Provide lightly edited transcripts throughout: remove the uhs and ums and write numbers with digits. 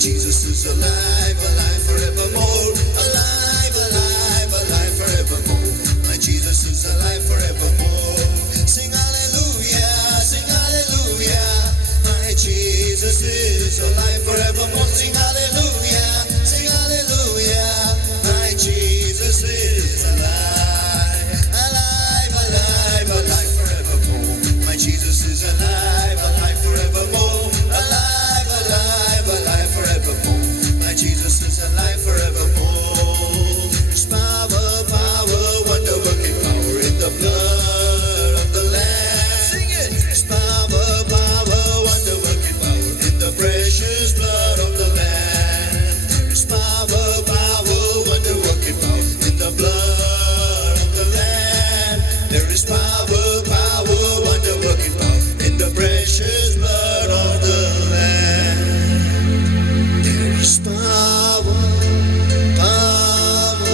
Jesus is alive, alive forevermore. Alive, alive, alive forevermore. My Jesus is alive forevermore. Sing hallelujah, sing hallelujah. My Jesus is alive forevermore. Sing hallelujah, sing hallelujah. My Jesus is alive, alive, alive, alive forevermore. My Jesus is alive, alive forevermore. Alive, alive, alive forevermore. My Jesus is alive forevermore. There's power, power, wonder-working power in the blood of the Lamb. Sing it. There's power, power, wonder-working power in the precious blood of the Lamb. There's power, power, wonder-working power in the blood of the Lamb. There is power, power, wonder-working power in the precious blood of the Lamb. There is power, power,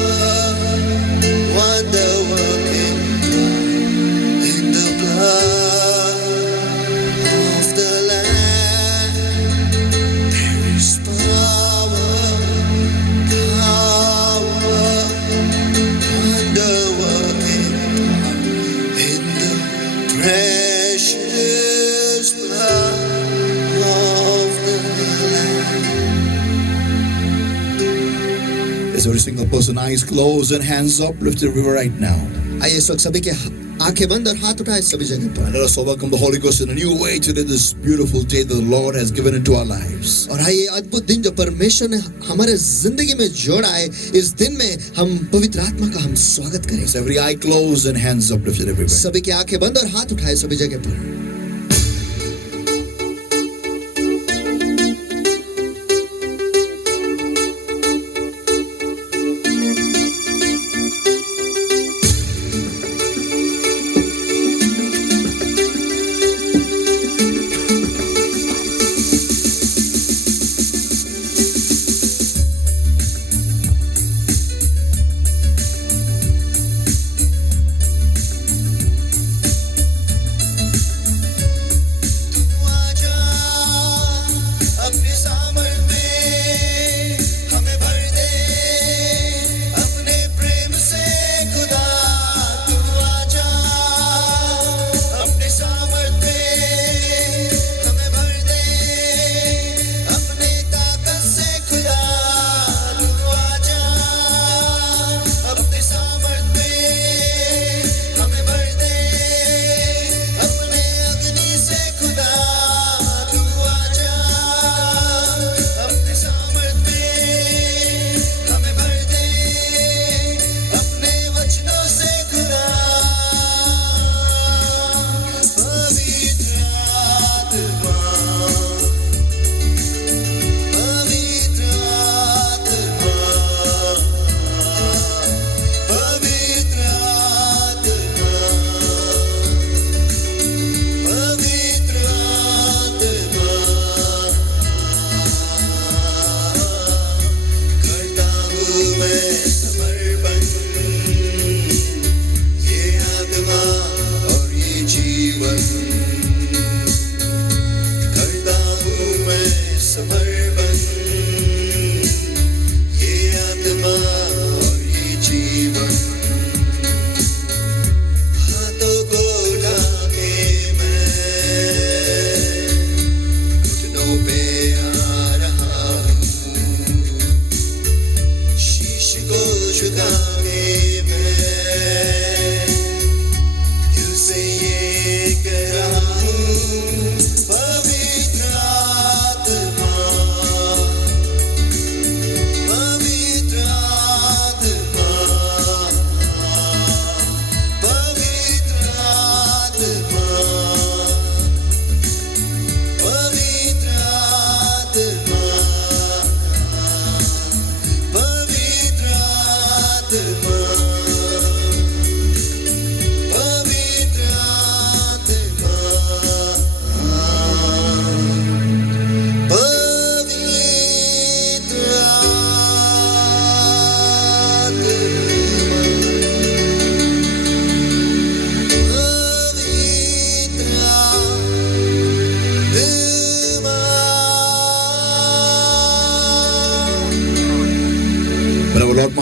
wonder-working in the blood of the Lamb. There is power, power, wonder-working in the precious blood of the Lamb. Is every single person eyes closed and hands up, lift the river right now. आइए इस वक्त सभी के आंखें बंद और हाथ उठाए सभी जगह पर। And let us all welcome the Holy Ghost in a new way today, this beautiful day that the Lord has given into our lives. और आइए अद्भुत दिन जो परमेश्वर ने हमारे जिंदगी में जोड़ा है, इस दिन में हम पवित्र आत्मा का हम स्वागत करें। So every eye closed and hands up, lifted everywhere. सभी की आंखें बंद और हाथ उठाए सभी जगह पर।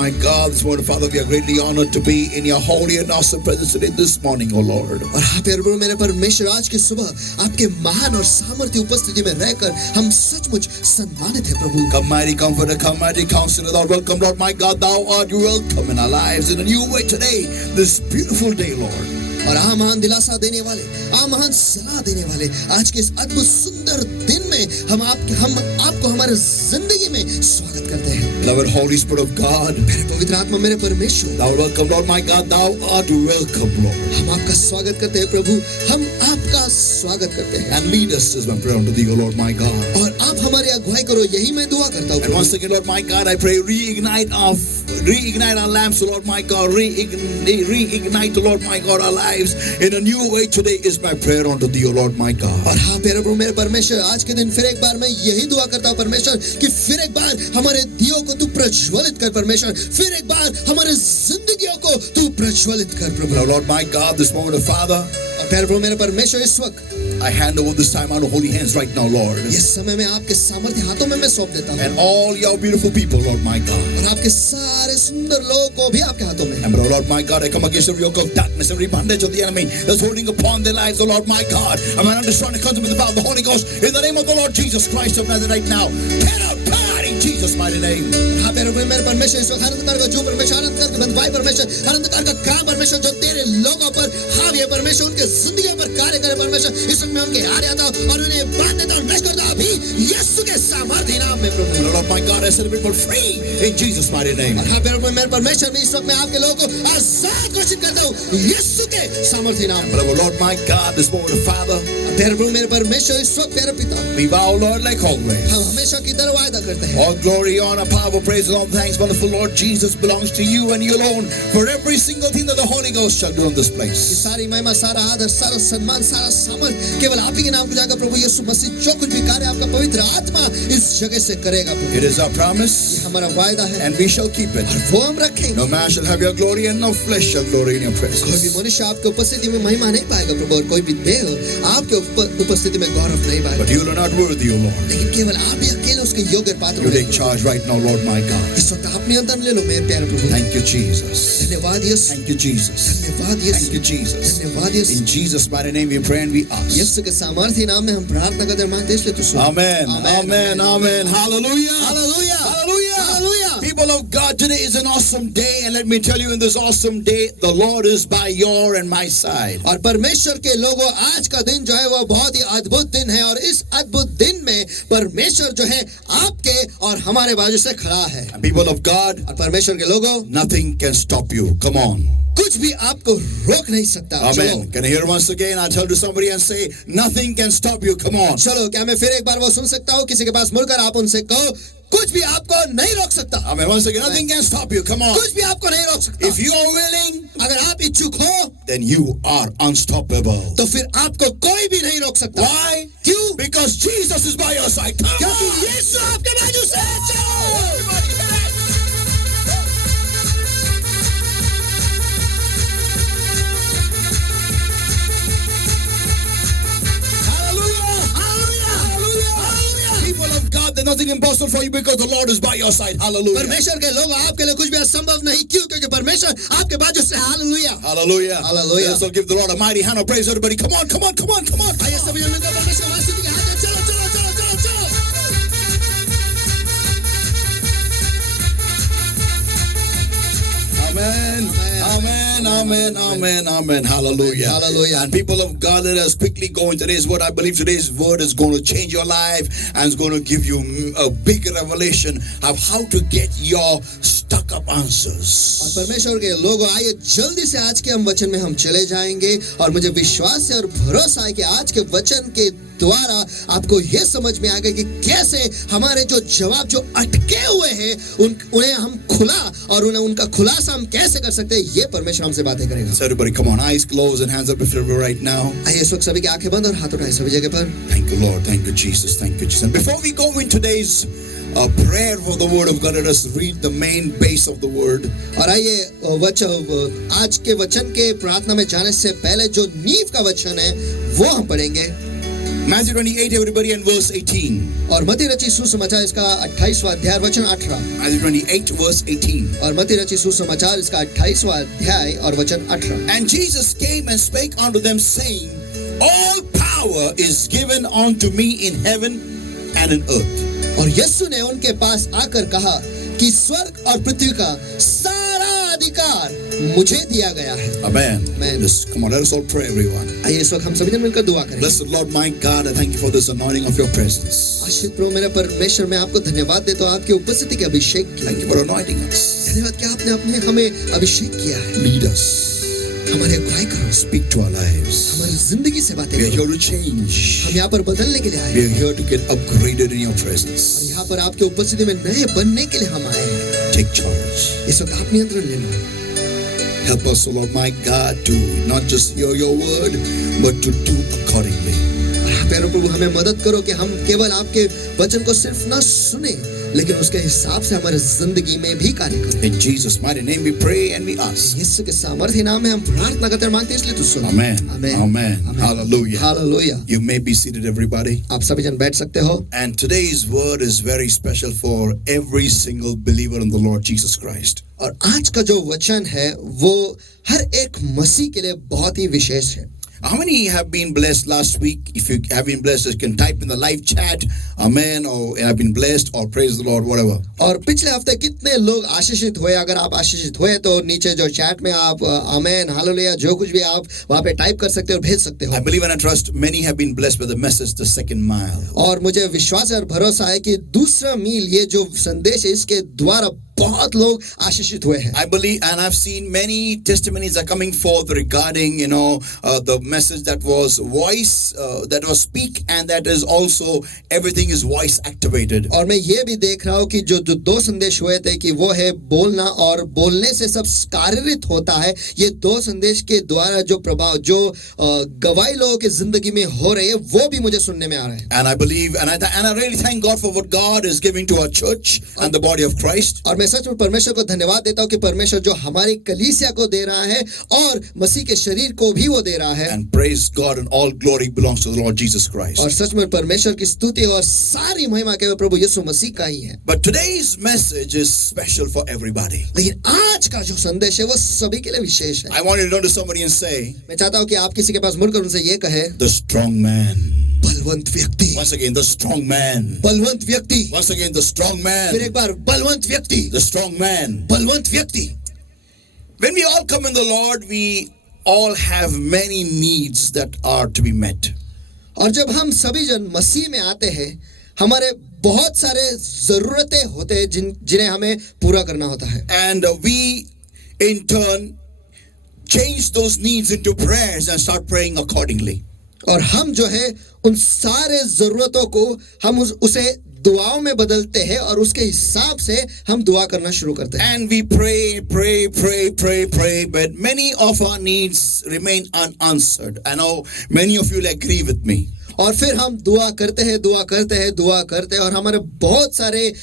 my God, this morning, Father, we are greatly honored to be in your holy and awesome presence today, this morning, oh Lord. और हाँ प्यारे प्रभु मेरे परमेश्वर, आज की सुबह आपके महान और सामर्थ्य उपस्थिति में रहकर हम सचमुच सम्मानित हैं प्रभु। Come mighty comforter, come mighty counselor, Lord, welcome, Lord, my God, thou art welcome in our lives in a new way today, this beautiful day, Lord. और आ महान दिलासा देने वाले, आ महान सलाह देने वाले आज के इस अद्भुत सुंदर दिन में हम आपको हमारे जिंदगी में स्वागत करते हैं। Beloved Holy Spirit of God, मेरे पवित्र आत्मा मेरे परमेश्वर, thou welcome, Lord, my God, thou art welcome, Lord. हम आपका स्वागत करते हैं प्रभु, हम आपका स्वागत करते हैं। And lead us is my prayer unto thee, O Lord, my God. और आप हमारी अगुवाई करो, यही मैं दुआ करता हूँ। And once again, Lord, my God, I pray reignite our lamps, O Lord, my God, reignite, O Lord, my God, our lives in a new way today is my prayer unto thee, O Lord, my God. और हाँ प्यारे प्रभु मेरे परमेश्वर, आज के दिन फिर एक बार मैं यही दुआ करता हूँ परमेश्वर कि फिर एक बार हमारे दियों को तू प्रज्वलित कर परमेश्वर, फिर एक बार हमारे जिंदगियों को तू प्रज्वलित कर प्रभु। Now, Lord, my God, this moment, Father, और प्यारे प्रभु मेरे परमेश्वर, इस वक्त I hand over this time out of holy hands right now, Lord. ये समय में आपके सामर्थ्य हाथों में मैं सौंप देता हूँ। And all your beautiful people, Lord, my God. और आपके सारे सुंदर लोगों को भी आपके हाथों में। And Lord, my God, I come against every yoke of darkness, every bondage of the enemy that's holding upon their lives, oh Lord, my God. I'm an understanding comes with the power of the Holy Ghost in the name of the Lord Jesus Christ of Nazareth right now. Get out, God, in Jesus' mighty name. हाँ प्यारे प्रभु मेरे परमेश्वर, इस वक्त अंधकार का जो परमेश्वर, अंधकार के बंधुआई परमेश्वर, अंधकार का काम परमेश्वर जो तेरे लोगों पर हावी है परमेश्वर, उनके जिंदगियों पर कार्य करे परमेश्वर, इस वक्त मैं उनके हारे आता हूँ और उन्हें बांध देता हूँ, नष्ट करता हूँ अभी यीशु के सामर्थ्य नाम में प्रभु। Lord, my God, I set people free in Jesus' mighty name. और हाँ प्यारे प्रभु मेरे परमेश्वर, मैं इस वक्त मैं आपके लोगों को आजाद घोषित करता हूँ यीशु के सामर्थ्य नाम में। Lord, my God, this morning, Father, प्यारे प्रभु मेरे परमेश्वर, इस वक्त प्यारे पिता, we vow, Lord, like always. हम हमेशा की तरह वायदा करते हैं। All glory, honor, power, praise, and all thanks, wonderful Lord Jesus, belongs to you and you alone for every single thing that the Holy Ghost shall do in this ये place. सारी महिमा, सारा आदर, सारा सम्मान, सारा सामर्थ केवल आप ही के नाम को जाकर प्रभु यीशु मसीह जो कुछ भी कार्य आपका पवित्र आत्मा इस जगह से करेगा प्रभु। It is our promise, ये हमारा वायदा है and we shall keep it. और वो हम रखेंगे। No man shall have your glory, and no flesh shall glory in your कोई भी presence. मनुष्य आपके उपस्थिति में महिमा नहीं पाएगा प्रभु, और कोई भी देह आपके उपस्थिति में गौरव नहीं But पाएगा, you are not worthy, O Lord. लेकिन केवल आप ही अकेले उसके योग्य पात्र You हैं। take charge right now, Lord, my God. इस वक्त आप नियंत्रण ले लो मेरे प्यारे प्रभु। Thank you, Jesus. धन्यवाद यीशु, Thank you, Jesus. धन्यवाद Thank यीशु, you, Jesus. धन्यवाद यीशु। In Jesus' mighty name we pray and we ask. यीशु के सामर्थ्य नाम में हम प्रार्थना करते हैं, मांगते इसलिए तो सुन। Amen. Amen. Amen. Hallelujah. Hallelujah. Hallelujah. Hallelujah. People of God, today is an awesome day, and let me tell you, in this awesome day, the Lord is by your and my side. और परमेश्वर के लोगों, आज का दिन जो है वो बहुत ही अद्भुत दिन है, और इस अद्भुत दिन में परमेश्वर जो है आपके और हमारे बाजू से खड़ा है। And people of God, और परमेश्वर के लोगों, nothing can stop you. Come on. कुछ भी आपको रोक नहीं सकता। Amen. Can I hear once again? I tell to somebody and say, nothing can stop you. Come on. चलो, क्या मैं फिर एक बार वो सुन सकता हूँ? किसी के पास मुड़कर आप उनसे कहो, कुछ भी आपको नहीं रोक सकता। Amen. Once again, nothing can stop you. Come on. कुछ भी आपको नहीं रोक सकता। If you are willing, अगर आप इच्छुक हो, then you are unstoppable. तो फिर आपको कोई भी नहीं रोक सकता। Why? क्यों? Because Jesus is by your side. Come क्योंकि on. यीशु आपके बाजू से है। चलो। People of God, there's nothing impossible for you because the Lord is by your side. Hallelujah. परमेश्वर के लोग, आपके लिए कुछ भी असंभव नहीं, क्यों? क्योंकि परमेश्वर आपके बाजू से। Hallelujah, Hallelujah. Hallelujah. Let's all give the Lord a mighty hand of praise, everybody. Come on, come on, come on, come on. आइए सभी लोग मिलकर परमेश्वर की स्तुति के हाथ में। चलो चलो चलो चलो चलो। Amen. Amen. Amen. Amen. Amen. Hallelujah. Hallelujah. And people of God, let us quickly go into today's word. I believe today's word is going to change your life and it's going to give you a big revelation of how to get your stuck up और answers. परमेश्वर के लोगों, आइए जल्दी से आज के हम वचन में हम चले जाएंगे, और मुझे विश्वास है और भरोसा है कि आज के वचन के द्वारा आपको यह समझ में आएगा कि कैसे हमारे जो जवाब जो अटके हुए हैं उन्हें हम खुला, और उन्हें उनका खुलासा हम कैसे कर सकते हैं, ये परमेश्वर हमसे बातें करेगा। So everybody, come on, eyes closed and hands up if you're right now. आइए इस वक्त सभी की आंखें बंद और हाथ उठाएं सभी जगह पर। Thank you, Lord. Thank you, Jesus. Thank you, Jesus. And before we go in today's prayer for the word of God, let us read the main base of the word. और आइए आज के वचन के प्रार्थना में जाने से पहले जो नींव का वचन है वो हम पढ़ेंगे। Matthew 28, everybody, and verse 18. और मत्ती रचित सुसमाचार इसका 28वां अध्याय वचन 18। Matthew 28, verse 18. और मत्ती रचित सुसमाचार इसका 28वां अध्याय और वचन 18। And Jesus came and spake unto them, saying, all power is given unto me in heaven and in earth. और यीशु ने उनके पास आकर कहा कि स्वर्ग और पृथ्वी का सारा अधिकार मुझे दिया गया है। Amen. Amen. Let's, come on, let us all pray, everyone. आइए इस वक्त हम सभी ने मिलकर दुआ करें। Blessed Lord my God, I thank you for this anointing of your presence. आशीष प्रभु मेरा परमेश्वर, मैं आपको धन्यवाद देता हूँ आपकी उपस्थिति के अभिषेक की। Thank you for anointing us. धन्यवाद कि आपने अपने हमें अभिषेक किया है। Lead us. हमारी अगुवाई करो। Speak to our lives. हमारी जिंदगी से बातें We are करो। here to change. हम यहाँ पर बदलने के लिए आए We हैं। are here to get upgraded in your presence. और यहाँ पर आपकी उपस्थिति में नए बनने के लिए हम आए हैं। Take charge. इस वक्त आप नियंत्रण ले लो। Help us, O Lord my God, to not just hear your word, but to do accordingly. और आप प्यारे प्रभु हमें मदद करो कि हम केवल आपके वचन को सिर्फ ना सुने, लेकिन उसके हिसाब से हमारे जिंदगी में भी कार्य करें। In Jesus' mighty name we pray and we ask. यीशु के सामर्थ्य नाम में हम प्रार्थना करते और मांगते हैं, इसलिए तू सुन। Amen. Amen. Amen. Hallelujah. Hallelujah. You may be seated, everybody. आप सभी जन बैठ सकते हो। And today's word is very special for every single believer in the Lord Jesus Christ. और आज का जो वचन है वो हर एक मसीह के लिए बहुत ही विशेष है। How many have been blessed last week? If you have been blessed, you can type in the live chat, Amen, or have been blessed, or praise the Lord, whatever. और पिछले हफ्ते कितने लोग आशीषित हुए? अगर आप आशीषित हुए तो नीचे जो चैट में आप आमेन, हालेलुया, जो कुछ भी आप वहाँ पे टाइप कर सकते हो और भेज सकते I हो। believe and I trust many have been blessed by the message, the second mile. और मुझे विश्वास और भरोसा है कि दूसरा मील ये जो संदेश है इसके द्वारा बहुत लोग आशीषित हुए हैं। I believe and I've seen many testimonies are coming forth regarding, the message that was voice, that was speak, and that is also everything is voice activated. और मैं ये भी देख रहा हूँ कि जो दो संदेश हुए थे कि वो है बोलना और बोलने से सब कार्यरत होता है। ये दो संदेश के द्वारा जो प्रभाव जो गवाही लोगों की जिंदगी में हो रहे हैं वो भी मुझे सुनने में आ रहे हैं। And I believe and I really thank God for what God is giving to our church and the body of Christ. और मैं सच में परमेश्वर को धन्यवाद देता हूँ कि परमेश्वर जो हमारी कलीसिया को दे रहा है और मसीह के शरीर को भी वो दे रहा है। And praise God, and all glory belongs to the Lord Jesus Christ. और सच में परमेश्वर की स्तुति और सारी महिमा केवल प्रभु यीशु मसीह का ही है। But today's message is special for everybody. लेकिन आज का जो संदेश है वो सभी के लिए विशेष है। I want you to turn to somebody and say, मैं चाहता हूँ कि आप किसी के पास मुड़कर उनसे ये कहे, the strong man. बलवंत व्यक्ति। Once again, the strong man. Balwant व्यक्ति। Once again, the strong man. फिर एक बार बलवंत व्यक्ति। The strong man. बलवंत व्यक्ति। When we all come in the Lord, we all have many needs that are to be met. और जब हम सभी जन मसीह में आते हैं, हमारे बहुत सारे जरूरतें होते हैं जिन्हें हमें पूरा करना होता है। And we, in turn, change those needs into prayers and start praying accordingly. और हम जो है उन सारे जरूरतों को हम उसे दुआओं में बदलते हैं और उसके हिसाब से हम दुआ करना शुरू करते हैं। And we pray, but many of our needs remain unanswered. I know many of you will agree with me. और फिर हम दुआ करते हैं और हमारे बहुत सारे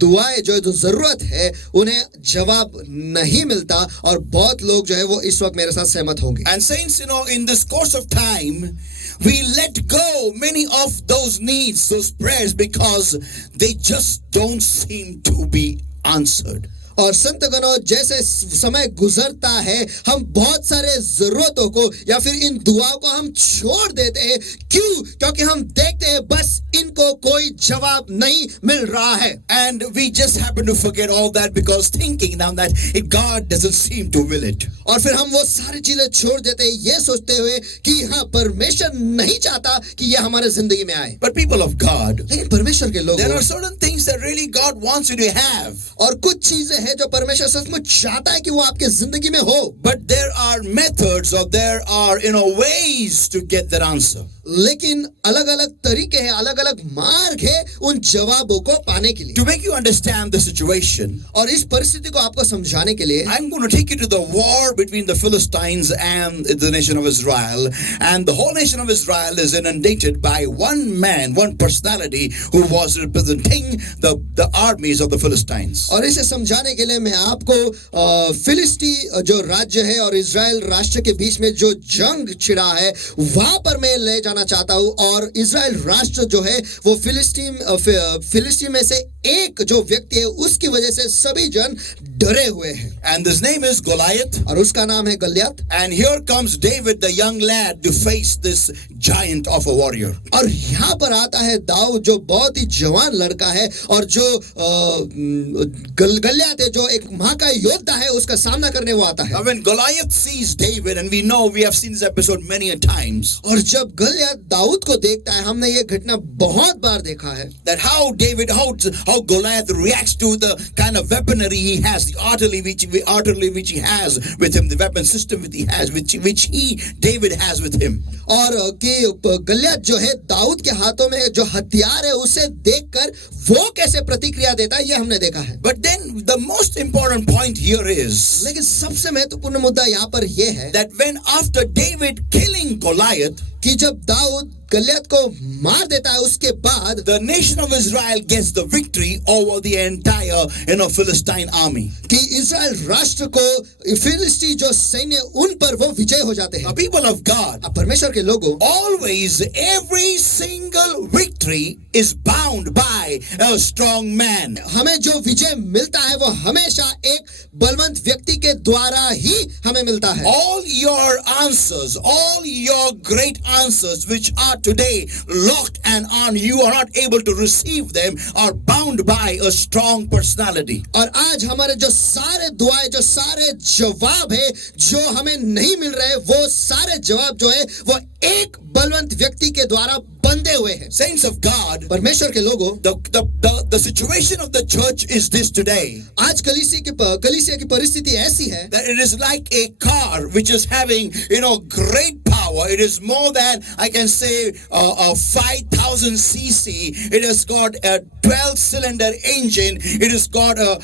दुआएं जो जरूरत है उन्हें जवाब नहीं मिलता और बहुत लोग जो है वो इस वक्त मेरे साथ सहमत होंगे। And saints, in this course of time, we let go many of those needs, those prayers, because they just don't seem to be answered. और संतगणों, जैसे समय गुजरता है हम बहुत सारे जरूरतों को या फिर इन दुआओं को हम छोड़ देते हैं। क्यों? क्योंकि हम देखते हैं बस इनको कोई जवाब नहीं मिल रहा है। And we just happen to forget all that because thinking now that God doesn't seem to will it. और फिर हम वो सारी चीजें छोड़ देते हैं ये सोचते हुए कि हाँ परमेश्वर नहीं चाहता कि ये हमारे जिंदगी में आए। But people of God, लेकिन परमेश्वर के लोग, there are certain things that really God wants you to have. और कुछ चीजें हैं जो परमेश्वर सचमुच चाहता है कि वो आपके जिंदगी में हो। But there are methods or there are ways to get that answer. लेकिन अलग-अलग तरीके हैं, अलग-अलग मार्ग है उन जवाबों को पाने के लिए। To make you understand the situation, और इस परिस्थिति को आपको समझाने के लिए I'm going to take you to the war between the Philistines and the nation of Israel. And the whole nation of Israel is inundated by one man, one personality who was representing the armies of the Philistines. और इसे समझाने के लिए मैं आपको फिलिस्ती जो राज्य है और इजराइल राष्ट्र के बीच में जो जंग छिड़ा है वहां पर मैं ले जाना बताना चाहता हूँ। और इजराइल राष्ट्र जो है वो फिलिस्तीन में से एक जो व्यक्ति है उसकी वजह से सभी जन डरे हुए हैं, And his name is Goliath. और उसका नाम है Galiyat. And here comes David, the young lad, to face this giant of a warrior. और यहाँ पर आता है दाऊद जो बहुत ही जवान लड़का है और जो गलियात है जो एक महाकाय योद्धा है, उसका सामना करने वो आता है। Now when Goliath sees David, and we know, we have seen this episode many a times, और जब गलियात दाऊद को देखता है, हमने ये घटना बहुत बार देखा है, that how Goliath reacts to the kind of weaponry he has, the artillery which he has with him, the weapon system which he has, which David has with him. और कि गलियात जो है दाऊद के हाथों में जो हथियार है उसे देखकर वो कैसे प्रतिक्रिया देता है, ये हमने देखा है। But then the most important point here is, लेकिन सबसे महत्वपूर्ण मुद्दा यहाँ पर ये है that when after David killing Goliath, कि जब दाऊद गलियात को मार देता है उसके बाद the nation of Israel gets the victory over the entire Philistine army. कि इस्राएल राष्ट्र को फिलिस्ती जो सैन्य उन पर वो विजय हो जाते The हैं। people of God, अब परमेश्वर के लोगों, always every single victory is bound by a strong man. हमें जो विजय मिलता है वो हमेशा एक बलवंत व्यक्ति के द्वारा ही हमें मिलता है। All your answers, all your great answers which are today locked and on, you are not able to receive them, are bound by a strong personality. और आज हमारे जो सारे दुआएं, जो सारे जवाब है जो हमें नहीं मिल रहे, वो सारे जवाब जो है वो एक बलवंत व्यक्ति के द्वारा बंधे हुए हैं। Saints of God, परमेश्वर के लोगों, the situation of the church is this today, आज कलीसिया की परिस्थिति ऐसी है that it is like a car which is having, great power. It is more than, I can say, a 5,000 cc. It has got a 12-cylinder engine. It has got a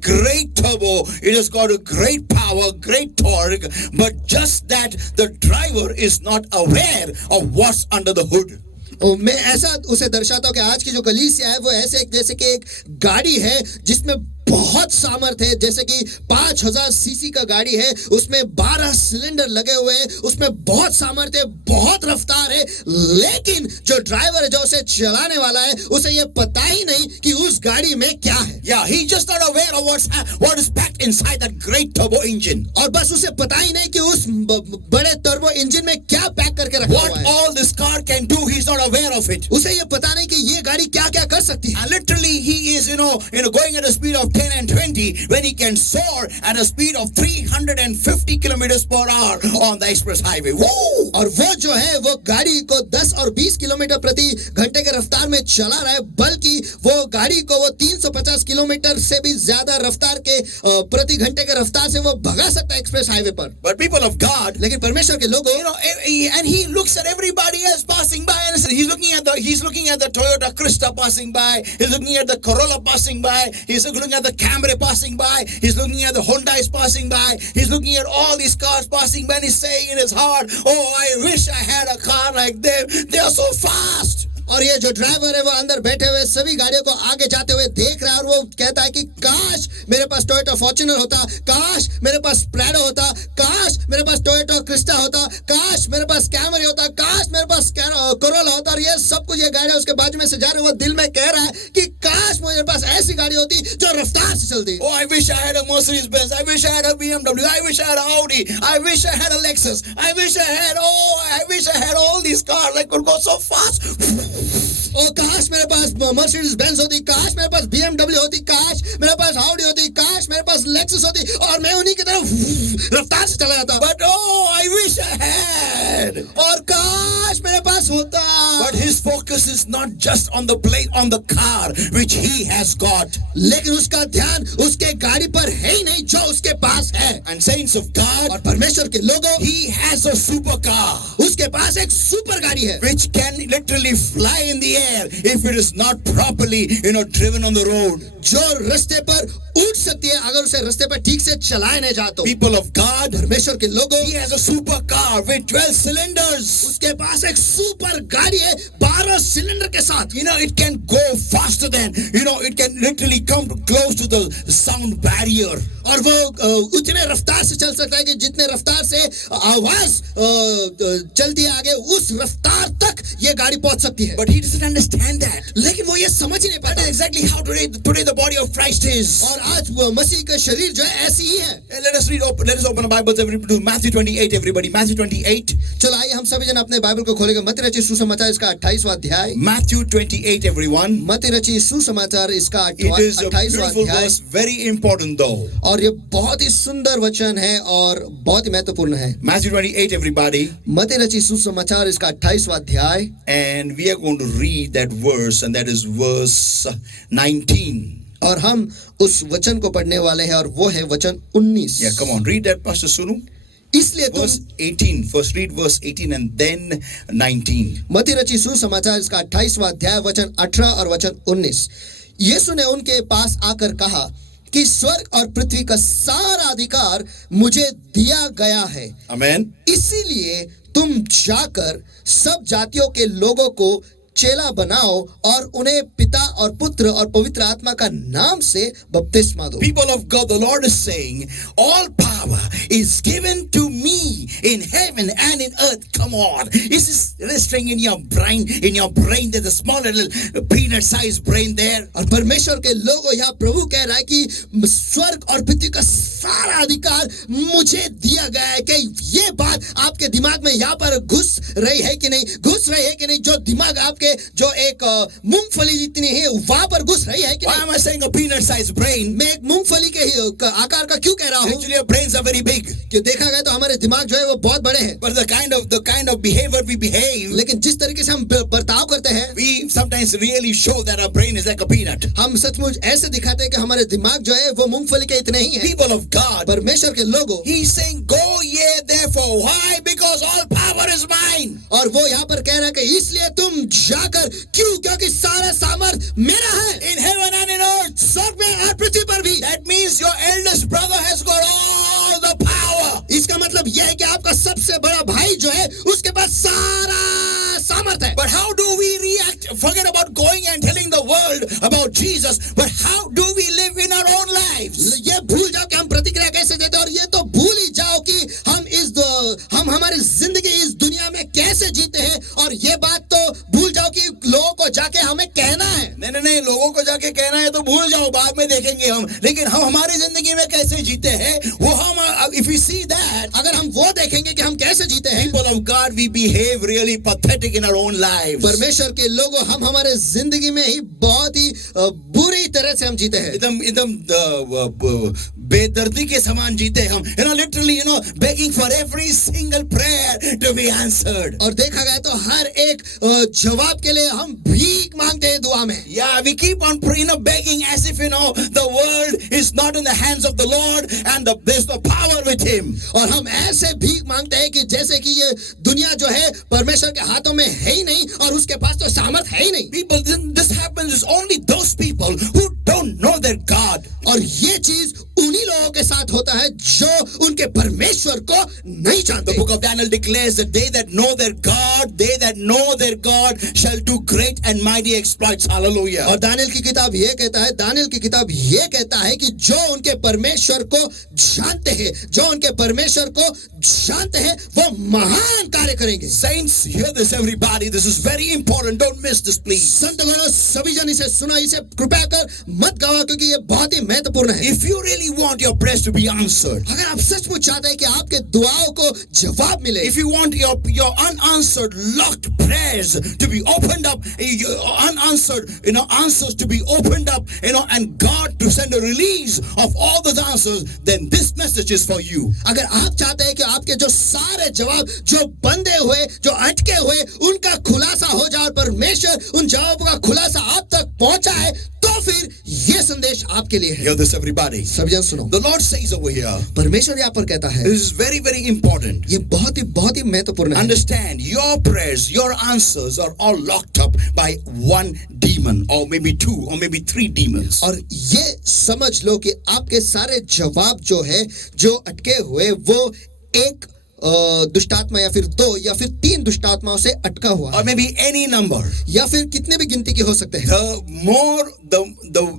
great turbo. It has got a great power, great torque. But just that the driver is not aware of what's under the hood. मैं ऐसा उसे दर्शाता हूँ कि आज की जो कलीसिया है वो ऐसे जैसे कि एक गाड़ी है जिसमें बहुत सामर्थ है, जैसे कि 5000 सीसी का गाड़ी है, उसमें 12 सिलेंडर लगे हुए हैं, उसमें बहुत सामर्थ्य है, बहुत रफ्तार है, लेकिन जो ड्राइवर है जो उसे चलाने वाला है उसे ये पता ही नहीं कि उस गाड़ी में क्या है। Yeah, he's just not aware of what is packed inside that great turbo engine. और बस उसे पता ही नहीं कि उस बड़े टर्बो इंजन में क्या पैक करके रखा हुआ What है। all this car can do, he's not aware of it. उसे ये पता नहीं कि ये गाड़ी क्या क्या कर सकती है। And literally he is, going at a speed of 10 and 20 when he can soar at a speed of 350 kilometers per hour on the express highway. Woo! और वो जो है वो गाड़ी को 10 और 20 किलोमीटर प्रति घंटे के रफ्तार में चला रहा है, बल्कि वो गाड़ी को वो 350 किलोमीटर से भी ज्यादा रफ्तार के प्रति घंटे के रफ्तार से वो भगा सकता है एक्सप्रेस हाईवे पर। But people of God, लेकिन परमेश्वर के लोगों, and he looks at everybody else passing by, and he's looking at the Toyota Crista passing by, he's looking at the Corolla passing by, he's looking at the Camry passing by, he's looking at the Hondas passing by, he's looking at all these cars passing by, and he's saying in his heart, oh, I wish I had a car like them, they are so fast. और ये जो driver है वो अंदर बैठे हुए सभी गाड़ियों को आगे जाते हुए देख रहा है और वो कहता है कि काश मेरे पास टोयोटा फॉर्च्यूनर होता, काश मेरे पास प्रेडो होता, काश मेरे पास टोयोटा क्रिस्टा होता, काश मेरे पास कैमरी होता, काश मेरे पास कोरोला होता। और ये सब कुछ ये गाड़ियां उसके बाजू में से जा रहे, वो दिल में कह रहा है कि काश मेरे पास ऐसी गाड़ी होती जो रफ्तार से चलती। Oh, I wish I had a Mercedes Benz, I wish I had a BMW, I wish I had an Audi, I wish I had a Lexus, I wish I had all these cars that could go so fast. ओ काश मेरे पास Mercedes Benz होती, काश मेरे पास BMW होती, काश मेरे पास Audi होती, काश मेरे पास Lexus होती और मैं उन्हीं की तरफ रफ्तार से चला जाता। But oh, I wish I had. और काश मेरे पास होता। But his focus is not just on the plate on the car which he has got. लेकिन उसका ध्यान उसके गाड़ी पर है ही नहीं जो उसके पास है। And saints of God, और परमेश्वर के लोगों, he has a supercar उसके पास एक सुपर गाड़ी है which can literally fly in the air if it is not properly, driven on the road. जो रास्ते पर उड़ सकती है अगर उसे रास्ते पर ठीक से चलाया नहीं जाता। People of God, परमेश्वर के लोगों, he has a supercar with 12 cylinders. उसके पास एक सुपर गाड़ी है 12 सिलेंडर के साथ। It can go faster than, it can literally come close to the sound barrier. और वो उतने रफ्तार से चल सकता है कि जितने रफ्तार से आवाज चलती है आगे, उस रफ्तार तक ये गाड़ी पहुंच सकती है। But he doesn't understand that. लेकिन वो ये समझ ही नहीं That पाता। is exactly how today the body of Christ is. और आज वो मसीह का शरीर जो है ऐसी ही है। Let us open our Bibles to Matthew 28, everybody. Matthew 28. चलो आइए हम सभी जन अपने बाइबल को खोलेंगे। मत्ती रचित सुसमाचार इसका 28वां अध्याय। Matthew 28, everyone. मत्ती रचित सुसमाचार इसका It is a 28वां beautiful अध्याय। verse, very important though. और ये बहुत ही सुंदर वचन है और बहुत ही महत्वपूर्ण है। Matthew 28, everybody. मत्ती रचित सुसमाचार इसका 28वां अध्याय। And we are going to read that verse, and that is verse 19. और हम उस वचन को पढ़ने वाले हैं और वो है वचन 19। Yeah, come on, read that, Pastor Sunu. इसलिए तुम Verse 18. First read verse 18 and then 19. मत्ती रचित सुसमाचार इसका 28वां अध्याय वचन 18 और वचन 19। यीशु ने उनके पास आकर कहा कि स्वर्ग और पृथ्वी का सारा अधिकार मुझे दिया गया है। Amen. इसीलिए तुम जाकर सब जातियों के लोगों को चेला बनाओ और उन्हें पिता और पुत्र और पवित्र आत्मा का नाम से बपतिस्मा दो। People of God, the Lord is saying, all power is given to me in heaven and in earth. Come on. Is this registering in your brain? In your brain, there's a small little peanut-sized brain there. और परमेश्वर के लोगों, यहाँ प्रभु कह रहा है कि स्वर्ग और पृथ्वी का सारा अधिकार मुझे दिया गया है। कि ये बात आपके दिमाग में यहाँ पर घुस रही है कि नहीं? घुस रही है कि नहीं? जो दिमाग आपके जो एक मूंगफली जितनी है वहां पर घुस रही है कि Why नहीं? am I saying a peanut-sized brain? मैं एक मूंगफली के आकार का क्यों कह रहा हूँ? Actually, our brains are very big. कि देखा गया तो हमारे दिमाग जो है वो बहुत बड़े हैं, But the kind of behavior we behave, लेकिन जिस तरीके से हम बर्ताव करते हैं, we sometimes really show that our brain is like a peanut. हम सचमुच ऐसे दिखाते हैं कि हमारे दिमाग जो है वो मूंगफली के इतने ही हैं। People of God, परमेश्वर के लोगों, He's saying, go ye therefore. Why? Because all power is mine. और वो यहाँ पर कह रहा है कि इसलिए तुम जाकर, क्यों? क्योंकि सारा सामर्थ मेरा है, In heaven and in earth. स्वर्ग में और पृथ्वी पर भी। That means your eldest brother has got all the power. इसका मतलब यह है कि आपका सबसे बड़ा भाई जो है उसके पास सारा सामर्थ है। But how do we react? Forget about going and telling the world about Jesus. But how do we live in our own lives? ये भूल जाओ कि हम प्रतिक्रिया कैसे देते हैं, और ये तो भूल ही जाओ कि हम हमारी जिंदगी इस दुनिया में कैसे जीते हैं, और ये बात तो भूल जाओ कि लोगों को जाके हमें कहना है। नहीं, लोगों को जाके कहना है तो भूल जाओ, बाद में देखेंगे हम। लेकिन हम हमारी जिंदगी में कैसे जीते हैं वो हम, if we see that, अगर हम वो देखेंगे कि हम कैसे जीते हैं, people of God, we behave really pathetic in our own lives. परमेश्वर के लोगों, हम हमारे जिंदगी में ही बहुत ही बुरी तरह से हम जीते हैं। एकदम बेदर्दी के समान जीते हम, literally, begging for every single prayer to be answered. और देखा गया तो हर एक जवाब के लिए हम भीख मांगते हैं दुआ में। Yeah, we keep on praying, begging as if the world is not in the hands of the Lord and there's no power with Him. और हम ऐसे भीख मांगते हैं कि जैसे कि ये दुनिया जो है परमेश्वर के हाथों में है ही नहीं और उसके पास तो सामर्थ है ही नहीं। People, this happens is only those people who don't know their God. और ये चीज उन्हीं लोगों के साथ होता है जो उनके परमेश्वर को नहीं जानते। The book of Daniel declares that they that know their God shall do great and mighty exploits. Hallelujah. और दानियल की किताब ये कहता है, दानियल की किताब ये कहता है कि जो उनके परमेश्वर को जानते हैं, जो उनके परमेश्वर को जानते हैं, वो महान कार्य करेंगे। Saints, hear this, everybody. This is very important. Don't miss this, please. संतगणों, सभी जन इसे सुना, इसे कृपया कर मत गवा, क्योंकि ये बहुत ही महत्वपूर्ण है। If you really want your prayers to be answered, अगर आप सचमुच चाहते हैं कि आपके दुआओं को जवाब मिले, if you want your unanswered locked prayers to be opened up, unanswered answers to be opened up, and God to send a release of all those answers, then this message is for you. अगर आप चाहते हैं कि आपके जो सारे जवाब जो बंधे हुए, जो अटके हुए, उनका खुलासा हो जाए और परमेश्वर उन जवाबों का खुलासा आप तक पहुंचाए, तो फिर ये संदेश आपके लिए है। Hear this, everybody. सब जन सुनो, The Lord says over here, परमेश्वर यहाँ पर कहता है, this is very, very important. ये बहुत ही महत्वपूर्ण है। Understand, your prayers, your answers are all locked up by one demon, or maybe two, or maybe three demons. और ये समझ लो कि आपके सारे जवाब जो है, जो अटके हुए, वो एक दुष्टात्मा या फिर दो या फिर तीन दुष्टात्माओं से अटका हुआ, Or maybe any number. या फिर कितने भी गिनती के हो सकते हैं।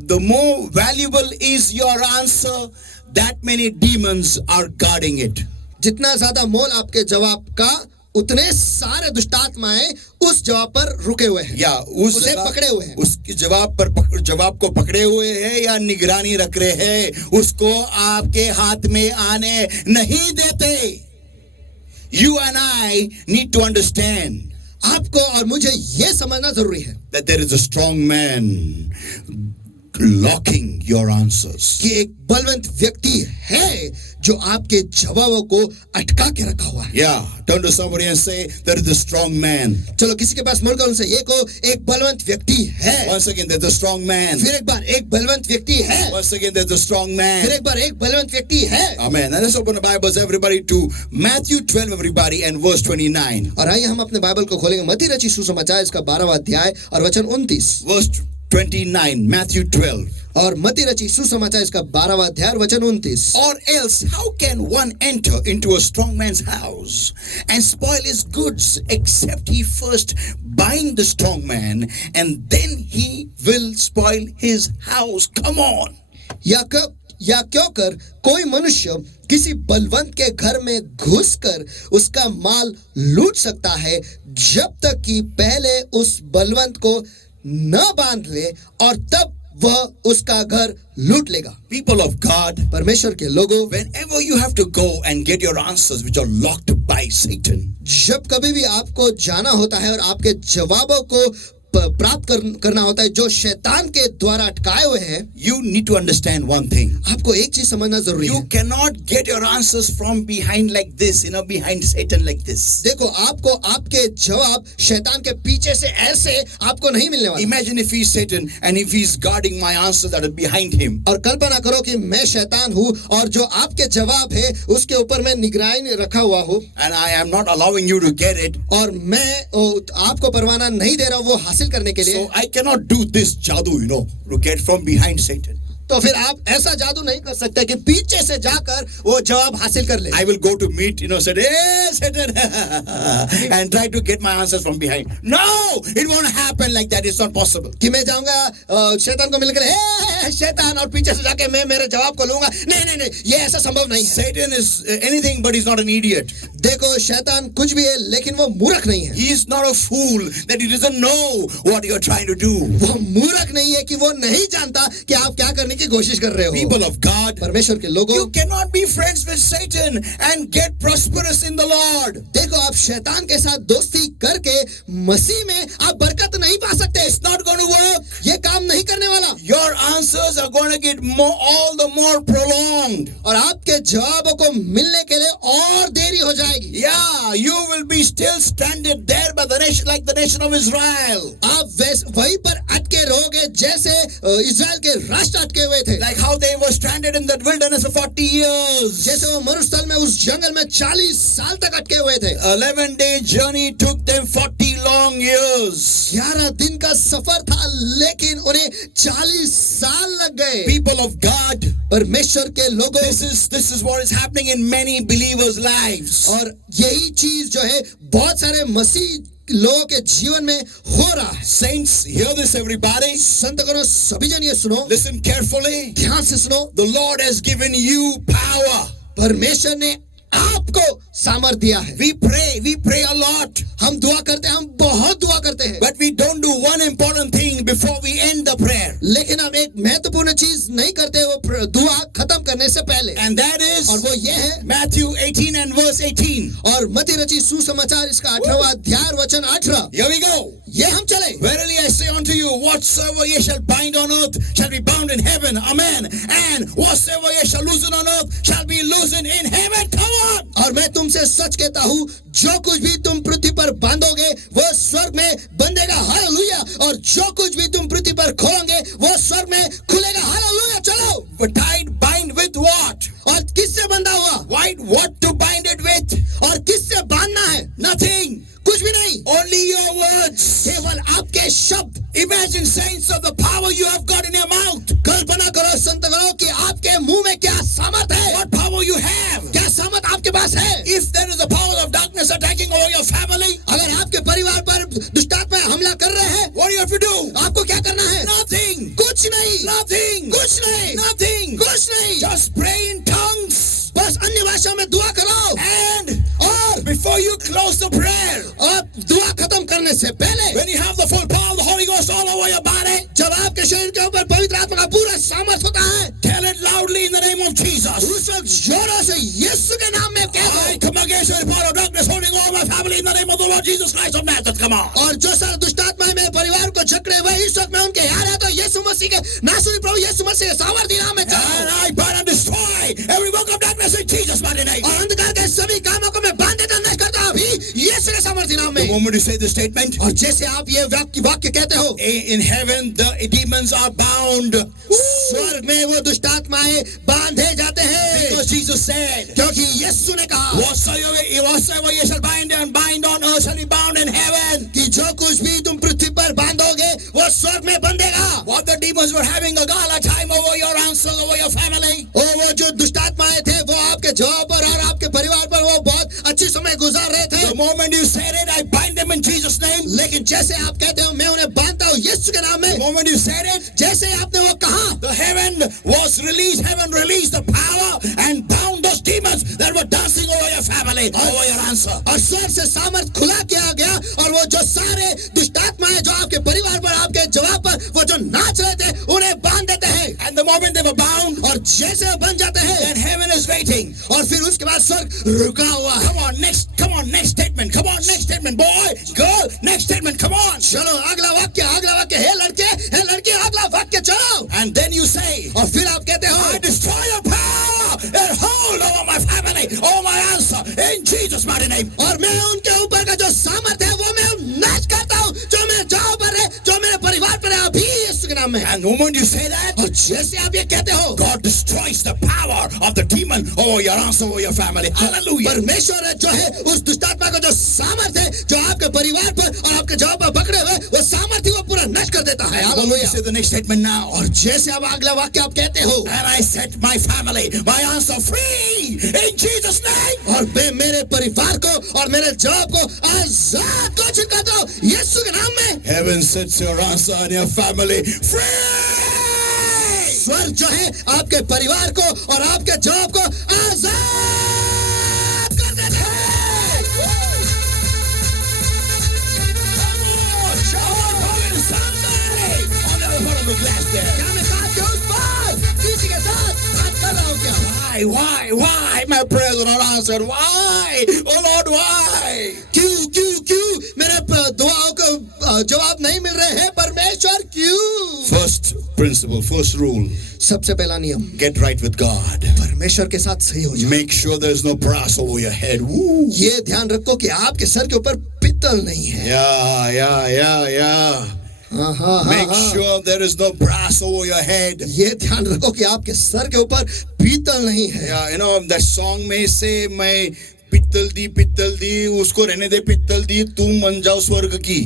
The more valuable is your answer, that many demons are guarding it. जितना ज्यादा मोल आपके जवाब का, उतने सारे दुष्टात्माएं उस जवाब पर रुके हुए हैं, या उसे पकड़े हुए हैं। उसके जवाब को पकड़े हुए हैं या निगरानी रख रहे हैं, उसको आपके हाथ में आने नहीं देते. You and I need to understand आपको और मुझे ये समझना जरूरी है that there is a strong man locking your answers. कि एक बलवंत व्यक्ति है जो आपके जवाबों को अटका के रखा हुआ है. Yeah, turn to somebody and say there is a strong man. चलो किसी के पास मुड़कर उनसे ये को, एक बलवंत व्यक्ति है. Once again, there's a strong man. फिर एक बार, एक बलवंत व्यक्ति है. Once again, there's a strong man. फिर एक बार, एक बलवंत व्यक्ति है. Amen. And let's open the Bibles, everybody, to Matthew 12, everybody, and verse 29. और आइए हम अपने बाइबल को खोलेंगे मत्ती रची सुसमाचार इसका 12वां अध्याय और वचन 29. Verse 29, Matthew 12. और मत्ती रची सुसमाचार इसका 12वां अध्याय और वचन 29. Or else, how can one enter into a strong man's house and spoil his goods, except he first bind the strong man, and then he will spoil his house? Come on. या क्यों कर कोई मनुष्य किसी बलवंत के घर में घुसकर उसका माल लूट सकता है, जब तक कि पहले उस बलवंत को न बांध ले, और तब वह उसका घर लूट लेगा. People of God, परमेश्वर के लोगों, whenever you have to go and get your answers which are locked by Satan, जब कभी भी आपको जाना होता है और आपके जवाबों को प्राप्त करना होता है जो शैतान के द्वारा अटकाए हुए हैं, you need to understand one thing. आपको एक चीज समझना जरूरी You है. cannot get your answers from behind like this, behind Satan like this. देखो, आपको आपके जवाब शैतान के पीछे से ऐसे आपको नहीं मिलने वाले. Imagine if he's Satan and if he's guarding my answers that are behind him. और कल्पना करो कि मैं शैतान हूँ और जो आपके जवाब है उसके ऊपर मैं निगरानी रखा हुआ हूँ, And I am not allowing you to get it. और मैं आपको परवाना नहीं दे रहा हूँ वो हासिल करने के लिए. So I cannot do this jadoo, to get from behind Satan. तो फिर आप ऐसा जादू नहीं कर सकते कि पीछे से जाकर वो जवाब हासिल कर ले. I will go to meet, said, hey, Satan, and try to get my answers from behind. No, it won't happen like that. It's not possible. कि मैं जाऊंगा शैतान को मिलकर, हे शैतान, और पीछे से जाके मैं मेरे जवाब को लूंगा. नहीं, ये ऐसा संभव नहीं है. Satan is anything, but he's not an idiot. देखो, शैतान कुछ भी है लेकिन वो मूर्ख नहीं है. He is not a fool that he doesn't know what you're trying to do. वो मूर्ख नहीं है कि वो नहीं जानता कि आप क्या करने की कोशिश कर रहे हो. People of God, परमेश्वर के लोगों, you cannot be friends with Satan and get prosperous in the Lord. देखो, आप शैतान के साथ दोस्ती करके मसीह में आप बरकत नहीं पा सकते. It's not going to work. ये काम नहीं करने वाला. Your answers are going to get all the more prolonged. और आपके जवाबों को मिलने के लिए और देरी हो जाएगी. Yeah, you will be still stranded there by the nation, like the nation of Israel. आप वहीं पर अटके रहोगे जैसे इस्राएल के राष्ट्र अटके हुए थे. Like how they were stranded in that wilderness for 40 years. जैसे वो मरुस्थल में उस जंगल में 40 साल तक अटके हुए थे. 11-day journey took them 40 long years. 11 दिन का सफर था लेकिन उन्हें 40 साल लग गए. People of God, परमेश्वर के लोगों, this is what is happening in many believers' lives. और यही चीज जो है बहुत सारे मसीह लोगों के जीवन में हो रहा है. Saints, hear this, everybody. संतगणों, सभी जन ये सुनो, Listen carefully. ध्यान से सुनो. The Lord has given you power. परमेश्वर ने आपको सामर्थ दिया है. We pray a lot. हम दुआ करते हैं, हम बहुत दुआ करते हैं, But we don't do one important thing before we end the prayer. लेकिन हम एक महत्वपूर्ण चीज नहीं करते वो दुआ खत्म करने से पहले. And that is और वो ये है Matthew 18 and verse 18. और मत्ती रची सुसमाचार इसका 18वां अध्याय वचन 18. Here we go. ये हम चले. Verily I say unto you, whatsoever ye shall bind on earth shall be bound in heaven. Amen. And whatsoever ye shall loosen on earth shall be loosened in heaven. Come on. और मैं तुमसे सच कहता हूँ, जो कुछ भी तुम पृथ्वी पर बांधोगे वो स्वर्ग में बंधेगा. हालेलुया. और जो कुछ भी तुम पृथ्वी पर खोलोगे वो स्वर्ग में खुलेगा. हालेलुया. चलो. But tied, bind with what? और किससे बंधा हुआ? What to bind it with? और किससे बांधना है? Nothing. कुछ भी नहीं. Only your words. केवल आपके शब्द. Imagine, saints, of the power you have got in your mouth. कल्पना करो संतगणों कि आपके मुंह में क्या सामर्थ है. What power you have. क्या सामर्थ आपके पास है. If there is a power of darkness attacking over your family, अगर आपके परिवार पर दुष्टात्मा हमला कर रहे हैं, what do you have to do? आपको क्या करना है? Nothing. कुछ नहीं. Nothing. कुछ नहीं, Nothing. कुछ नहीं, Just pray in tongues. बस अन्य भाषा में दुआ करो। And और before you close the prayer, दुआ खत्म करने से पहले, when you have the full power of the Holy Ghost all over your body, जब आपके शरीर के ऊपर पवित्र आत्मा का पूरा सामर्थ होता है, tell it loudly in the name of Jesus. उस वक्त जोरों से यीशु के नाम में कह I दो। come against every power of darkness holding all my family in the name of the Lord Jesus Christ of Nazareth. Come on. और जो सारे दुष्ट आत्माएं मेरे परिवार को जकड़े हुए इस वक्त में उनके यार है, तो यीशु मसीह के नासरी प्रभु यीशु मसीह के सामर्थी नाम में And जाओ। I bind and destroy every work of darkness in Jesus' mighty name. और अंधकार के सभी कामों को मैं बांध देता नष्ट करता हूं अभी यीशु के सामर्थी नाम The में। moment you say this statement, और जैसे आप ये वाक्य कहते हो, in heaven the demons are bound. स्वर्ग में वो दुष्ट आत्माएं बांधे जाते हैं, Because Jesus said, क्योंकि यीशु ने कहा whatsoever you shall bind on earth shall be bound in heaven. कि जो कुछ भी तुम पृथ्वी पर बांधोगे वो स्वर्ग में बंधेगा। What the demons were having a gala time over your answers, over your family. वो जो दुष्ट आत्माएं थे वो आपके जवाब पर और आपके परिवार पर वो बहुत अच्छी समय गुजार रहे थे। The moment you said it, I bind them in Jesus' name. लेकिन जैसे आप कहते हो मैं उन्हें बांधता हूँ यीशु के नाम The में, moment you said it, जैसे आपने वो कहा, the heaven released the power and bound those demons that were dancing over your family, over your answer. और स्वर्ग से सामर्थ खुला किया गया और वो जो सारे दुष्ट आत्माएं जो आपके परिवार पर आपके जवाब पर वो जो नाच रहे थे उन्हें बांध देते हैं। And the moment they were bound, और जैसे वो बन जाते हैं then heaven is waiting. और फिर उसके बाद स्वर्ग रुका हुआ है। Come on, next statement. Come on, next statement, boy, girl, next statement, come on. चलो अगला वाक्य, हे लड़के अगला वाक्य चलो। And then you say, और फिर आप कहते हो I destroy your power and hold over my family, over my answer, in Jesus' mighty name. और मैं उनके ऊपर का जो सामर्थ है वो मैं नष्ट करता हूँ, जो मेरे जवाब पर है, जो मेरे परिवार पर है, अभी यीशु के नाम में। And the moment you say that, और जैसे आप ये कहते हो, God destroys the power of the demon over your answer, over your family. Hallelujah. परमेश्वर है जो है उस दुष्टात्मा का जो सामर्थ है जो आपके परिवार पर और आपके जवाब पर पकड़े हुए वो सामर्थ्य वो पूरा नष्ट कर देता है। The moment you hallelujah. say the next statement now, और जैसे अब अगला वाक्य आप कहते हो, and I set my family, my answer free in Jesus' name. और मैं मेरे परिवार को और मेरे जवाब को आजाद घोषित करता हूँ यीशु के नाम में। Heaven sets your answer and your family free. स्वर्ग जो है आपके परिवार को और आपके जवाब को आजाद कर देता है। क्या मैं साथ के उस पार किसी के साथ बात कर रहा हूँ क्या? Why? My prayers are not answered. Why? Oh Lord, why? क्यों मेरे दुआओं को जवाब नहीं मिल रहे हैं परमेश्वर क्यों? First principle, first rule, सबसे पहला नियम, get right with God. परमेश्वर के साथ सही हो जाओ। Make sure there's no brass over your head. Woo. ये ध्यान रखो कि आपके सर के ऊपर पित्तल नहीं है। Yeah. Make sure there is no brass over your head. ये ध्यान रखो कि आपके सर के ऊपर पीतल नहीं है। Yeah, you know that song में से मैं पित्तल दी उसको रहने दे पित्तल दी तुम मन जाओ स्वर्ग की.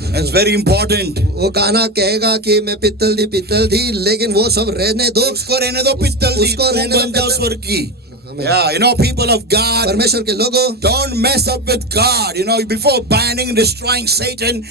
That's very important. वो गाना कहेगा कि मैं पित्तल दी लेकिन वो सब रहने दो, उसको रहने दो पित्तल दी उसको तुम रहने दो मन जाओ पित्तल- स्वर्ग की. Yeah, you know, people of God, परमेश्वर के लोगों, don't mess up with God. You know, before binding and destroying Satan,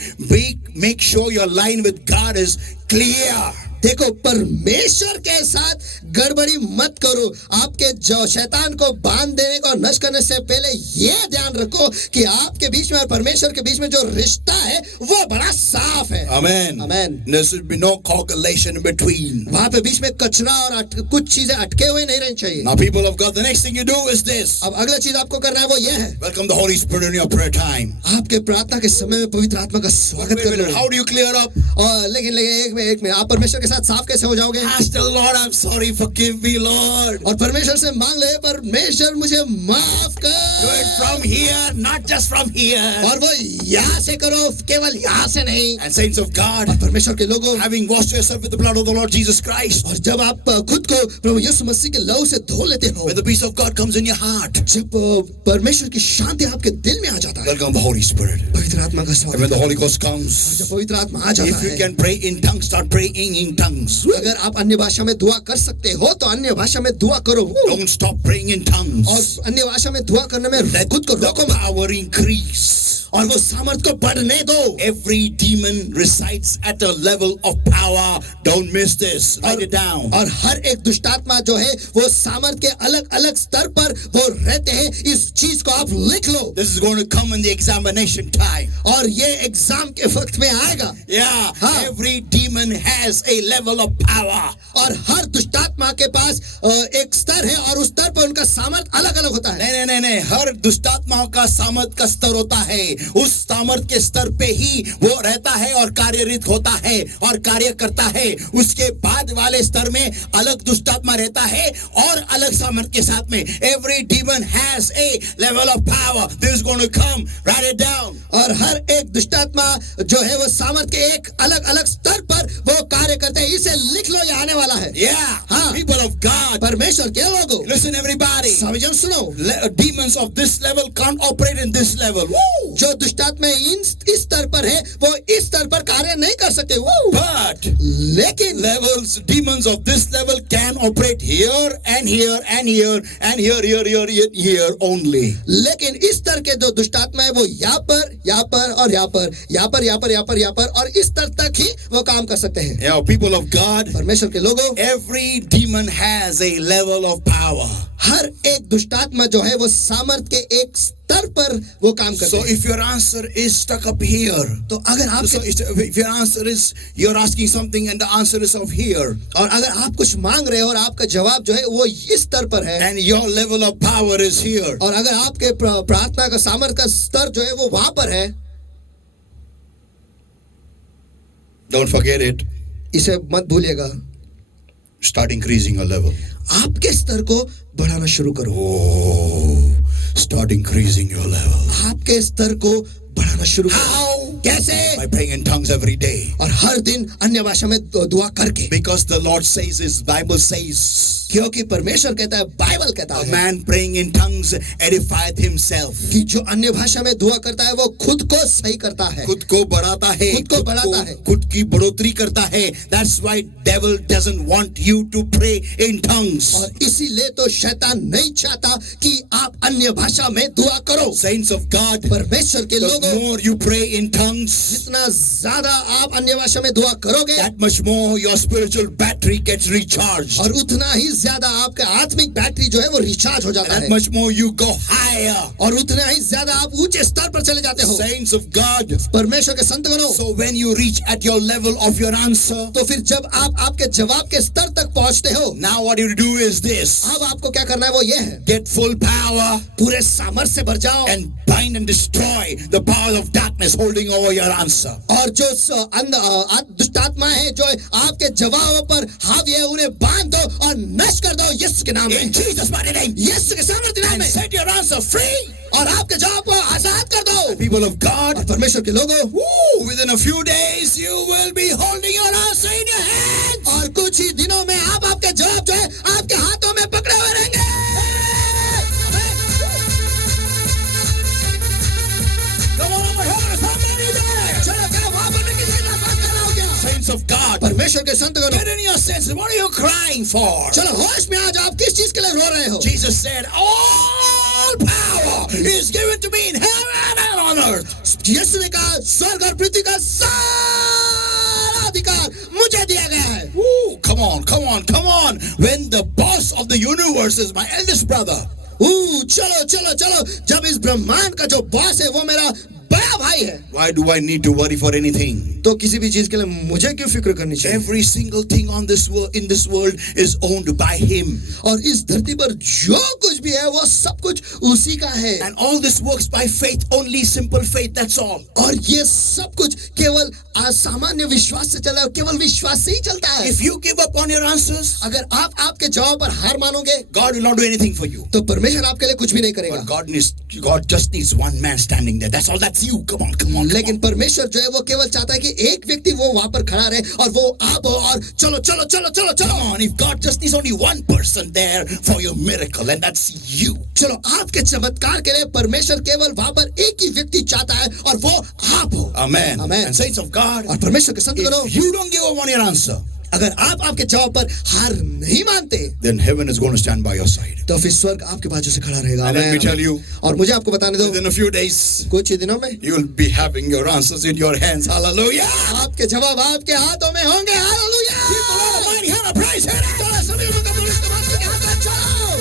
make sure your line with God is clear. देखो परमेश्वर के साथ गड़बड़ी मत करो। आपके जो शैतान को बांध देने को नष्ट करने से पहले ये ध्यान रखो कि आपके बीच में और परमेश्वर के बीच में जो रिश्ता है वो बड़ा साफ है। Amen. Amen. There should be no coagulation in between. वहां पे बीच में कचरा और कुछ चीजें अटके हुए नहीं रहनी चाहिए। Now, people of God, the next thing you do is this. अब अगला चीज आपको करना है वो ये है, Welcome the Holy Spirit in your prayer time. आपके प्रार्थना के समय में पवित्र आत्मा का स्वागत Wait a minute, करो। how do you clear up? और लेकिन एक मिनट आप परमेश्वर के साथ साफ कैसे हो जाओगे? Ask the Lord, I'm sorry, forgive me, Lord. और परमेश्वर से मांग ले, परमेश्वर मुझे माफ Do कर। it from here, not just from here. और वो यहाँ से करो, केवल यहाँ से नहीं। And saints of God, और परमेश्वर के लोगों, having washed yourself with the blood of the Lord Jesus Christ, और जब आप खुद को प्रभु यीशु मसीह के लहू से धो लेते हो, when the peace of God comes in your heart, जब परमेश्वर की शांति आपके दिल में आ जाता है, welcome the Holy Spirit. पवित्र आत्मा का And स्वागत। when the Holy Ghost जब comes, पवित्र आत्मा आ जाता if you है, can pray in tongues, start praying in tongues. अगर आप अन्य भाषा में दुआ कर सकते हो तो अन्य भाषा में दुआ करो। Don't stop praying in tongues. और अन्य भाषा में दुआ करने में Let खुद को the रोको मत। power increase और वो सामर्थ को बढ़ने दो। Every demon resides at a level of power. Don't miss this. Write it down. और हर एक दुष्टात्मा जो है वो सामर्थ के अलग अलग स्तर पर वो रहते हैं। इस चीज को आप लिख लो। This is going to come in the examination time. और ये एग्जाम के वक्त में आएगा। Yeah. हाँ। Every demon has a level of power. और हर दुष्टात्मा के पास एक स्तर है और उस स्तर पर उनका सामर्थ अलग अलग होता है। नहीं, हर दुष्टात्माओं का सामर्थ का स्तर होता है। उस सामर्थ के स्तर पे ही वो रहता है और कार्यरत होता है और कार्य करता है। उसके बाद वाले स्तर में अलग दुष्टात्मा रहता है और अलग सामर्थ के साथ में। Every demon has a level of power. This is going to come. Write it down. और हर एक दुष्टात्मा जो है वो सामर्थ के एक अलग अलग स्तर पर वो कार्य करते हैं। इसे लिख लो, ये आने वाला है। Yeah. हाँ। People of God. परमेश्वर के लोगों, Listen everybody. सभी जन सुनो। Demons of this level can't operate in this level. Woo! जो दुष्टात्मा इस स्तर पर है वो इस स्तर पर कार्य नहीं कर सकते। वो But लेकिन demons of this level can operate here and here and here and here only. लेकिन इस स्तर के जो दुष्टात्मा है वो यहाँ पर और यहाँ पर और इस स्तर तक ही वो काम कर सकते हैं। Yeah, people of God, परमेश्वर के लोगों, every demon has a level of power. हर एक दुष्टात्मा जो है वो सामर्थ के एक स्तर पर वो काम करते So हैं। if your answer is stuck up here, तो अगर आप if your answer is you're asking something and the answer is of here, और अगर आप कुछ मांग रहे हो और आपका जवाब जो है वो इस स्तर पर है and your level of power is here, और अगर आपके प्रार्थना का सामर्थ का स्तर जो है वो वहां पर है, don't forget it. इसे मत भूलिएगा। Start increasing your level. आपके स्तर को बढ़ाना शुरू करो। Oh, start increasing your level. आपके स्तर को बढ़ाना शुरू करो। How? कैसे? By praying in tongues every day. और हर दिन अन्य भाषा में दुआ करके। Because the Lord says, His Bible says, क्योंकि परमेश्वर कहता है, बाइबल कहता a है man praying in tongues edifieth himself. कि जो अन्य भाषा में दुआ करता है वो खुद को सही करता है, खुद को बढ़ाता है, खुद को बढ़ाता है, खुद की बढ़ोतरी करता है. That's why devil doesn't want you to pray in tongues. और इसीलिए तो शैतान नहीं चाहता कि आप अन्य भाषा में दुआ करो। Saints of God, परमेश्वर के the लोगों, more you pray in tongues, जितना ज्यादा आप अन्य भाषा में दुआ करोगे, that much more your spiritual battery gets recharged. और उतना ही ज्यादा आपका आत्मिक बैटरी जो है वो रिचार्ज हो जाता That है, much more you go higher. और उतना ही ज्यादा आप ऊंचे स्तर पर चले जाते हो। Saints of God, परमेश्वर के संतगणों, so when you reach at your level of your answer, तो फिर जब आप आपके जवाब के स्तर तक पहुंचते हो, now what you do is this: अब आपको क्या करना है वो ये है, get full power पूरे सामर्थ्य से भर जाओ and bind and destroy the powers of darkness holding over your answer. और जो दुष्टात्मा है जो आपके जवाबों पर हावी है उन्हें बांध दो और नष्ट कर दो यीशु के नाम In में, Jesus' mighty name, यीशु के सामर्थ्य नाम and में, set your answer free. और आपके जवाब को आजाद कर दो। People of God, और परमेश्वर के लोगों, woo, within a few days you will be holding your answer in your hands. और कुछ ही दिनों में आप आपके जवाब जो है आपके हाथों में पकड़े हुए रहेंगे। Come on, I'm heaven, somebody there. चलो क्या वहां पर मैं किसी के साथ बात कर रहा हूं क्या? Saints of God, परमेश्वर के संतगणों, get in your senses. What are you crying for? चलो होश में आ जाओ, आप किस चीज के लिए रो रहे हो? Jesus said, all power is given to me in heaven and on earth. यीशु ने कहा स्वर्ग और पृथ्वी का सारा अधिकार मुझे दिया गया है। Woo, come on. When the boss of the universe is my eldest brother, चलो जब इस ब्रह्मांड का जो बॉस है वो मेरा बड़ा भाई है, why do I need to worry for anything? तो किसी भी चीज के लिए मुझे क्यों फिक्र करनी चाहिए? Every single thing on this world, in this world, is owned by him. और इस धरती पर जो कुछ भी है वो सब कुछ उसी का है, And all this works by faith, only simple faith, that's all. और ये सब कुछ केवल सामान्य विश्वास से चला है, केवल विश्वास से ही चलता है। If you give up on your answers, अगर आप आपके जवाब पर हार मानोगे God will not do anything for you. तो परमेश्वर आपके लिए कुछ भी नहीं करेगा। But God just needs one man standing there. That's all. That's you. Come on. लेकिन परमेश्वर जो है वो केवल चाहता है कि एक व्यक्ति वो वहां पर खड़ा रहे और वो आप हो और चलो। Come on. If God just needs only one person there for your miracle, and that's you. चलो आपके चमत्कार के लिए परमेश्वर केवल वहां पर एक ही व्यक्ति चाहता है और वो आप हो। Amen. Amen. And saints of God, और परमेश्वर के संत करो, if you don't give up on your answer, अगर आप आपके जवाब पर हार नहीं मानते, then heaven is going to stand by your side. तो फिर स्वर्ग आपके बाजू से खड़ा रहेगा. And let me tell you, और मुझे आपको बताने दो, within a few days, कुछ ही दिनों में you will be having your answers in your hands. Hallelujah. आपके जवाब आपके हाथों में होंगे. Hallelujah. Give the Lord a mighty hand of praise. Hit it. चलो सभी लोग अपने इस्तेमाल के हाथ चलाओ.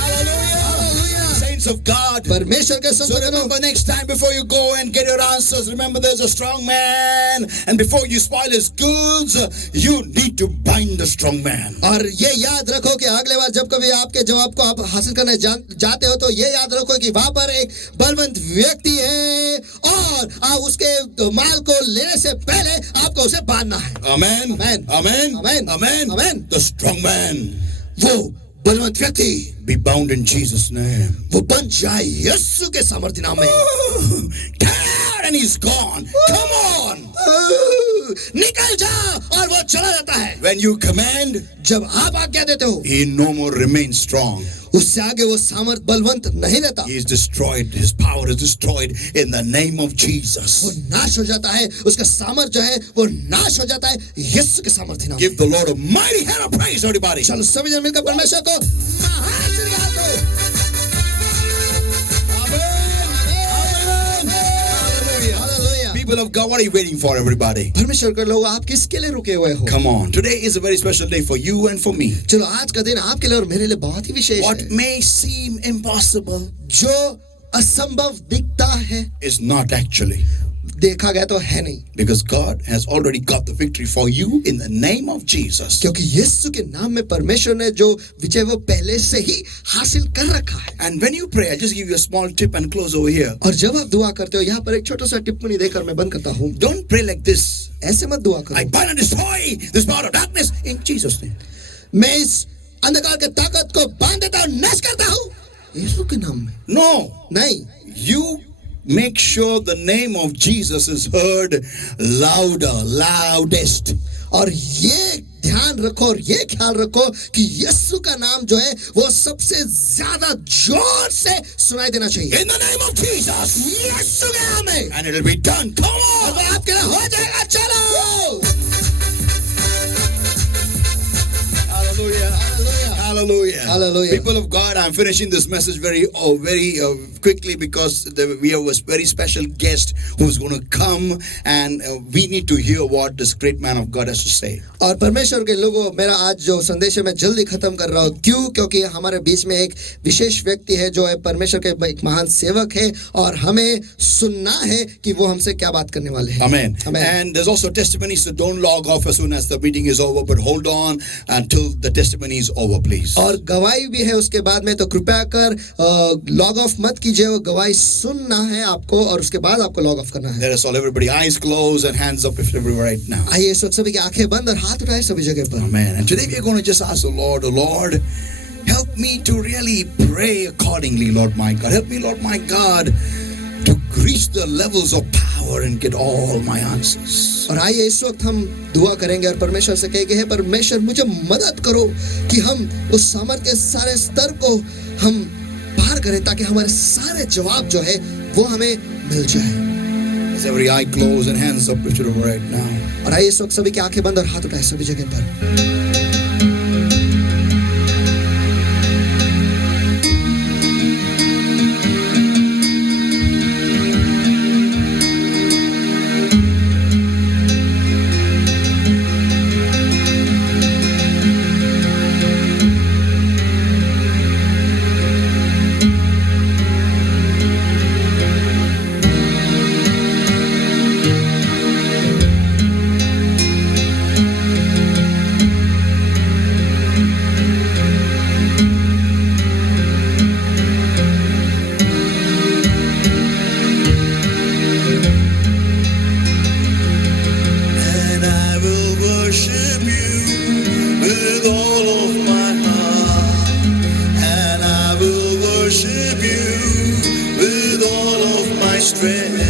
Hallelujah. Saints of God. परमेश्वर के So संतानों, remember, next time before you go and get your answers, remember there's a strong man, and before you spoil his goods, you need to bind the strong man. और ये याद रखो कि अगले बार जब कभी आपके जवाब को आप हासिल करने जाते हो, तो ये याद रखो कि वहां पर एक बलवंत व्यक्ति है और आप उसके माल को लेने से पहले आपको उसे बांधना है. Amen. Amen. Amen. Amen. Amen. Amen. The strong man वो बलवंत व्यक्ति be bound in Jesus' name. वो बन जाए यीशु के सामर्थ्य नाम में. Tear and he's gone. Come on. निकल जा और वो चला जाता है. When you command, जब आप आज्ञा देते हो, he no more remains strong. उससे आगे वो सामर्थ बलवंत नहीं रहता. He is destroyed. His power is destroyed in the name of वो Jesus. नाश हो जाता है. उसका सामर्थ जो है वो नाश हो जाता है यीशु के सामर्थ्य नाम में. Give the Lord a mighty hand of praise, everybody. चलो सभी जन मिलकर परमेश्वर को महान श्रीगात दो. Hallelujah. People of God, what are you waiting for, everybody? परमेश्वर के लोग, आप किसके लिए रुके हुए हो? Come on. Today is a very special day for you and for me. चलो आज का दिन आपके लिए और मेरे लिए बहुत ही विशेष What है. may seem impossible जो असंभव दिखता है, is not actually. देखा गया तो है नहीं. Because God has already got the victory for you in the name of Jesus. क्योंकि यीशु के नाम में परमेश्वर ने जो विजय वो पहले से ही हासिल कर रखा है. And when you pray, I'll just give you a small tip and close over here. और जब आप दुआ करते हो, यहाँ पर एक छोटा सा टिप्पणी देकर मैं बंद करता हूँ. Don't pray like this. ऐसे मत दुआ I करो. bind and destroy this power of darkness in Jesus' name. मैं इस अंधकार के ताकत को बांध देता हूँ, नष्ट करता हूँ यीशु के नाम में. No. नहीं, You make sure the name of Jesus is heard louder, loudest. और ये ध्यान रखो और ये ख्याल रखो कि यीशु का नाम जो है वो सबसे ज्यादा जोर से सुनाई देना चाहिए. In the name of Jesus. यीशु के नाम में. And it'll be done. Come और on. वो आपके लिए हो जाएगा. चलो. Hallelujah. Hallelujah. Hallelujah. People of God, I'm finishing this message very quickly because we have a very special guest who's going to come and we need to hear what this great man of God has to say. और परमेश्वर के लोगों, मेरा आज जो संदेश है मैं जल्दी खत्म कर रहा हूँ. क्यों? क्योंकि हमारे बीच में एक विशेष व्यक्ति है जो है परमेश्वर के एक महान सेवक है और हमें सुनना है कि वो हमसे क्या बात करने वाले हैं. Amen. Amen. And there's also testimonies, so don't log off as soon as the meeting is over, but hold on until the testimony is over, please. और गवाही भी है उसके बाद में, तो कृपया कर लॉग ऑफ मत कीजिए. वो गवाही सुनना है आपको और उसके बाद आपको लॉग ऑफ करना है. Let us all, everybody, eyes closed and hands up everywhere right now. आइए इस वक्त सभी की आंखें बंद और हाथ उठाए सभी जगह पर. Amen. And today we're going to just ask the Lord, oh Lord, help me to really pray accordingly, Lord my God. Help me, Lord my God, to reach the levels of power and get all my answers. और आइए इस वक्त हम दुआ करेंगे और परमेश्वर से कहेंगे, हे परमेश्वर मुझे मदद करो कि हम उस सामर्थ्य के सारे स्तर को हम पार करें ताकि हमारे सारे जवाब जो है वो हमें मिल जाए. Is every eye closed and hands up right now? और आइए इस वक्त सभी की आंखें बंद और हाथ उठाए सभी जगह पर. And I will worship you with all of my heart. And I will worship you with all of my strength.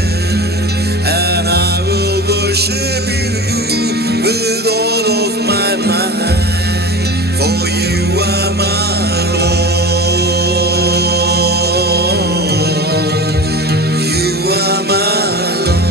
And I will worship you with all of my mind. For you are my Lord. You are my Lord.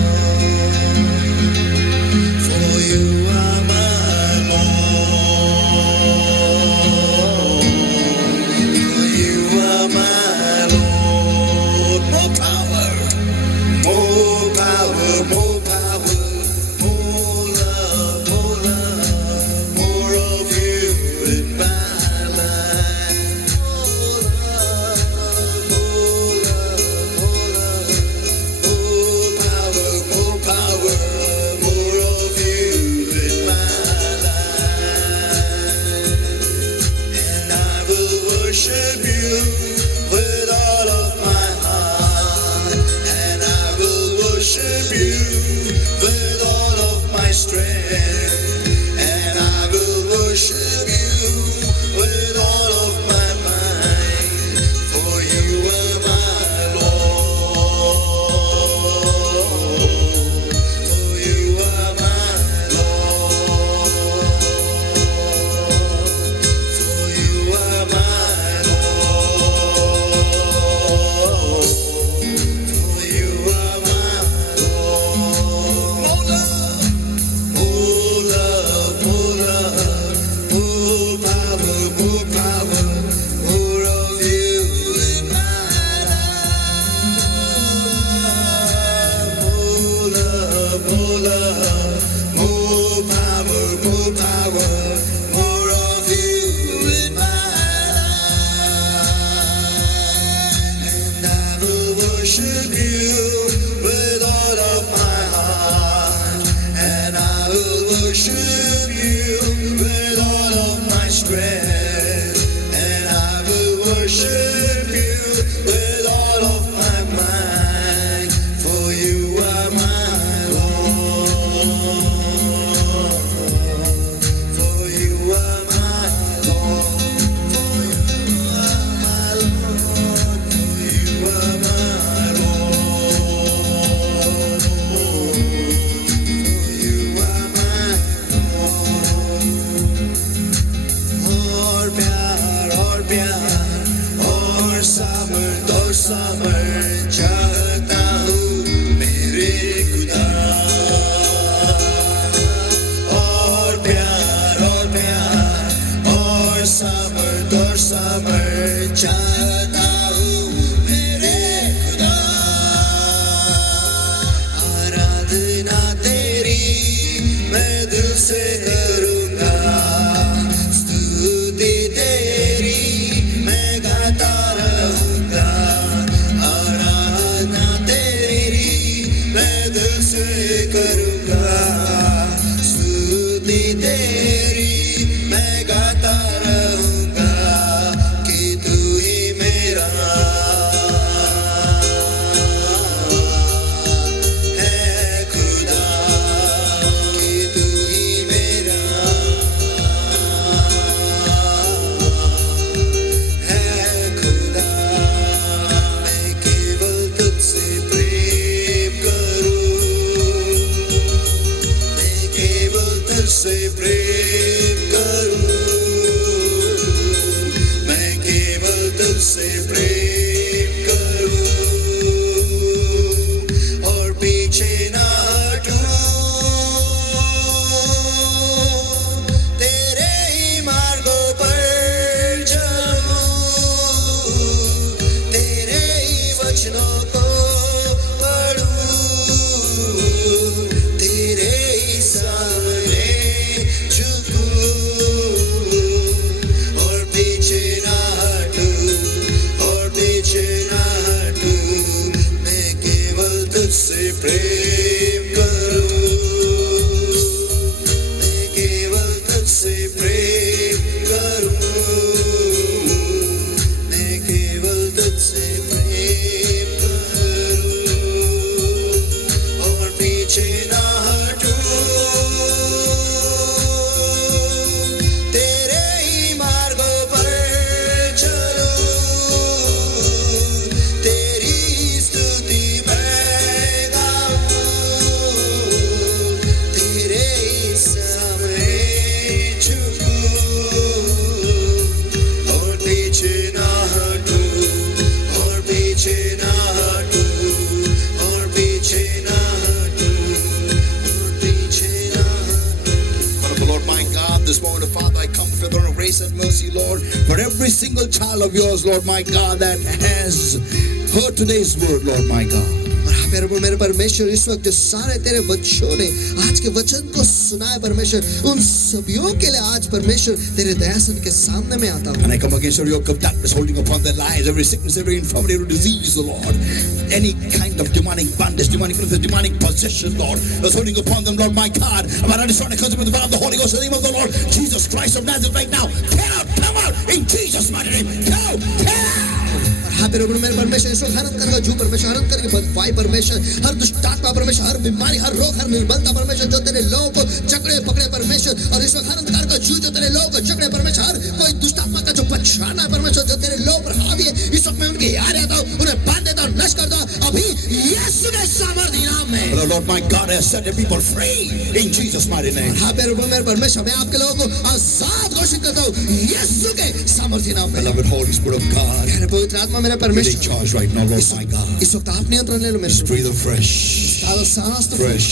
more power, more of you in my life. And I will worship you with all of my heart. And I will worship you with all of my strength. And I will worship you with all of my mind. For you are my Lord. For you are my Lord. For you are my Lord. For you are my Lord. For you are my Lord. और प्यार और summer चाहता हूँ मेरे खुदा। और प्यार और समर चाहता हूँ मेरे खुदा। आराधना तेरी मैं दिल से करूँगा, स्तुति तेरी मैं गाता रहूँगा। आराधना तेरी मैं दिल से करूँगा, स्तुति तेरी मैं गाता रहूँगा। कि तू ही मेरा है खुदा, कि तू ही मेरा है खुदा। मैं केवल तुझसे प्रेम करूं, मैं केवल तुझसे प्रेम करूं, मैं केवल तुझसे प्रेम करूं। और पीछे ना हटूं, तेरे ही मार्गों पर चलूं, तेरे ही वचनों को पढ़ूं, तेरे ही सामने झुकूं। और पीछे ना हटूं, और पीछे ना हटूं, मैं केवल तुझसे प्रेम करूं, मैं केवल तुझसे प्रेम करूं, मैं केवल तुझसे प्रेम करूं। और पीछे ना हटूं, तेरे ही मार्गों पर चलूं, तेरी स्तुति मैं गाऊं, तेरे ही सामने झुकूं। और पीछे ना हटूं, और पीछे ना हटूं, और पीछे ना हटूं, और पीछे ना हटूं। But of the Lord my God, this morning, Father, I come before the throne of grace and mercy, Lord, for every single child of yours, Lord my God, that has heard today's word, Lord my God. और हाँ प्यारे प्रभु मेरे परमेश्वर, इस वक्त जो सारे तेरे बच्चों ने आज के वचन को सुना है परमेश्वर, उन सभियों के लिए आज परमेश्वर तेरे दयासन के सामने में आता हूँ। And I come against every yoke of darkness holding upon their lives, every sickness, every infirmity, every disease, O Lord. Any kind of demonic bondage, demonic possession, Lord, that's holding upon them, Lord my God. About I destroy and cleanse them with the power of the Holy Ghost in the name of the Lord Jesus Christ of Nazareth right now. Get out, come out in Jesus' mighty name. Go, get out. और हाँ प्यारे प्रभु मेरे परमेश्वर, इस वक्त हरण करके जू परमेश्वर, हरण करके बदवाई परमेश्वर, हर दुष्टात्मा परमेश्वर, हर बीमारी, हर रोग, हर निर्बलता परमेश्वर जो तेरे लोगों को जकड़े पकड़े परमेश्वर, और इस वक्त हरण करके जू जो तेरे लोगों को जकड़े परमेश्वर, हर कोई दुष्टात्मा का जो पछाना है परमेश्वर जो तेरे लोगों पर हावी है, इस वक्त मैं उनके याद आता हूँ, उन्हें बांध देता हूँ, नष्ट कर दो अभी यीशु के सामर्थ्य नाम में। The Lord my God has set the people free in Jesus' mighty name. हाँ प्यारे प्रभु मेरे परमेश्वर, मैं आपके लोगों को आजाद घोषित करता हूँ यीशु के सामर्थ्य नाम में। Beloved Holy Spirit of God, प्यारे पवित्र आत्मा मेरा take परमेश्वर, charge right now, Lord my God. इस वक्त आप नियंत्रण ले लो मेरे Just breathe afresh. ताज़ा सांस तो Fresh.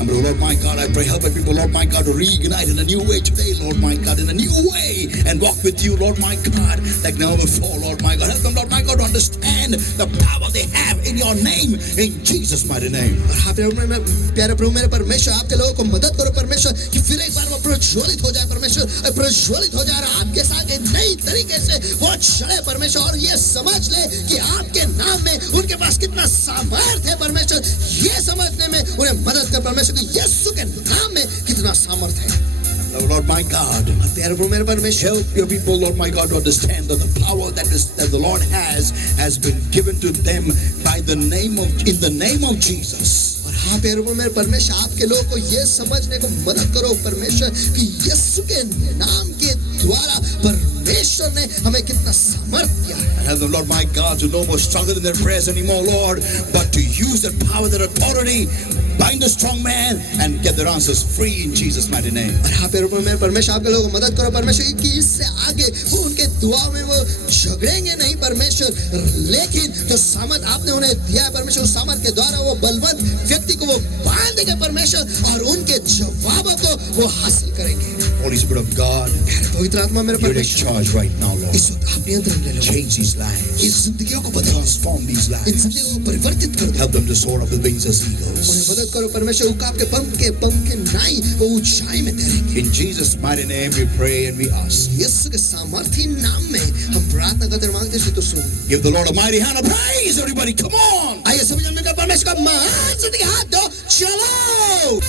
And Lord my God, I pray, help my people, Lord my God, to reignite in a new way today, Lord my God, in a new way, and walk with you, Lord my God, like never before, Lord my God. Help them, Lord my God, to understand the power they have in your name, in Jesus' mighty name. और हाँ प्यारे प्रभु मेरे परमेश्वर, आपके लोगों को मदद करो परमेश्वर, प्रज्वलित हो जाए परमेश्वर, प्रज्वलित हो जाए और आपके साथ एक नई तरीके से वो चले परमेश्वर, और ये समझ ले कि आपके नाम में उनके पास कितना सामर्थ्य है परमेश्वर, ये समझने में उन्हें मदद कर परमेश्वर कि यीशु के नाम में कितना सामर्थ्य है। Lord my God, प्यारे प्रभु मेरे परमेश्वर, help your people, Lord my God, to understand that the power that the Lord has been given to them by the name of, in the name of Jesus. और हाँ प्यारे प्रभु मेरे परमेश्वर, आपके लोगों को ये समझने को मदद करो परमेश्वर कि यीशु के नाम के द्वारा परमेश्वर ने हमें कितना सामर्थ्य दिया है। And help them, Lord my God, to no more struggle in their prayers anymore, Lord, but to use that power, that authority, bind the strong man and get their answers free in Jesus' mighty name. और हाँ प्यारे प्रभु मेरे परमेश्वर, आपके लोगों को मदद करो परमेश्वर कि इससे आगे वो उनके दुआ में वो झगड़ेंगे नहीं परमेश्वर, लेकिन जो सामर्थ आपने उन्हें दिया है परमेश्वर, उस सामर्थ के द्वारा वो बलवंत व्यक्ति को वो बांध देंगे परमेश्वर और उनके जवाबों को वो हासिल करेंगे। Holy Spirit of God, पवित्र आत्मा मेरे you're in परमेश्वर, charge right now, Lord. इस वक्त आप नियंत्रण ले लो, Change these lives. इन जिंदगियों को बदलो, Transform these इन lives. जिंदगियों को परिवर्तित कर दो। Help them to soar up with wings as उन्हें eagles. मदद करो परमेश्वर, उनका आपके पंख के नाई वो ऊंचाई में तैरेंगे। In Jesus' mighty name we pray and we ask. यीशु के सामर्थी नाम में हम प्रार्थना करते और मांगते हैं, तो सुन। Give the Lord a mighty hand of praise, everybody. Come on. आइए सभी जन मिलकर परमेश्वर का महान स्तुति के हाथ दो, चलो।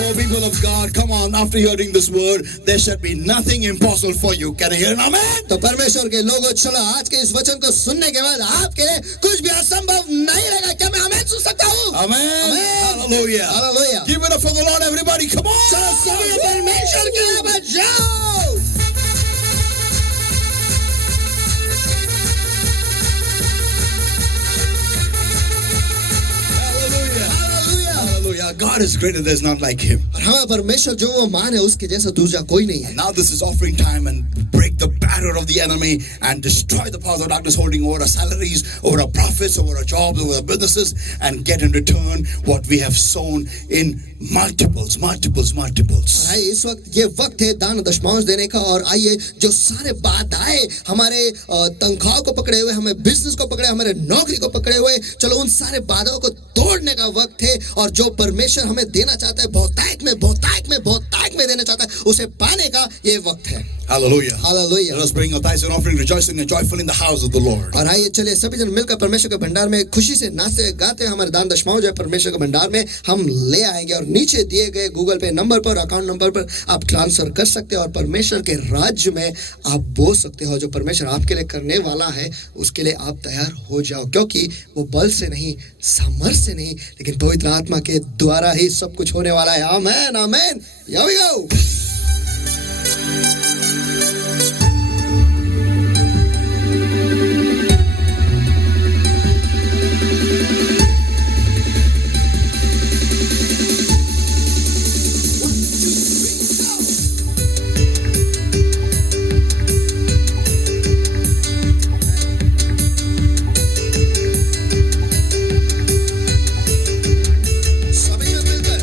Oh, people of God, come on. After hearing this word, there shall be nothing impossible for you. Can I hear an amen? तो परमेश्वर के लोगों, चलो आज के इस वचन को सुनने के बाद आपके लिए कुछ भी असंभव नहीं रहेगा। क्या मैं आमीन सुन सकता हूँ? Amen. Amen. Hallelujah. Hallelujah. Give it up for the Lord, everybody. Come on. चलो सभी परमेश्वर के लिए बजाओ। Hallelujah. Hallelujah. Hallelujah. God is greater. There's not like him. और हमारा परमेश्वर जो वो मान है, उसके जैसा दूसरा कोई नहीं है। Now this is offering time and break the barrier of the enemy and destroy the powers of darkness holding over our salaries, over our profits, over our jobs, over our businesses, and get in return what we have sown in multiples. आइए इस वक्त ये वक्त है दान दशमांश देने का, और आइए जो सारे बाधाएं हमारे तनख्वाह को पकड़े हुए, हमें बिजनेस को पकड़े, हमारे नौकरी को पकड़े हुए, चलो उन सारे बाधाओं को तोड़ने का वक्त है। और जो परमेश्वर हमें देना चाहता है, बहुतायत में देना चाहता है, उसे पाने का ये वक्त है। Hallelujah. Hallelujah. Let us bring our tithes and offering, rejoicing and joyful in the house of the Lord. और आइए चलिए सभी जन मिलकर परमेश्वर के भंडार में खुशी से नाचते गाते हमारे दान दशमांश जो है परमेश्वर के भंडार में हम ले आएंगे, और नीचे दिए गए गूगल पे नंबर पर, अकाउंट नंबर पर आप ट्रांसफर कर सकते हैं और परमेश्वर के राज्य में आप बोल सकते हो। जो परमेश्वर आपके लिए करने वाला है उसके लिए आप तैयार हो जाओ, क्योंकि वो बल से नहीं, सामर्थ्य से नहीं, लेकिन पवित्र आत्मा के द्वारा ही सब कुछ होने वाला है। आमेन, आमेन। Here we go. सभी जन मिलकर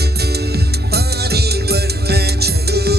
पानी पर मैं चलूं,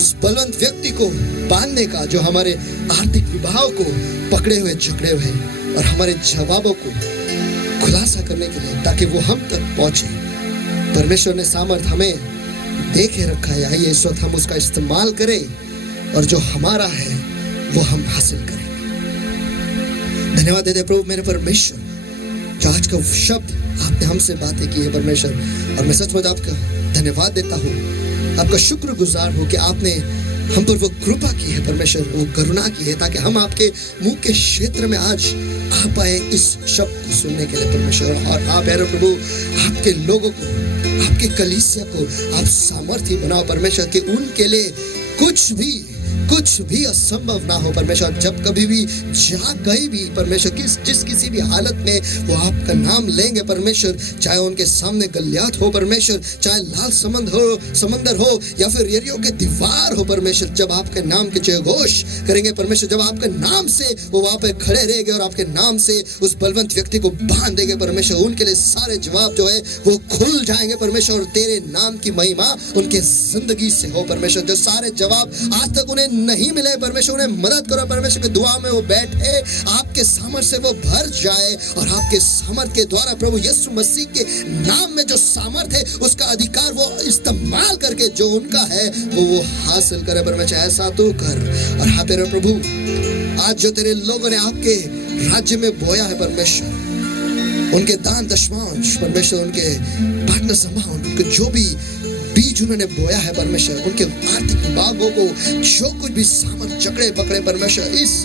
उस बलवंत व्यक्ति को बांधने का जो हमारे आर्थिक विभाव को पकड़े हुए जकड़े हुए हैं, और हमारे जवाबों को खुलासा करने के लिए, ताकि वो हम तक पहुंचे। परमेश्वर ने सामर्थ हमें दे के रखा है। आइए इस वक्त हम उसका इस्तेमाल करें और जो हमारा है वो हम हासिल करेंगे। धन्यवाद देते प्रभु मेरे परमेश्वर, जो आज का शब्द आपने हमसे बातें की है परमेश्वर, और मैं सचमुच आपका धन्यवाद देता हूँ, आपका शुक्रगुजार हूँ कि आपने हम पर वो कृपा की है परमेश्वर, वो करुणा की है, ताकि हम आपके मुंह के क्षेत्र में आज आ पाए इस शब्द को सुनने के लिए परमेश्वर। और आप प्यारे प्रभु आपके लोगों को, आपके कलीसिया को आप सामर्थ्य बनाओ परमेश्वर, कि उनके लिए कुछ भी असंभव ना हो परमेश्वर। जब कभी भी जहाँ कहीं भी परमेश्वर जिस किसी भी हालत में वो आपका नाम लेंगे परमेश्वर, चाहे उनके सामने गलियात हो परमेश्वर, चाहे लाल समंदर हो या फिर यरीहो की दीवार हो परमेश्वर, जब आपके नाम के जयघोष करेंगे परमेश्वर, जब आपके नाम से वो वहाँ पे खड़े रहेंगे और आपके नाम से उस बलवंत व्यक्ति को बांध देंगे परमेश्वर, उनके लिए सारे जवाब जो है वो खुल जाएंगे परमेश्वर, और तेरे नाम की महिमा उनके जिंदगी से हो परमेश्वर। जो सारे जवाब आज तक उन्हें नहीं मिले परमेश्वर, उन्हें मदद करो परमेश्वर, की दुआ में वो बैठे, आपके सामर्थ से वो भर जाए, और आपके सामर्थ के द्वारा प्रभु यीशु मसीह के नाम में जो सामर्थ है उसका अधिकार वो इस्तेमाल करके जो उनका है वो हासिल करे परमेश्वर। ऐसा तो कर। और हाँ तेरे प्रभु, आज जो तेरे लोगों ने आपके राज्य में बोया है परमेश्वर, उनके दान दशमांश परमेश्वर, उनके पार्टनर्स अमाउंट, उनके जो भी बीज उन्होंने बोया है परमेश्वर, उनके आर्थिक विभागों को जो कुछ भी सामर्थ जकड़े पकड़े परमेश्वर, इस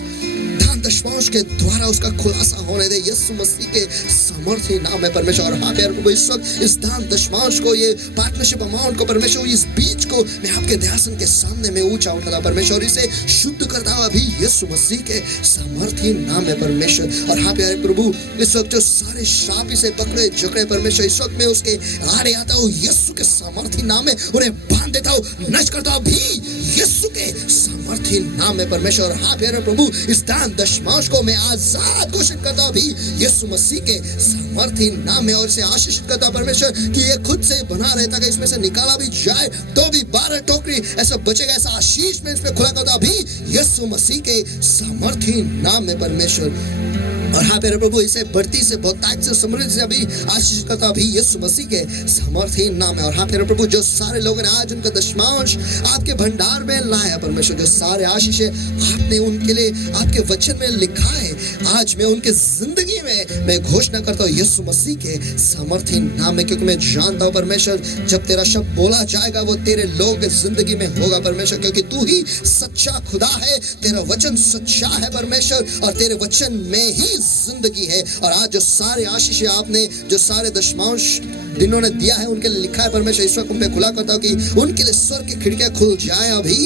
दान दशमांश के द्वारा उसका खुलासा होने दे यीशु मसीह के सामर्थ्य नाम है परमेश्वर। और हाँ प्यारे प्रभु, इस वक्त इस दान दशमांश को, ये पार्टनरशिप अमाउंट को परमेश्वर, इस बीज को मैं आपके दयासन के सामने में ऊंचा उठाता परमेश्वर, इसे शुद्ध करता हुआ अभी यीशु मसीह के सामर्थ्य नाम है परमेश्वर। और हाँ प्यारे प्रभु, इस वक्त जो सारे श्राप इसे पकड़े जकड़े परमेश्वर, इस वक्त मैं उसके आड़े आता हूँ यीशु के सामर्थ्य नाम में, उन्हें बांध देता हूँ, नष्ट करता हूँ अभी यीशु के सामर्थ्य नाम में परमेश्वर। हाँ प्यारे प्रभु, इस दान दशमांश को मैं आजाद घोषित करता हूँ अभी यीशु मसीह के सामर्थ्य नाम में, और इसे आशीष करता हूँ परमेश्वर कि ये खुद से बना रहता है, इसमें से निकाला भी जाए तो भी 12 टोकरी ऐसा बचेगा, ऐसा आशीष में इसमें खुला करता हूँ अभी यीशु मसीह के सामर्थ्य नाम में परमेश्वर। और हाँ प्यारे प्रभु, इसे बढ़ती से बहुतायत से समृद्धि से अभी आशीष करता अभी यीशु मसीह के सामर्थ्य नाम है। और हाँ प्यारे प्रभु, जो सारे लोगों ने आज उनका दशमांश आपके भंडार में लाया परमेश्वर, जो सारे आशीष आपने उनके लिए आपके वचन में लिखा है, आज मैं उनके जिंदगी में मैं घोषणा करता हूँ यीशु मसीह के सामर्थ्य नाम में, क्योंकि मैं जानता हूँ परमेश्वर, जब तेरा शब्द बोला जाएगा वो तेरे लोगों के जिंदगी में होगा परमेश्वर, क्योंकि तू ही सच्चा खुदा है, तेरा वचन सच्चा है परमेश्वर, और तेरे वचन में ही जिंदगी है। और आज जो सारे आशीष आपने, जो सारे दशमांश जिन्होंने दिया है उनके लिए लिखा है परमेश्वर, इस वक्त उन पे खुला करता हूं कि उनके लिए स्वर्ग की खिड़कियां खुल जाए अभी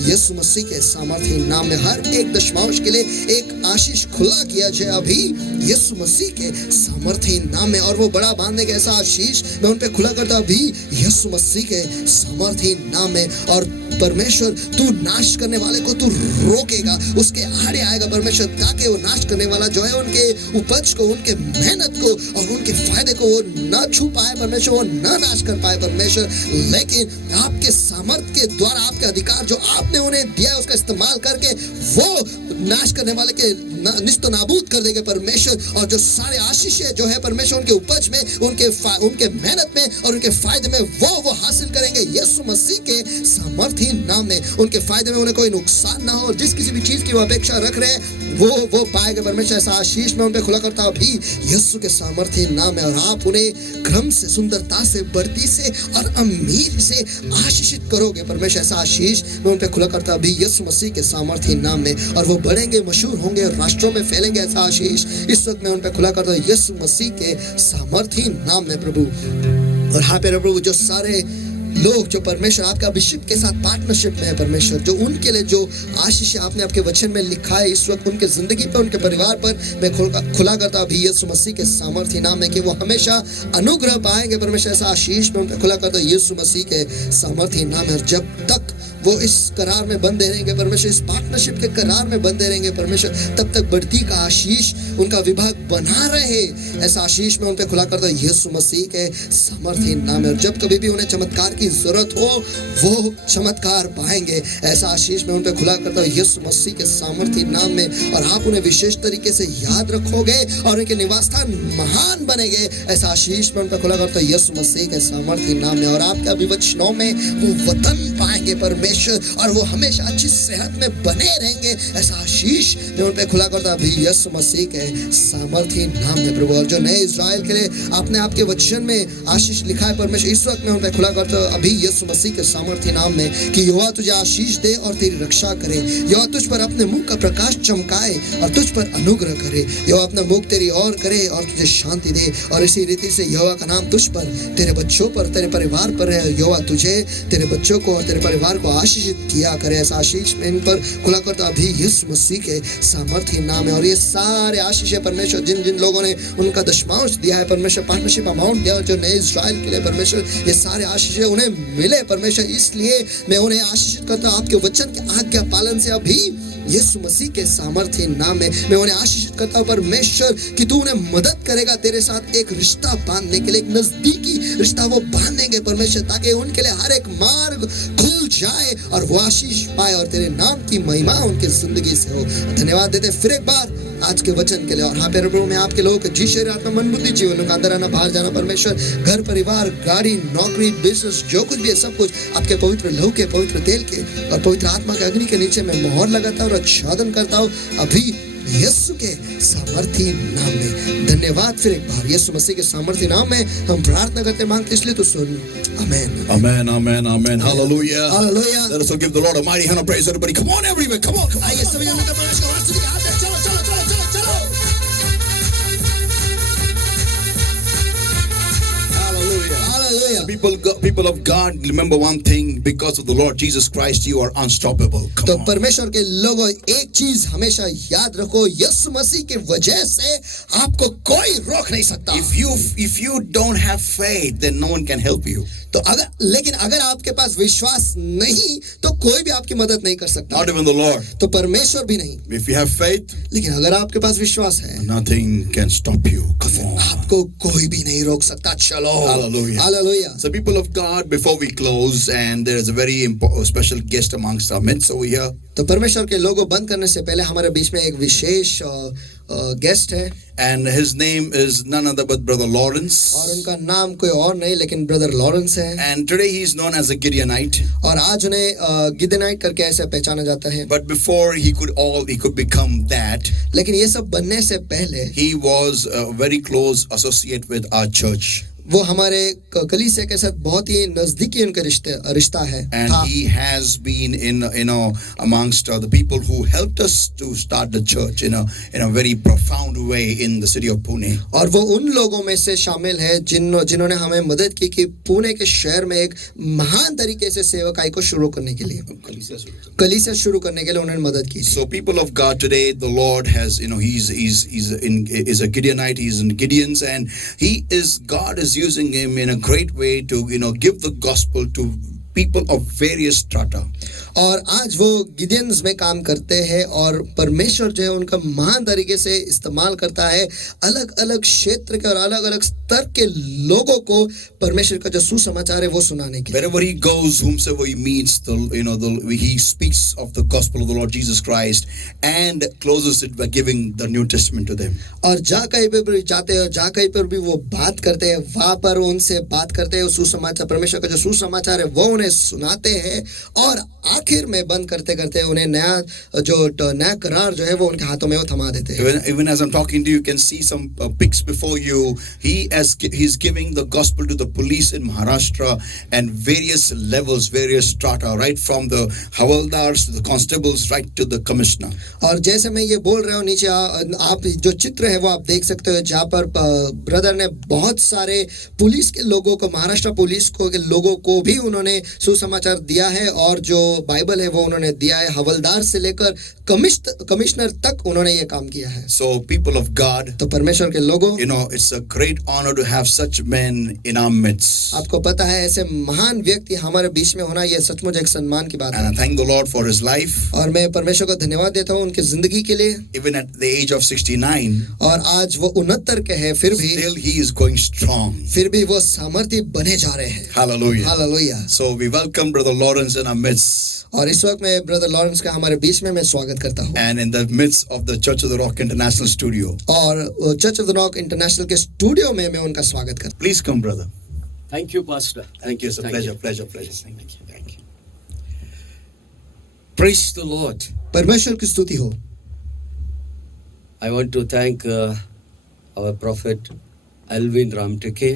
यीशु मसीह के सामर्थ्य नाम में। हर एक दशमांश के लिए एक आशीष खुला किया जाए अभी यीशु मसीह के सामर्थ्य नाम में, और वो बड़ा बांधने का ऐसा आशीष मैं उन पे खुला करता हूं अभी यीशु मसीह के सामर्थ्य नाम में। और परमेश्वर, तू नाश करने वाले को तू रोकेगा, उसके आड़े आएगा परमेश्वर, ताकि वो नाश करने वाला जो है उनके उपज को, उनके मेहनत को और उनके फायदे को वो न छू पाए परमेश्वर, वो न नाश कर पाए परमेश्वर, लेकिन आपके सामर्थ के द्वारा, आपके अधिकार जो आपने उन्हें दिया उसका इस्तेमाल करके वो नाश करने वाले के निस्त नाबूद कर देंगे परमेश्वर। और जो सारे आशीष जो है परमेश्वर, उनके उपज में, उनके मेहनत में और उनके फायदे में वो हासिल करेंगे यीशु मसीह के सामर्थ्य नाम में। उनके फायदे में उन्हें कोई नुकसान ना हो, जिस किसी भी चीज की वो अपेक्षा रख रहे हैं वो पाएंगे परमेश्वर। ऐसा आशीष में उन पे खुला करता हूं अभी यीशु के सामर्थ्य नाम में। और आप उन्हें क्रम से, सुंदरता से, बढ़ती से और अमीर से आशीषित करोगे परमेश्वर। ऐसा आशीष मैं उन पे खुला करता हूं अभी यीशु मसीह के सामर्थ्य नाम में, और वो बढ़ेंगे, मशहूर होंगे, राष्ट्रों में फैलेंगे। ऐसा आशीष इस वक्त मैं उन पे खुला करता हूं यीशु मसीह के सामर्थ्य नाम में प्रभु। और हाँ प्यारे प्रभु, जो सारे लोग जो परमेश्वर आपका अभिषेक के साथ पार्टनरशिप में है परमेश्वर, जो उनके लिए जो आशीष आपने आपके वचन में लिखा है इस वक्त उनके जिंदगी पर, उनके परिवार पर मैं खुला करता अभी यीशु मसीह के सामर्थ्य नाम में, कि वो हमेशा अनुग्रह पाएंगे परमेश्वर। ऐसा आशीष में उन पे खुला करता यीशु मसीह के सामर्थ्य नाम है। और जब तक वो इस करार में बंधे रहेंगे परमेश्वर, इस पार्टनरशिप के करार में बंधे रहेंगे परमेश्वर, तब तक बढ़ती का आशीष उनका विभाग बना रहे। ऐसा आशीष में उन पे खुला करता यीशु मसीह के सामर्थ्य नाम में। और जब कभी भी उन्हें चमत्कार की जरूरत हो वो चमत्कार पाएंगे। ऐसा आशीष में उन पे खुला करता यीशु मसीह के सामर्थ्य नाम में। और आप उन्हें विशेष तरीके से याद रखोगे और उनके निवास स्थान महान बनेंगे। ऐसा आशीष में उन पे खुला करता यीशु मसीह के सामर्थ्य नाम में। और आपके अभिवचनों में वो वतन पाएंगे परमेश्वर, और वो हमेशा अच्छी सेहत में बने रहेंगे। ऐसा आशीष में उन पे खुला करता अभी यीशु मसीह के सामर्थ्य नाम में प्रभु। और जो नए इज़राइल के लिए आपने आपके वचन में आशीष लिखा है परमेश्वर, इस वक्त में उन पे खुला करता अभी यीशु मसीह के सामर्थ्य नाम में कि यहोवा तुझे आशीष दे और तेरी रक्षा करे। यहोवा तुझ पर अपने मुख का प्रकाश चमकाए और तुझ पर अनुग्रह करे। यहोवा अपना मुख तेरी ओर करे और तुझे शांति दे। और इसी रीति से यहोवा का नाम तुझ पर, तेरे बच्चों पर, तेरे परिवार पर है। यहोवा तुझे, तेरे बच्चों को और तेरे परिवार को आशीषित किया करे। ऐसा आशीष में इन पर खुला करता अभी यीशु मसीह के सामर्थ्य नाम है। और ये सारे आशीष है परमेश्वर, जिन जिन लोगों ने उनका दशमांश दिया है परमेश्वर, पार्टनरशिप अमाउंट दिया जो नए इज़राइल के लिए परमेश्वर, ये सारे आशीष उन्हें मिले परमेश्वर। इसलिए मैं उन्हें आशीषित करता हूं आपके वचन के आज्ञा पालन से अभी यीशु मसीह के सामर्थ्य नाम में। मैं उन्हें आशीषित करता हूं परमेश्वर कि तू उन्हें मदद करेगा तेरे साथ एक रिश्ता बांधने के लिए, एक नजदीकी रिश्ता वो बांधेंगे परमेश्वर, ताकि उनके लिए हर एक मार्ग खुल जाए और वो आशीष पाए और तेरे नाम की महिमा उनकी जिंदगी से हो। धन्यवाद देते फिर एक बार आज के वचन के लिए। और हाँ प्रभु, मैं आपके लोगों के जी शरीर आत्मा मन बुद्धि जीवन का अंदर आना बाहर जाना परमेश्वर, घर परिवार गाड़ी नौकरी बिजनेस जो कुछ भी है सब कुछ आपके पवित्र लहू के, पवित्र तेल के और पवित्र आत्मा के अग्नि के नीचे मैं मोहर लगाता हूँ और आच्छादन करता हूँ अभी यीशु के सामर्थ्य नाम में। धन्यवाद फिर एक बार यीशु मसीह के सामर्थ्य नाम में हम प्रार्थना करते मांगते, इसलिए तो सुन। आमेन Amen, amen, amen. Hallelujah. Hallelujah. Let us all give the Lord a mighty hand of praise. Everybody, come on, everybody, come on. Come on. आइए सभी जन मिलकर परमेश्वर को आशीष दें। हाथ दे, चलो चलो चलो चलो चलो। Hallelujah. Hallelujah. People of God, remember one thing: because of the Lord Jesus Christ, you are unstoppable. तो Come on. परमेश्वर के लोगों एक चीज हमेशा याद रखो, यीशु मसीह के वजह से आपको कोई रोक नहीं सकता। If you don't have faith, then no one can help you. तो लेकिन अगर आपके पास विश्वास नहीं तो कोई भी आपकी मदद नहीं कर सकता, Not even the Lord. तो परमेश्वर भी नहीं। If you have faith, लेकिन अगर आपके पास विश्वास है nothing can stop you. Come on. आपको कोई भी नहीं रोक सकता। चलो Hallelujah. Hallelujah. So, people of God, before we close, and there is a very special guest amongst our midst over here. तो परमेश्वर के लोगों बंद करने से पहले हमारे बीच में एक विशेष गेस्ट है, And his name is none other but Brother Lawrence. और उनका नाम कोई और नहीं लेकिन ब्रदर लॉरेंस है। And today he is known as a Gideonite. और आज उन्हें गिदेनाइट करके ऐसे पहचाना जाता है। But before he could become that, लेकिन ये सब बनने से पहले he was a very close associate with our church. वो हमारे कलीसिया के साथ बहुत ही नजदीकी उनका रिश्ता है। And he has been in amongst the people who helped us to start the church in a very profound way in the city of Pune. और वो उन लोगों में से शामिल है जिन्होंने हमें मदद की कि पुणे के शहर में एक महान तरीके से सेवकाई को शुरू करने के लिए, कलीसिया शुरू करने के लिए उन्होंने मदद की। So people of God, today the Lord has, he's a Gideonite, he's in Gideons, and God is using him in a great way to give the gospel to people of various strata. और आज वो गिदेंस में काम करते हैं और परमेश्वर जो है उनका महान तरीके से इस्तेमाल करता है अलग अलग क्षेत्र के और अलग अलग स्तर के लोगों को परमेश्वर का जो सुसमाचार है वो सुनाने के लिए। Wherever he goes, whomsoever he meets, he speaks of the gospel of the Lord Jesus Christ and closes it by giving the New Testament to them. और जहाँ कहीं पर भी जाते हैं, जहाँ कहीं पर भी वो बात करते हैं, वहाँ पर उनसे बात करते हैं, सुसमाचार परमेश्वर का जो सुसमाचार है वो उन्हें सुनाते हैं और आखिर में बंद करते करते उन्हें नया करार जो है वो उनके हाथों में वो थमा देते हैं। Even as I'm talking to you, you can see some pics before you. He's giving the gospel to the police in Maharashtra and various levels, various strata, right from the havaldars to the constables, right to the commissioner. और जैसे मैं ये बोल रहा हूँ नीचे आप जो चित्र है वो आप देख सकते हो, जहाँ पर ब्रदर ने बहुत सारे पुलिस के लोगों को, महाराष्ट्र पुलिस को के लोगों को भी उन्होंने सुसमाचार दिया है और जो बाइबल है वो उन्होंने दिया है। हवलदार से लेकर कमिश्नर तक उन्होंने ये काम किया है। So, people of God, तो परमेश्वर के लोगों, it's a great honor to have such men in our midst. आपको पता है ऐसे महान व्यक्ति हमारे बीच में होना ये सचमुच एक सम्मान की बात And I है। thank the Lord for his life. और मैं परमेश्वर को धन्यवाद देता हूँ उनकी जिंदगी के लिए। Even at the age of 69, और आज वो 69 के हैं, फिर he is going strong. भी वो सामर्थ्य बने जा रहे हैं। Hallelujah. Hallelujah. So we welcome Brother Lawrence in our midst. और इस वक्त मैं ब्रदर लॉरेंस का हमारे बीच में मैं स्वागत करता हूँ। And in the midst of the Church of the Rock International Studio. और church of the rock international के स्टूडियो में मैं उनका स्वागत करता हूँ। Please come, brother. Thank you, Pastor. Thank you. It's a Thank pleasure, you. pleasure, pleasure. Thank you. Thank you. Praise the Lord. परमेश्वर की स्तुति हो। I want to thank our prophet Alvin Ramteke,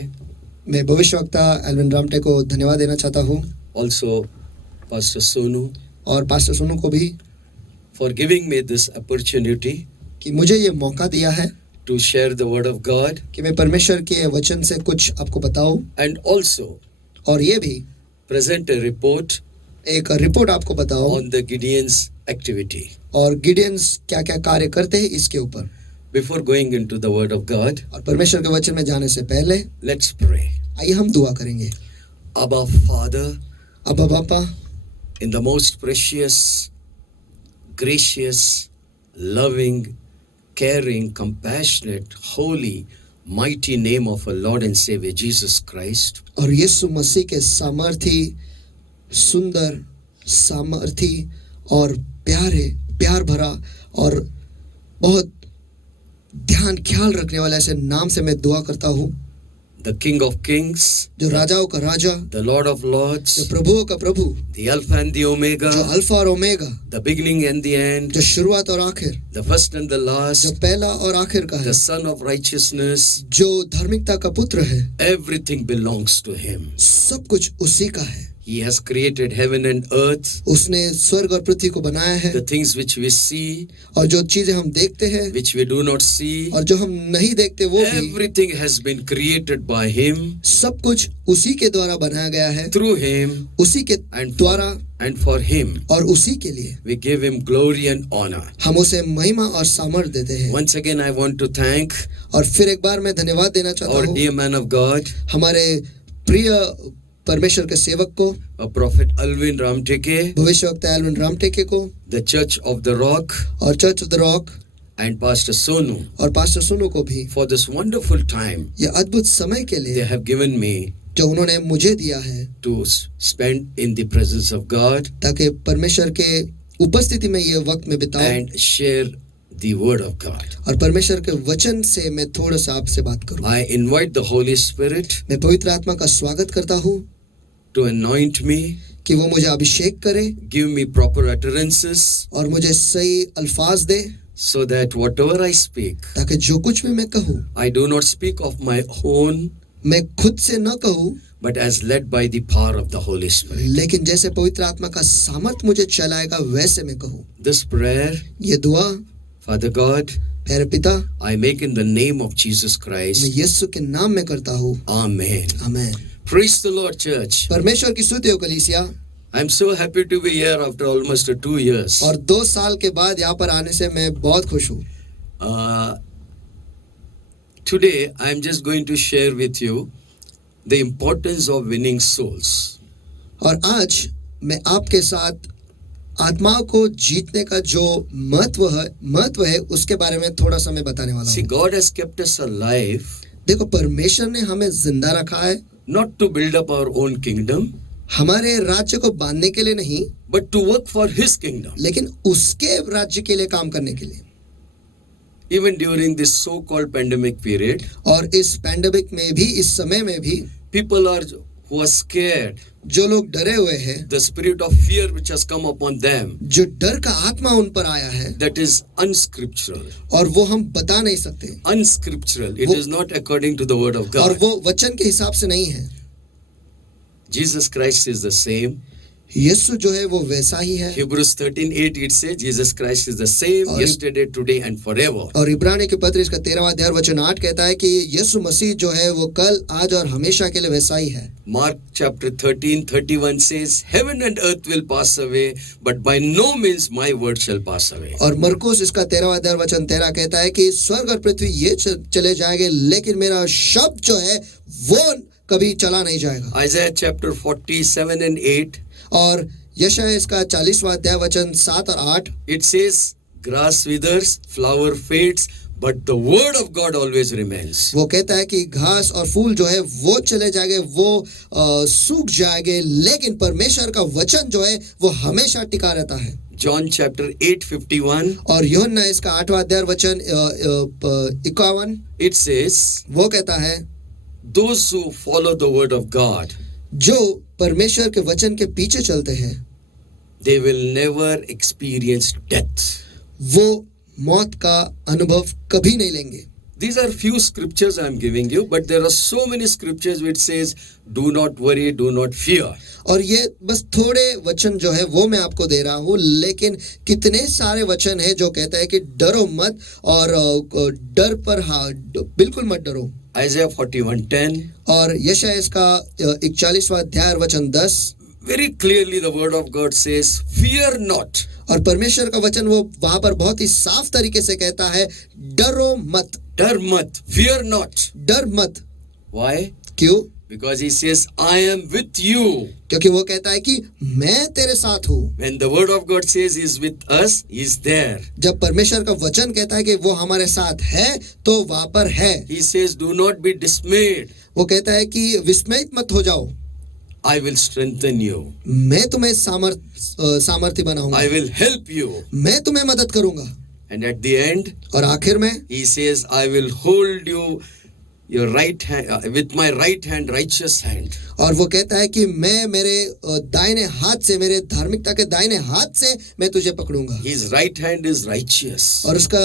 मैं भविष्यवक्ता एल्विन रामटे को धन्यवाद देना चाहता हूँ also Pastor Sonu, और पास्टर सोनू को भी for giving me this opportunity कि मुझे ये मौका दिया है to share the word of God, कि मैं परमेश्वर के वचन से कुछ आपको बताऊं and also और ये भी present a report एक रिपोर्ट आपको बताऊं on the Gideon's activity. और गिडियंस क्या क्या कार्य करते हैं इसके ऊपर। Before going into the word of God, और परमेश्वर के वचन में जाने से पहले let's pray. आइए हम दुआ करेंगे। Abba Father, अब्बा बापा, in the most precious, gracious, loving, caring, compassionate, holy, mighty name of our Lord and Savior Jesus Christ, और यीशु मसीह के सामर्थी, सुंदर, सामर्थी और प्यार भरा और बहुत ध्यान ख्याल रखने वाले ऐसे नाम से मैं दुआ करता हूँ, the King of Kings, जो राजाओं का राजा, the Lord of जो Lords, प्रभुओं का प्रभु, the Alpha and the जो Omega, अल्फा और omega, the beginning and the end, जो शुरुआत और आखिर, the first and the जो last, पहला और आखिर का है, the Son of Righteousness, जो धार्मिकता का पुत्र है, everything belongs to Him. सब कुछ उसी का है। He has created heaven and earth, उसने स्वर्ग और पृथ्वी को बनाया है the things which we see, और जो चीजें हम देखते हैं which we do not see, और जो हम नहीं देखते वो भी, everything has been created by Him, सब कुछ उसी के द्वारा बनाया गया है, through Him, उसी के and द्वारा and for Him. और उसी के लिए We give Him glory and honor. हम उसे महिमा और सामर्थ देते हैं। Once again, I want to thank और फिर एक बार मैं धन्यवाद देना चाहता our हूँ dear man of God, हमारे प्रिय परमेश्वर के सेवक को, Prophet Alvin Ramteke, भविष्यवक्ता एल्विन रामटेके को, the Church of the Rock, और church of the rock and Pastor Sonu और पास्टर सोनू को भी for this wonderful time ये अद्भुत समय के they लिए have given me जो उन्होंने मुझे दिया है to spend in the presence of God ताकि परमेश्वर के उपस्थिति में ये वक्त में बिताऊं and share the word of God. और परमेश्वर के वचन से मैं थोड़ा सा आपसे बात करूं। I invite the Holy Spirit मैं पवित्र आत्मा का स्वागत करता हूं to anoint me, कि वो मुझे अभिषेक करे give me proper utterances और मुझे सही अल्फाज दे so that whatever I speak, ताकि जो कुछ भी मैं कहूं I do not speak of my own, मैं खुद से न कहूं but as led by the power of the Holy Spirit. लेकिन जैसे पवित्र आत्मा का सामर्थ मुझे चलाएगा वैसे मैं कहूं। This prayer, ये दुआ Father God, प्यारे पिता I make in the name of Jesus मैं Christ. यीशु के नाम में करता हूं। Amen. आमीन। Praise the Lord, church. परमेश्वर की स्तुति हो कलीसिया। I'm so happy to be here after almost 2 years. और 2 साल के बाद यहाँ पर आने से मैं बहुत खुश हूँ। Today, I'm just going to share with you the importance of winning souls. और आज मैं आपके साथ आत्माओं को जीतने का जो महत्व है उसके बारे में थोड़ा सा मैं बताने वाला See, हूँ। God has kept us alive देखो परमेश्वर ने हमें जिंदा रखा है not to build up our own kingdom, हमारे राज्य को बांधने के लिए नहीं, but to work for His kingdom. लेकिन उसके राज्य के लिए काम करने के लिए। Even during this so-called pandemic period, और इस पैंडेमिक में भी, इस समय में भी people who are scared, जो लोग डरे हुए हैं, the spirit of fear which has come upon them, जो डर का आत्मा उन पर आया है, that is unscriptural. और वो हम बता नहीं सकते, Unscriptural. It is not according to the word of और God. वो वचन के हिसाब से नहीं है। Jesus Christ is the same. यीशु जो है वो वैसा ही है। Hebrews 13:8 it says Jesus Christ is the same और yesterday, today and forever. और इब्रानी के पत्र इसका 13वां अध्याय वचन 8 कहता है कि यीशु मसीह जो है वो कल, आज और हमेशा के लिए वैसा ही है। Mark chapter 13:31 says heaven and earth will pass away but by no means my word shall pass away. और मरकुस इसका 13वां अध्याय वचन 13 कहता है कि स्वर्ग और पृथ्वी ये चले जाएंगे, लेकिन मेरा शब्द जो है वो कभी चला नहीं जाएगा। Isaiah chapter 47 and 8 और यशायाह इसका 40वां अध्याय वचन 7 और 8 it says grass withers, flower fades, but the word of God always remains. वो कहता है कि घास और फूल जो है वो चले जाएंगे, वो सूख जाएंगे, लेकिन परमेश्वर का वचन जो है वो हमेशा टिका रहता है। John chapter 8:51 और यूहन्ना इसका 8वां अध्याय वचन 51 it says वो कहता है those who follow the word of God, जो परमेश्वर के वचन के पीछे चलते हैं they will never experience death. वो मौत का अनुभव कभी नहीं लेंगे। These are few scriptures I am giving you, but there are so many scriptures which says do not worry, do not fear. और ये बस थोड़े वचन जो है वो मैं आपको दे रहा हूँ, लेकिन कितने सारे वचन है जो कहता है कि डरो मत और डर पर बिल्कुल मत डरो। Isaiah 41:10 और यशायाह इसका 41वां अध्याय वचन 10 very clearly the word of God says fear not. और परमेश्वर का वचन वो वहां पर बहुत ही साफ तरीके से कहता है डरो मत, डर मत, fear not. डर मत। Why? क्यों? Because he says I am with you. क्योंकि वो कहता है कि मैं तेरे साथ हूँ। When the word of God says he is with us, he is there. जब परमेश्वर का वचन कहता है कि वो हमारे साथ है तो वहां पर है। He says do not be dismayed. वो कहता है कि विस्मित मत हो जाओ, I will strengthen you. मैं तुम्हें सामर्थ्य बनाऊंगा, I will help you. मैं तुम्हें मदद करूंगा। And at the end, और आखिर में he says, I will hold you your right hand with my right hand, righteous hand. और वो कहता है कि मैं मेरे दाहिने हाथ से, मेरे धार्मिकता के दाहिने हाथ से मैं तुझे पकड़ूंगा। His right hand is righteous. और उसका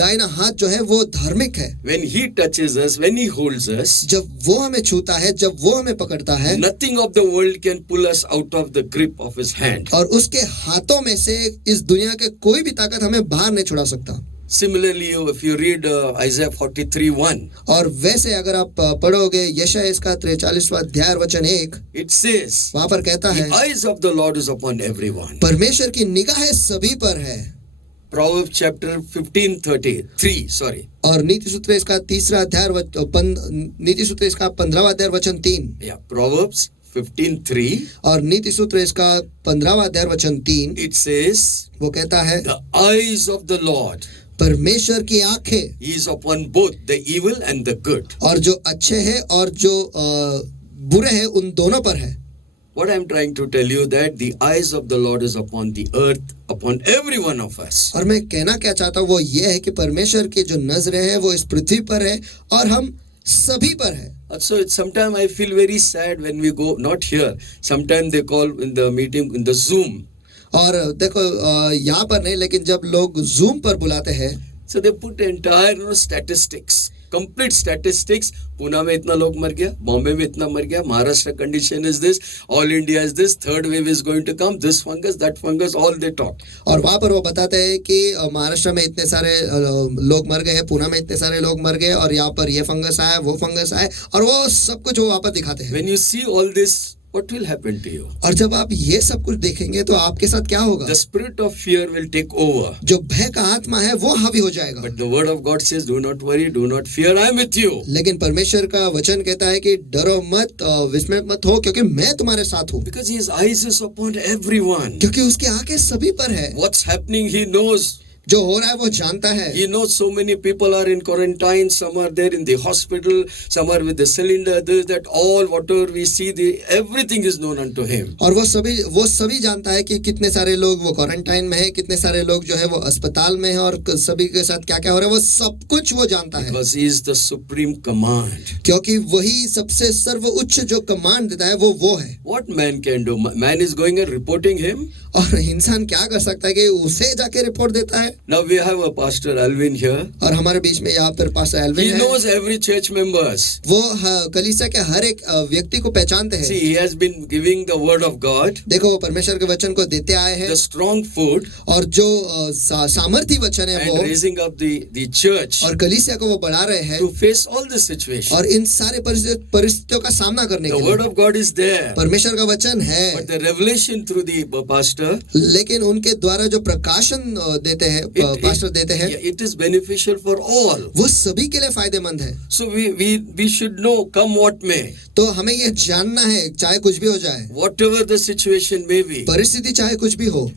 दाहिना हाथ जो है वो धार्मिक है। When he touches us, when he holds us, जब वो हमें छूता है, जब वो हमें पकड़ता है, nothing of the world can pull us out of the grip of his hand. और उसके हाथों में से इस दुनिया के कोई भी ताकत हमें बाहर नहीं छुड़ा सकता। Similarly, if you read Isaiah 43:1, और वैसे अगर आप पढ़ोगे यशायाह इसका 43वां अध्याय वचन 1, it says, वहां पर कहता है the eyes of the Lord is upon everyone. परमेश्वर की निगाहें सभी पर है। Proverbs chapter 15:3, sorry. और नीति सूत्र इसका 3रा अध्याय नीति सूत्र इसका 15वां अध्याय वचन 3। Yeah, Proverbs 15:3. और नीति सूत्र इसका 15वां अध्याय वचन 3 It says, वो कहता है the eyes of the Lord, परमेश्वर की आंखें he is upon both the evil and the good. और जो अच्छे हैं और जो बुरे हैं उन दोनों पर है। What I'm trying to tell you that the eyes of the Lord is upon the earth, upon every one of us. और मैं कहना क्या चाहता हूँ वो ये है कि परमेश्वर की जो नजरें हैं वो इस पृथ्वी पर है और हम सभी पर है। So sometimes I feel very sad when we go, not here, sometimes they call in the meeting, in the Zoom. और देखो यहाँ पर नहीं, लेकिन जब लोग जूम पर बुलाते हैं, So they put entire statistics, complete statistics. Pune में इतना लोग मर गया, बॉम्बे में इतना मर गया, Maharashtra condition is this, all India is this, third wave is going to come, this fungus, that fungus, all they talk. और वहाँ पर वो बताते हैं कि महाराष्ट्र में इतने सारे लोग मर गए हैं, पुणे में इतने सारे लोग मर गए और यहाँ पर ये फंगस आया, वो फंगस आया, और वो सब कुछ वो वहाँ पर दिखाते हैं। When you see all this, what will happen to you? और जब आप ये सब कुछ देखेंगे तो आपके साथ क्या होगा? The spirit of fear will take over. जो भय का आत्मा है वो हावी हो जाएगा। But the word of God says, do not worry, do not fear, I am with you. लेकिन परमेश्वर का वचन कहता है कि डरो मत, विस्मित मत हो, क्योंकि मैं तुम्हारे साथ हूँ। Because his eyes is upon everyone. क्योंकि उसकी आंखें सभी पर है। What's happening, he knows. जो हो रहा है वो जानता है। He knows so many people are in quarantine, some are there in the hospital, some are with the cylinder, this, that, all, whatever we see, everything is known unto him. और वो सभी जानता है कि कितने सारे लोग वो क्वारंटाइन में है, कितने सारे लोग जो है वो अस्पताल में है, और सभी के साथ क्या क्या हो रहा है वो सब कुछ वो जानता है। Because he is the supreme command. क्योंकि वही सबसे सर्वोच्च जो कमांड देता है वो है। What man can do? Man is going and reporting him. और इंसान क्या कर सकता है कि उसे जाके रिपोर्ट देता है? Now we have a Pastor Alvin here. और हमारे बीच में यहाँ पर पास्टर He एल्विन है। knows every church members. वो कलीसिया के हर एक व्यक्ति को पहचानते हैं। See, he has been giving the word of God, देखो वो परमेश्वर के वचन को देते आए हैं the strong food, और जो सामर्थी वचन है and वो raising up the church और कलीसिया को वो बढ़ा रहे हैं to face all the situations. और इन सारे परिस्थितियों का सामना करने The के word लिए। of God is there, परमेश्वर का वचन है, but the revelation through the pastor, लेकिन उनके द्वारा जो प्रकाशन देते हैं पास्टर देते हैं it is beneficial for all. वो सभी के लिए फायदेमंद है। So we should know, come what may, तो हमें ये जानना है चाहे कुछ भी हो जाए, whatever the situation may be, परिस्थिति चाहे कुछ भी हो,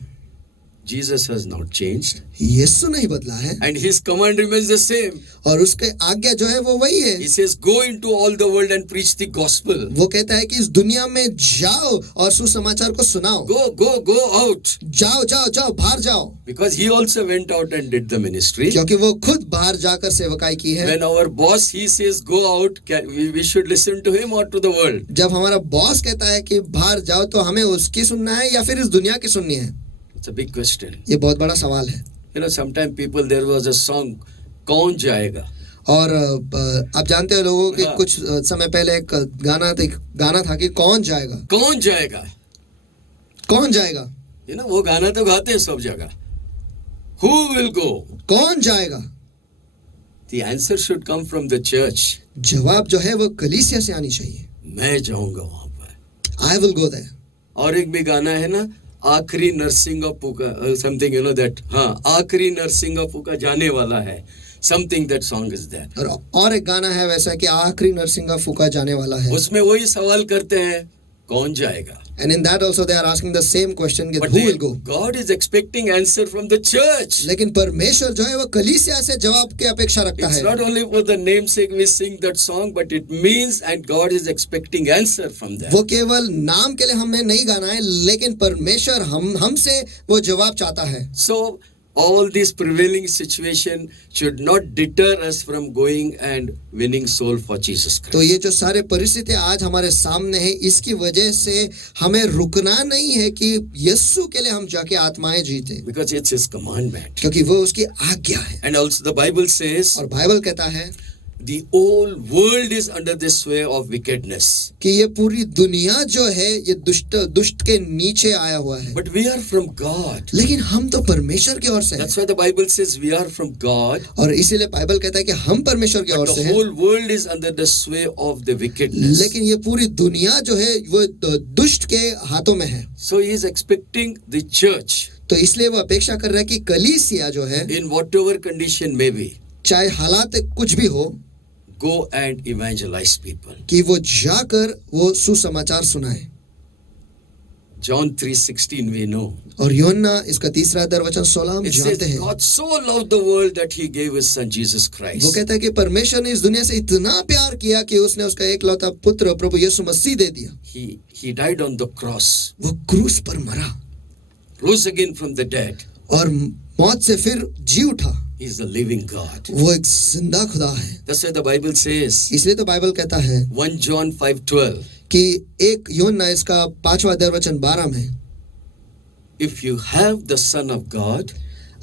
Jesus has not changed, यीशु नहीं बदला है and his command remains the same. और उसके आज्ञा जो है वो वही है। He says, go into all the world and preach the gospel. वो कहता है कि इस दुनिया में जाओ और सुसमाचार को सुनाओ। Go out. जाओ जाओ जाओ, बाहर जाओ, Because he also went out and did the ministry. क्योंकि वो खुद बाहर जाकर सेवकाई की है। When our boss, he says, go out, we should listen to him or to the world. जब हमारा बॉस कहता है कि बाहर जाओ तो हमें उसकी सुनना है या फिर इस दुनिया की सुननी है? It's a big question. ये बहुत बड़ा सवाल है। You know, sometimes people, there was a song, कौन जाएगा? और आप जानते हो लोगों के हाँ। कुछ समय पहले एक गाना था कि कौन जाएगा, कौन जाएगा? कौन जाएगा, You know, वो गाना तो गाते हैं सब जगह. Who will go? कौन जाएगा? The answer should come from the church. जवाब जो है वो कलीसिया से आनी चाहिए। मैं जाऊंगा वहां पर. I will go there। और एक भी गाना है ना, आखिरी नरसिंगा पुका, something, you know that, हाँ, आखिरी नरसिंगा पुका जाने वाला है. Something, that song is there. और एक गाना है वैसा कि आखिरी नरसिंगा फूका जाने वाला है। उसमें वही सवाल करते हैं, कौन जाएगा? And in that also they are asking the same question कि But who will go? God is expecting answer from the church. लेकिन परमेश्वर जो है वो कलीसिया से जवाब की अपेक्षा रखता It's है। not only for the namesake we sing that song, but it means, and God is expecting answer from that. वो केवल नाम के लिए हमें नहीं गाना है, लेकिन परमेश्वर हमसे वो जवाब चाहता है। So all this prevailing situation should not deter us from going and winning soul for Jesus तो Christ. ये जो सारे परिस्थिति आज हमारे सामने है, इसकी वजह से हमें रुकना नहीं है कि यीशु के लिए हम जाके आत्माएं जीते, Because it's His commandment. क्योंकि वो उसकी आज्ञा है। And also the Bible says, और बाइबल कहता है the whole world is under the sway of wickedness. कि ये पूरी दुनिया जो है ये दुष्ट के नीचे आया हुआ है, But we are from God. लेकिन हम तो परमेश्वर की ओर से हैं। That's why the Bible says we are from God. और इसीलिए बाइबल कहता है कि हम परमेश्वर की ओर But से the हैं, whole world is under the sway of the wickedness. लेकिन ये पूरी दुनिया जो है वो दुष्ट के हाथों में है। So he is expecting the church, तो इसलिए वो अपेक्षा कर रहा है कि कलीसिया जो है in whatever condition may be, चाहे हालात कुछ भी हो, go and evangelize people. कि वो जाकर वो सुसमाचार सुनाए। John 3:16 we know. और यूहन्ना इसका 3 अध्याय वचन 16 हम It जानते says हैं। God so loved the world that he gave his son Jesus वो Christ. कहता है कि परमेश्वर ने इस दुनिया से इतना प्यार किया कि उसने उसका एकलौता पुत्र प्रभु यीशु मसीह दे दिया। He died on the cross, वो क्रूस पर मरा rose again from the dead. और मौत से फिर जी उठा। He is the living God. वो एक जिंदा खुदा है। That's why the Bible says, इसलिए तो बाइबल कहता है 1 John 5:12, कि एक यूहन्ना इसका 5वां अध्याय वचन 12 में, if you have the Son of God,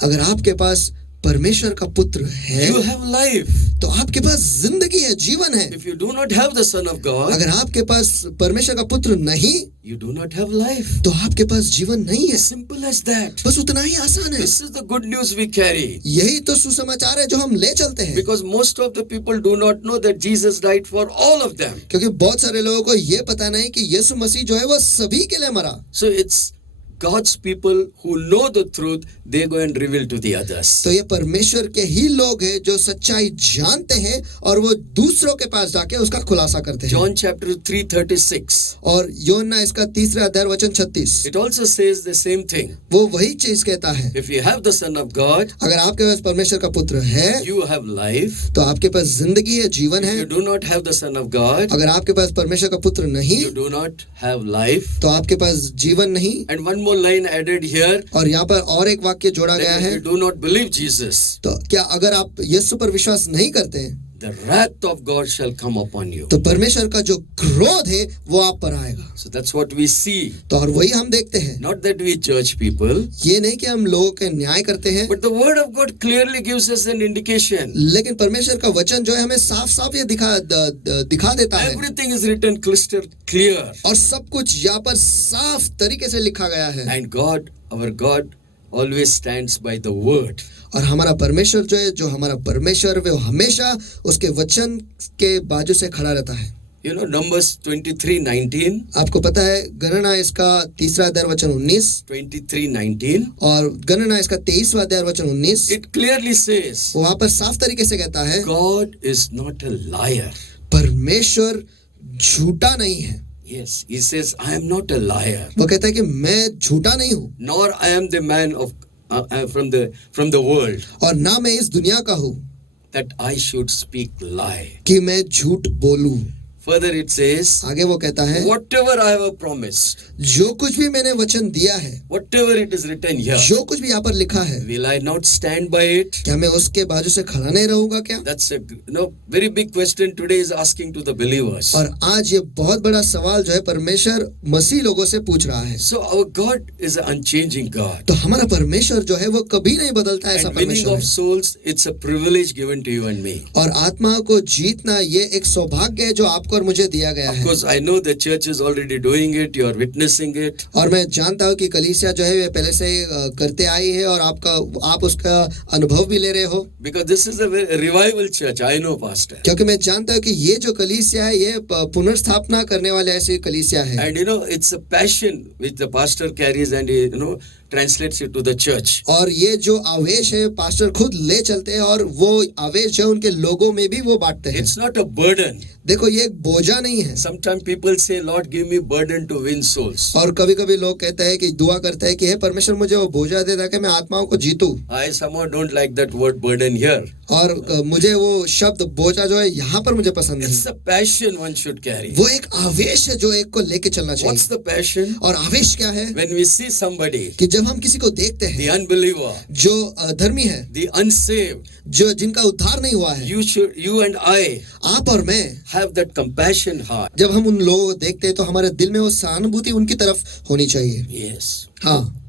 अगर आपके पास परमेश्वर का पुत्र है you have life. तो आपके पास जिंदगी है, जीवन है। If you do not have the Son of God, अगर आपके पास परमेश्वर का पुत्र नहीं you do not have life. तो आपके पास जीवन नहीं है। As simple as that. बस उतना ही आसान है। This is the good news we carry. यही तो सुसमाचार है जो हम ले चलते हैं, Because most of the people do not know that Jesus died for all of them. क्योंकि बहुत सारे लोगों को ये पता नहीं कि यीशु मसीह जो है वो सभी के लिए मरा। So it's God's people who know the truth, they go and reveal to the others. तो ये परमेश्वर के ही लोग हैं जो सच्चाई जानते हैं और वो दूसरों के पास जाके उसका खुलासा करते हैं। John chapter 3:36. और यूहन्ना इसका 3 अध्याय वचन 36 It also says the same thing. वो वही चीज कहता है, If you have the Son of God, अगर आपके पास परमेश्वर का पुत्र है you have life. तो आपके पास जिंदगी है, जीवन If है। you do not have the Son of God, अगर आपके पास परमेश्वर का पुत्र नहीं you do not have life. तो आपके पास जीवन नहीं। And one more line added here. और यहाँ पर और एक वाक्य जोड़ा गया That if है, you do not believe Jesus, तो क्या अगर आप यीशु पर विश्वास नहीं करते हैं the wrath of God shall come upon you. तो परमेश्वर का जो क्रोध है वो आप पर आएगा। So that's what we see. तो और वही हम देखते हैं। Not that we judge people, ये नहीं कि हम लोगों के न्याय करते हैं, but the word of God clearly gives us an indication. लेकिन परमेश्वर का वचन जो है हमें साफ साफ ये दिखा देता है। Everything is written crystal clear. और सब कुछ यहाँ पर साफ तरीके से लिखा गया है। And God, our God, always stands by the word. और हमारा परमेश्वर जो है, जो हमारा परमेश्वर वो हमेशा उसके वचन के बाजू से खड़ा रहता है। You know, Numbers 23:19, आपको पता है गणना इसका 3 अध्याय वचन 19 23:19, और गणना इसका 23 अध्याय वचन 19 it clearly says, वहां पर साफ तरीके से कहता है God is not a liar. परमेश्वर झूठा नहीं है। Yes, he says, I am not a liar, वो कहता है कि मैं झूठा नहीं हूँ nor I am the man of from the world, और ना मैं इस दुनिया का हूँ that I should speak lie. कि मैं झूठ बोलूं। Further it says, आगे वो कहता है whatever I have promised, जो कुछ भी मैंने वचन दिया है, whatever it is written here, जो कुछ भी यहाँ पर लिखा है, will I not stand by it? क्या मैं उसके बाजू से खड़ा नहीं रहूंगा क्या? That's a very big question today is asking to the believers. और आज ये बहुत बड़ा सवाल जो है परमेश्वर मसीह लोगों से पूछ रहा है। So our God is an unchanging God. तो हमारा परमेश्वर जो है वो कभी नहीं बदलता है, ऐसा And winning परमेश्वर of है। souls, it's a privilege given to you and me. और आत्मा को जीतना ये एक सौभाग्य है जो आपको और मुझे दिया गया Of है। course, I know the church is already doing it. You are witnessing it. और मैं जानता हूँ कि कलीसिया जो है वे पहले से करते आई है और आप उसका अनुभव भी ले रहे हो। Because this is a very revival church. I know, Pastor. क्योंकि मैं जानता हूँ कि ये जो कलीसिया है ये पुनर्स्थापना करने वाले ऐसी कलीसिया है। And it's a passion which the pastor carries and translates it to the church. और ये जो आवेश है पास्टर खुद ले चलते हैं और वो आवेश जो उनके लोगों में भी वो बांटते हैं। It's not a burden. देखो ये एक बोझा नहीं है। Sometimes people say, Lord, give me burden to win souls. और कभी कभी लोग कहते हैं कि दुआ करते हैं कि हे परमेश्वर मुझे वो बोझा दे ताकि मैं आत्माओं को जीतूं। I somehow don't like that word burden here. और मुझे वो शब्द बोझा जो है यहाँ पर मुझे पसंद It's नहीं। a passion one should carry. वो एक आवेश है जो एक को लेके चलना What's चाहिए। the passion? और आवेश क्या है? When we see somebody, कि जब हम किसी को देखते the हैं unbeliever, जो अधर्मी है, the unsaved, जो जिनका उद्धार नहीं हुआ है, you and I आप और मैं have that compassion heart. जब हम उन लोगों को देखते हैं तो हमारे दिल में वो सहानुभूति उनकी तरफ होनी चाहिए। Yes. हाँ,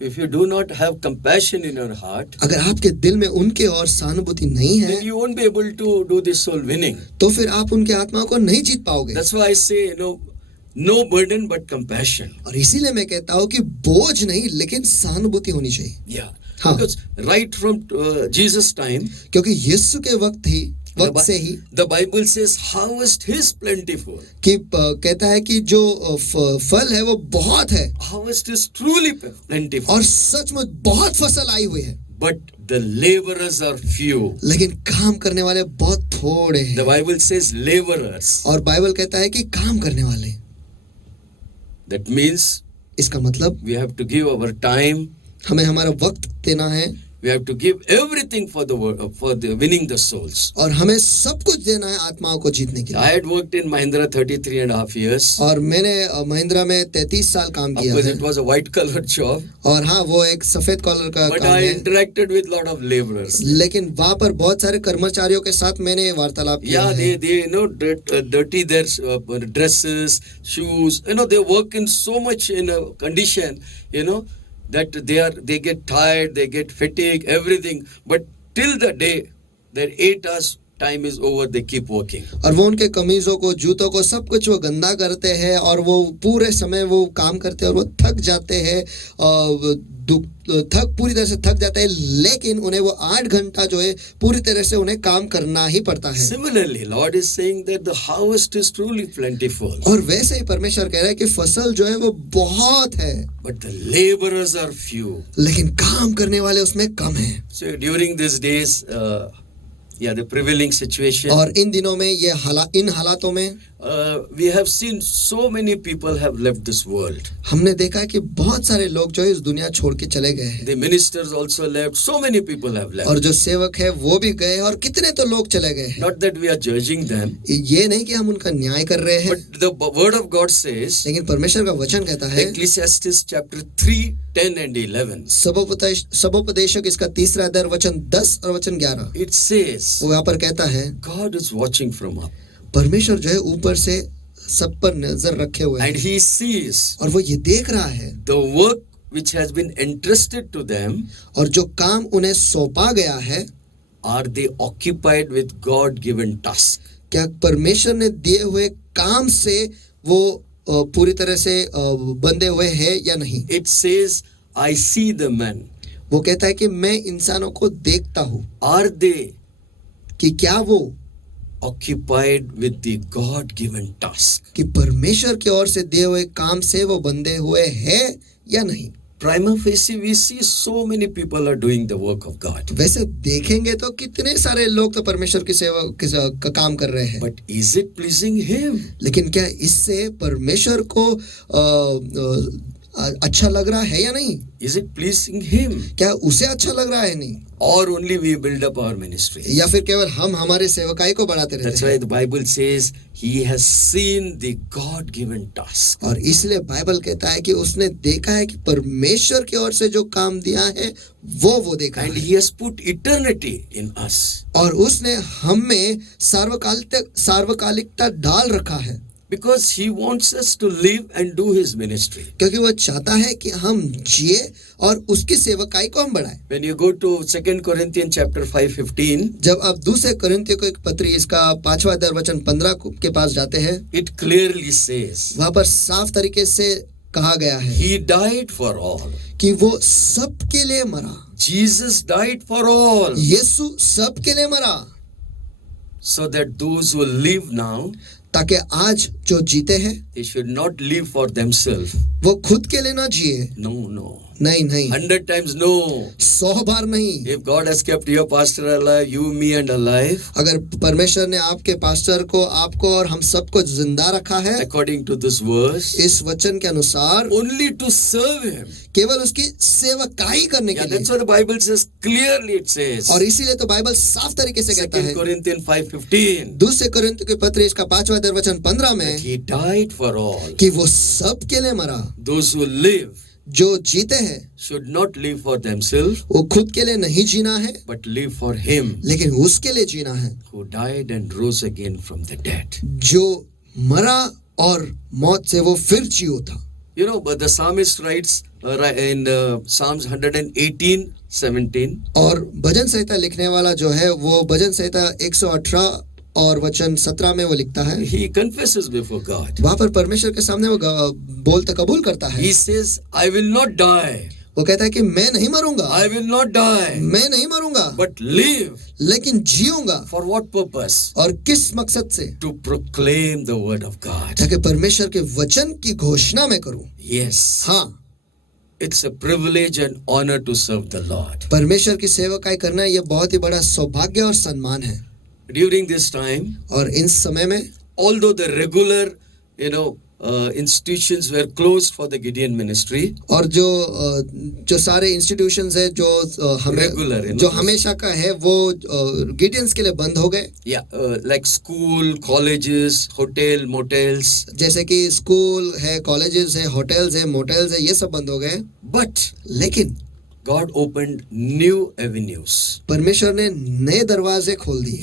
If you do not have compassion in your heart, अगर आपके दिल में उनके और सहानुभूति नहीं है then you won't be able to do this soul winning. तो फिर आप उनके आत्मा को नहीं जीत पाओगे। That's why I say, no burden but compassion. और इसीलिए मैं कहता हूँ कि बोझ नहीं लेकिन सहानुभूति होनी चाहिए। Yeah. हाँ। Because right from Jesus' time, क्योंकि यीशु के वक्त से ही the Bible says, harvest is plentiful. कि कहता है कि जो फल है वो बहुत है Harvest is truly plentiful. और सचमुच बहुत फसल आई हुई है, But the laborers are few. लेकिन काम करने वाले बहुत थोड़े The हैं। Bible says laborers. और बाइबल कहता है कि काम करने वाले, That means इसका मतलब we have to give our time. हमें हमारा वक्त देना है We have to give everything for the winning the souls. और हमें सब कुछ देना है आत्माओं को जीतने के I लिए। had worked in Mahindra 33.5 years. और मैंने महिंद्रा में 33 साल काम Of किया course, है। it was a white collar job, और हाँ वो एक सफेद कॉलर का but काम I है, interacted with lot of laborers. लेकिन वहाँ पर बहुत सारे कर्मचारियों के साथ मैंने वार्तालाप किया Yeah, है। they dirty their dresses, shoes. They work in so much in a condition, that they get tired, they get fatigue, everything. But till the day their 8 hours time is over, they keep working. और वो उनके कमीजों को, जूतों को, सब कुछ वो गंदा करते हैं और वो पूरे समय वो काम करते हैं और वो थक जाते हैं, पूरी तरह से थक जाते हैं, लेकिन उन्हें वो 8 घंटा जो है पूरी तरह से उन्हें काम करना ही पड़ता है। Similarly, Lord is saying that the harvest is truly plentiful, और वैसे ही परमेश्वर कह रहा है कि फसल जो है वो बहुत है, but the laborers are few. लेकिन काम करने वाले उसमें कम हैं। So during these days, the prevailing situation, और इन दिनों में इन हालातों में we have seen so many people have left this world. हमने देखा है कि बहुत सारे लोग जो है इस दुनिया छोड़ के चले गए हैं The ministers also left. So many people have left. और जो सेवक है वो भी गए और कितने तो लोग चले गए हैं। Not that we are judging them, ये नहीं कि हम उनका न्याय कर रहे हैं, but the word of God says, लेकिन परमेश्वर का वचन कहता है Ecclesiastes chapter 3, 10 and 11. सबोपदेशक इसका 3 अध्याय वचन 10 और वचन 11, It says, वो यहाँ पर कहता है God is watching from up परमेश्वर जो है ऊपर से सब पर नजर रखे हुए and हैं he sees और वो ये देख रहा है the work which has been entrusted to them. और जो काम उन्हें सौंपा गया है Are they occupied with God given task? क्या परमेश्वर ने दिए हुए काम से वो पूरी तरह से बंधे हुए हैं या नहीं। It says, I see the men. वो कहता है कि मैं इंसानों को देखता हूँ Are they कि क्या वो occupied with the God given task? कि परमेश्वर की ओर से दिए हुए काम से वो बंधे हुए हैं या नहीं। Prima facie, we see so many people are doing the work of God. वैसे देखेंगे तो कितने सारे लोग तो परमेश्वर की सेवा का काम कर रहे हैं, But is it pleasing Him? लेकिन क्या इससे परमेश्वर को अच्छा लग रहा है या नहीं। Is it pleasing Him? क्या उसे अच्छा लग रहा है नहीं, Or only we build up our ministry? या फिर केवल हम हमारे सेवकाई को बढ़ाते That's रहते why हैं। the Bible says He has seen the God given task. और इसलिए बाइबल कहता है कि उसने देखा है कि परमेश्वर की ओर से जो काम दिया है वो देखा And है He has put eternity in us. और उसने हम में सार्वकालिकता डाल रखा है, Because He wants us to live and do His ministry. क्योंकि वो चाहता है कि हम जिए और उसकी सेवकाई को हम बढ़ाएं। When you go to 2 Corinthians chapter 5:15, जब आप दूसरे कोरिन्थियों को एक पत्री इसका 5वां अध्याय वचन 15 के पास जाते हैं, it clearly says, वहां पर साफ तरीके से कहा गया है He died for all. कि वो सबके लिए मरा, Jesus died for all. यीशु सबके लिए मरा, So that those who live now, ताकि आज जो जीते हैं they should not live for themselves. वो खुद के लिए ना जिए। No, no. नहीं नहीं, 100 times no. 100 बार नहीं। If God has kept your pastor alive, you, me and alive, अगर परमेश्वर ने आपके पास्टर को, आपको और हम सबको जिंदा रखा है according to this verse, इस वचन के अनुसार, only to serve Him. केवल उसकी सेवकाई करने के Yeah, लिए। that's what the Bible says. Clearly it says. और इसीलिए तो बाइबल साफ तरीके से कहता 2 है Corinthians 5:15. दूसरे कोरिन्थियों के पत्र इसका 5वां अध्याय वचन 15 में He died for all. कि वो सबके लिए मरा। Those who live जो जीते हैं should not live for themselves, वो खुद के लिए नहीं जीना है, but live for Him लेकिन उसके लिए जीना है who died and rose again from the dead. जो मरा और मौत से वो फिर जी उठा। You know, but the psalmist writes in Psalms 118:17. और भजन संहिता लिखने वाला जो है वो भजन संहिता 118 और वचन 17 में वो लिखता है, He confesses before God. वहां पर परमेश्वर के सामने वो बोलता कबूल करता है। He says, I will not die. वो कहता है कि मैं नहीं मरूंगा, I will not die, मैं नहीं मरूंगा, but live. लेकिन जीऊंगा। For what purpose? और किस मकसद से? To proclaim the word of God. ताकि परमेश्वर के वचन की घोषणा मैं करूं। Yes. हाँ, It's a privilege and honor to serve the Lord. परमेश्वर की सेवकाई करना ये बहुत ही बड़ा सौभाग्य और सम्मान है। During this time, और इन समय में although the regular, institutions were closed for the Gideon ministry, और जो सारे इंस्टीट्यूशंस है जो Regular, जो हमेशा का है वो गिडियंस के लिए बंद हो गए। like school, colleges, hotel, motels, जैसे कि स्कूल है, कॉलेजेस है, होटल्स है, मोटेल्स है, ये सब बंद हो गए। but लेकिन God opened new avenues. परमेश्वर ने नए दरवाजे खोल दिए।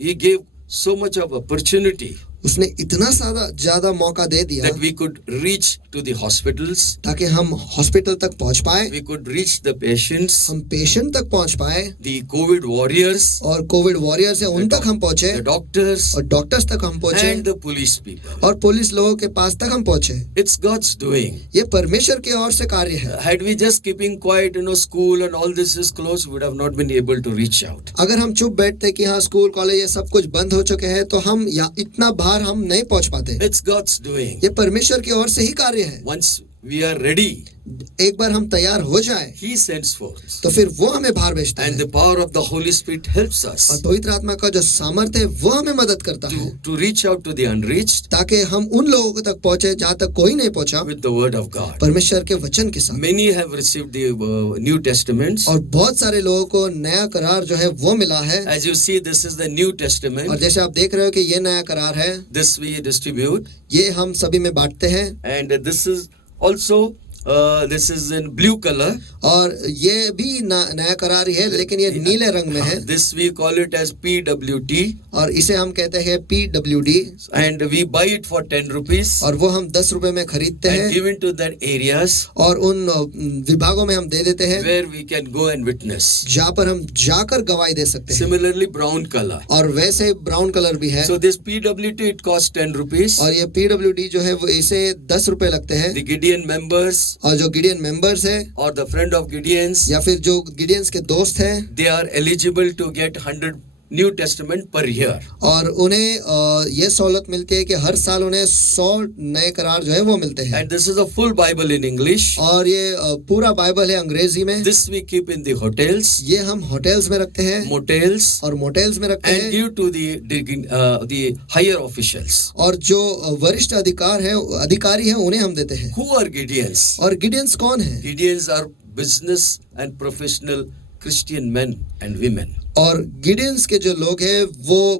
He gave so much of opportunity उसने इतना ज्यादा मौका दे दिया that we could reach to the hospitals, ताकि हम हॉस्पिटल तक पहुंच पाए, we could reach the patients, हम पेशेंट तक पहुंच पाए, the COVID warriors, और कोविड वॉरियर्स है उन तक हम पहुंचे, the doctors, और डॉक्टर्स तक हम पहुंचे, and the police people. और पुलिस लोगों के पास तक हम पहुंचे। It's God's doing. ये परमेश्वर की ओर से कार्य है। Had we just keeping quiet, school and all this is closed, we would have not been able to reach out. अगर हम चुप बैठते कि हाँ स्कूल कॉलेज ये सब कुछ बंद हो चुके हैं तो हम इतना बाहर हम नहीं पहुंच पाते। It's God's doing. ये परमेश्वर की ओर से ही कार्य है। Once we are ready, एक बार हम तैयार हो जाए He sends forth. तो फिर वो हमें बाहर भेजता And है the power of the Holy Spirit helps और us पवित्र आत्मा का जो सामर्थ्य है वो हमें मदद करता है to reach out to the unreached ताकि हम उन लोगों तक पहुंचे जहाँ तक कोई नहीं पहुंचा with the word of God. परमेश्वर के वचन के साथ। Many have received the New Testaments. और बहुत सारे लोगों को नया करार जो है वो मिला है As you see, this is the New और Testament. जैसे आप देख रहे हो कि ये नया करार है, This we distribute. ये हम सभी में बांटते हैं And this is also, this is in blue color. और ये भी नया करार ही है लेकिन ये नीले रंग में है This we call it as PWT. और इसे हम कहते हैं PWD And we buy it for 10 rupees. और वो हम 10 रुपए में खरीदते And हैं give it to that areas और उन विभागों में हम दे देते हैं where we can go and witness. जहाँ पर हम जाकर गवाही दे सकते हैं। Similarly, brown color. और वैसे ब्राउन कलर भी है So this PWT, it costs 10 rupees. और ये PWD जो है वो इसे 10 रुपए लगते हैं The Gideon members और जो गिडियन मेंबर्स है or the friend of Gideon's, या फिर जो गिडियंस के दोस्त हैं they are eligible to get 100 New Testament per year. और उन्हें ये सहूलत मिलती है कि हर साल उन्हें 100 नए करार जो है वो मिलते हैं And this is a full Bible in English. और ये पूरा बाइबल है अंग्रेजी में। This we keep in the hotels, ये हम होटल्स में रखते हैं motels, और मोटेल्स में रखते and हैं give to the higher officials. और जो वरिष्ठ अधिकारी हैं उन्हें हम देते हैं। Who are Gideons? और गिडियंस कौन है? Gideons are business and professional Christian men and women. और गिडियंस के जो लोग हैं वो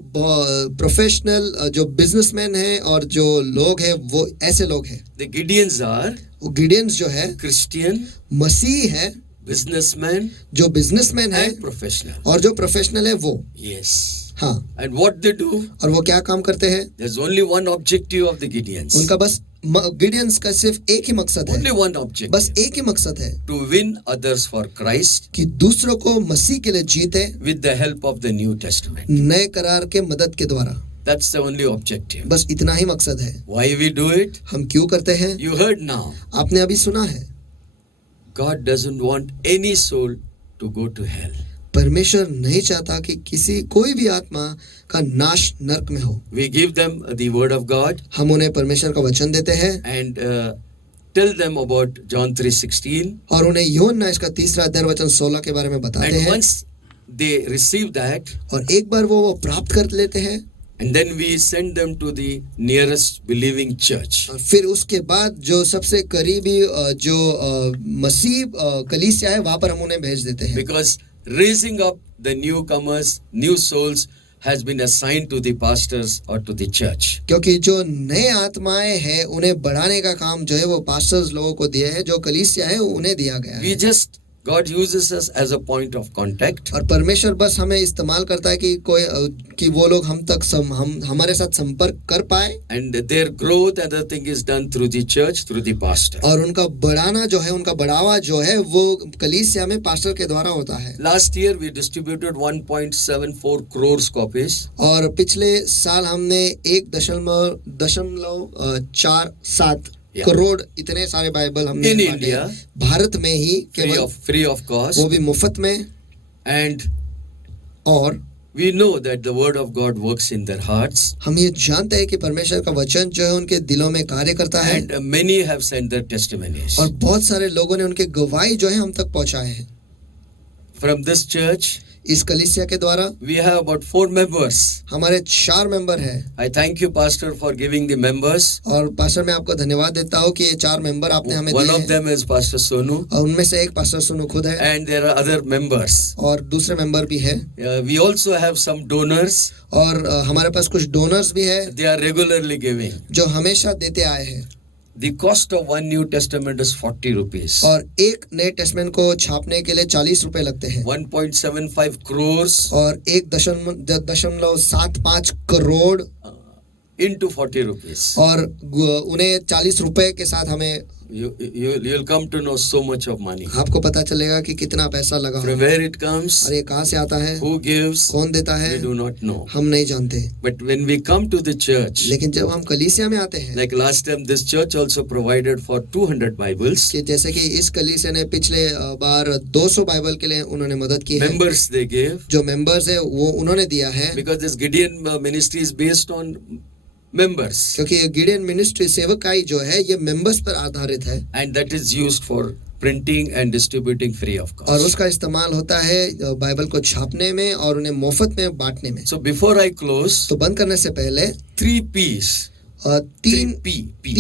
प्रोफेशनल जो बिजनेसमैन हैं और जो लोग हैं वो ऐसे लोग हैं। The Gideons are वो गिडियंस जो है Christian, मसीह है, businessman, जो बिजनेसमैन है and professional. और जो प्रोफेशनल है वो। Yes. हाँ, And what they do? और वो क्या काम करते हैं? There's only one objective of the Gideons. उनका बस गिडियंस का सिर्फ एक ही मकसद Only है, one objective. बस एक ही मकसद है To win others for Christ कि दूसरों को मसीह के लिए जीते with the help of the New Testament. नए करार के मदद के द्वारा। That's the only objective. बस इतना ही मकसद है। Why we do it? हम क्यों करते हैं? You heard now. आपने अभी सुना है God doesn't want any soul to go to hell. परमेश्वर नहीं चाहता कि कोई भी आत्मा का नाश नरक में हो। We give them the word of God हम उन्हें परमेश्वर का वचन देते हैं and tell them about John 3:16. और उन्हें यूहन्ना इसका 3 अध्याय वचन 16 के बारे में बताते And हैं once they receive that, और एक बार वो प्राप्त कर लेते हैं and then we send them to the nearest believing church. और फिर उसके बाद जो सबसे करीबी जो मसीह कलीसिया है वहां पर हम उन्हें भेज देते हैं Because raising up the newcomers, new souls has been assigned to the pastors or to the church. क्योंकि जो नए आत्माएं हैं उन्हें बढ़ाने का काम जो है वो पास्टर्स लोगों को दिया है, जो कलीसिया है उन्हें दिया गया We है just, God uses us as a point of contact. और परमेश्वर बस हमें इस्तेमाल करता है कि वो लोग हम तक हमारे साथ संपर्क कर पाए And their growth and other thing is done through the church, through the pastor. और उनका बढ़ाना जो है, उनका बढ़ावा जो है वो कलीसिया में पास्टर के द्वारा होता है। Last year we distributed 1.74 crores copies. और पिछले साल हमने 1.47 Yeah. करोड़ इतने सारे बाइबल हमने In बांटे India, भारत में ही केवल free of cost. वो भी मुफ्त में। And और we know that the word of God works in their hearts. हम ये जानते हैं कि परमेश्वर का वचन जो है उनके दिलों में कार्य करता है And many have sent their testimonies. और बहुत सारे लोगों ने उनके गवाही जो है हम तक पहुंचाए हैं। From this church, इस कलीसिया के द्वारा we have about 4 members. हमारे 4 मेंबर हैं I thank you, Pastor, for giving the members. और पास्टर मैं आपको धन्यवाद देता हूँ कि ये 4 मेंबर आपने हमें One दिए of हैं them is Pastor Sonu, और उनमें से एक पास्टर सुनु खुद है and there are other members. और दूसरे मेंबर भी है We also have some donors. और हमारे पास कुछ डोनर्स भी है They are regularly giving. जो हमेशा देते आए हैं The cost of one New Testament is 40 rupees. और एक नए टेस्टमेंट को छापने के लिए 40 रुपए लगते हैं 1.75 crores और 1.75 करोड़ into 40 rupees. और उन्हें 40 रुपए के साथ हमें You'll come to know so much of money. आपको पता चलेगा कि कितना पैसा लगा From where it comes, और ये कहाँ से आता है, who gives, कौन देता है, we do not know. हम नहीं जानते। But when we come to the church, लेकिन जब हम कलीसिया में आते हैं like last time, this church also provided for 200 Bibles. कि जैसे कि इस कलीसिया ने पिछले बार 200 बाइबल के लिए उन्होंने मदद की है, Members they gave, जो मेंबर्स है वो उन्होंने दिया है because this Gideon ministry is based on members. क्योंकि ये गिडियन मिनिस्ट्री सेवकाई जो है ये मेंबर्स पर आधारित है And that is used for printing and distributing free of और cost. उसका इस्तेमाल होता है बाइबल को छापने में और उन्हें मुफ्त में बांटने में। So before I close, तो बंद करने से पहले 3 P's. तीन 3 P.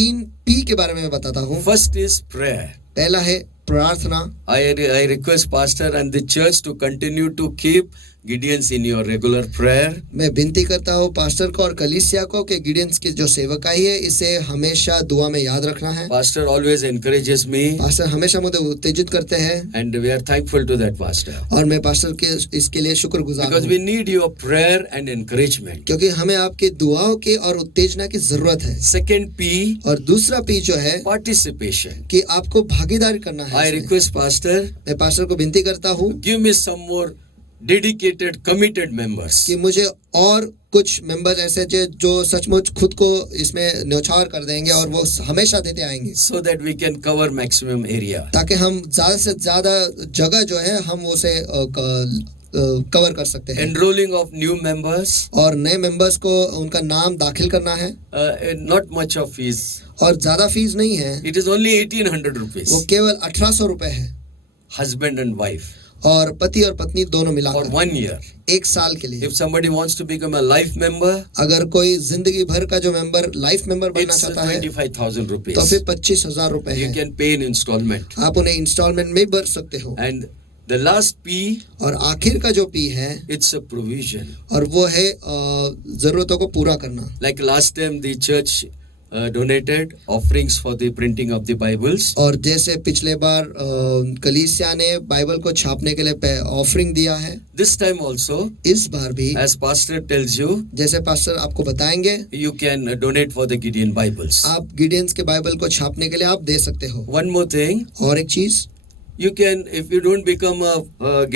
पी के बारे में मैं बताता हूँ। First is prayer. पहला है प्रार्थना। I request pastor and the church to continue to keep Gideons in your regular prayer. मैं विनती करता हूँ पास्टर को और कलीसिया को कि गिडियंस की जो सेवकाई है इसे हमेशा दुआ में याद रखना है। Pastor always encourages me pastor हमेशा मुझे उत्तेजित करते हैं and we are thankful to that pastor. और मैं पास्टर के इसके लिए शुक्रगुजार Because हूँ we need your prayer and encouragement. क्योंकि हमें आपकी दुआओं की और उत्तेजना की जरूरत है। Second P, और दूसरा पी जो है participation. कि आपको भागीदारी करना है I इसमें। request pastor, मैं पास्टर को विनती करता हूँ give me some more dedicated, committed members. कि मुझे और कुछ मेंबर ऐसे जो सचमुच खुद को इसमें न्यौछावर कर देंगे और वो हमेशा देते आएंगे So that we can cover maximum area. ताकि हम ज्यादा से ज्यादा जगह जो है हम उसे कवर कर सकते हैं। Enrolling of new members, और नए मेंबर्स को उनका नाम दाखिल करना है not much of fees. और ज्यादा फीस नहीं है, It is only 1800 rupees. वो केवल 1800 रुपए है Husband and wife और पति और पत्नी दोनों for मिलाकर 1 year. एक साल के लिए। If somebody wants to become a life member, अगर कोई जिंदगी भर का जो मेंबर लाइफ मेंबर बनना it's चाहता है 25,000 तो rupees. फिर 25,000 रुपए You है। can pay in installment. आप उन्हें इंस्टॉलमेंट में भर सकते हो। And the last P, और आखिर का जो पी है it's a provision. और वो है जरूरतों को पूरा करना। Like last time the church donated offerings for the printing of the Bibles. और जैसे पिछले बार कलीसिया ने बाइबल को छापने के लिए ऑफरिंग दिया है, This time also, इस बार भी as pastor tells you, जैसे पास्टर आपको बताएंगे you can donate for the Gideon Bibles. आप गिडियंस के बाइबल को छापने के लिए आप दे सकते हो। One more thing, और एक चीज, you can, if you don't become a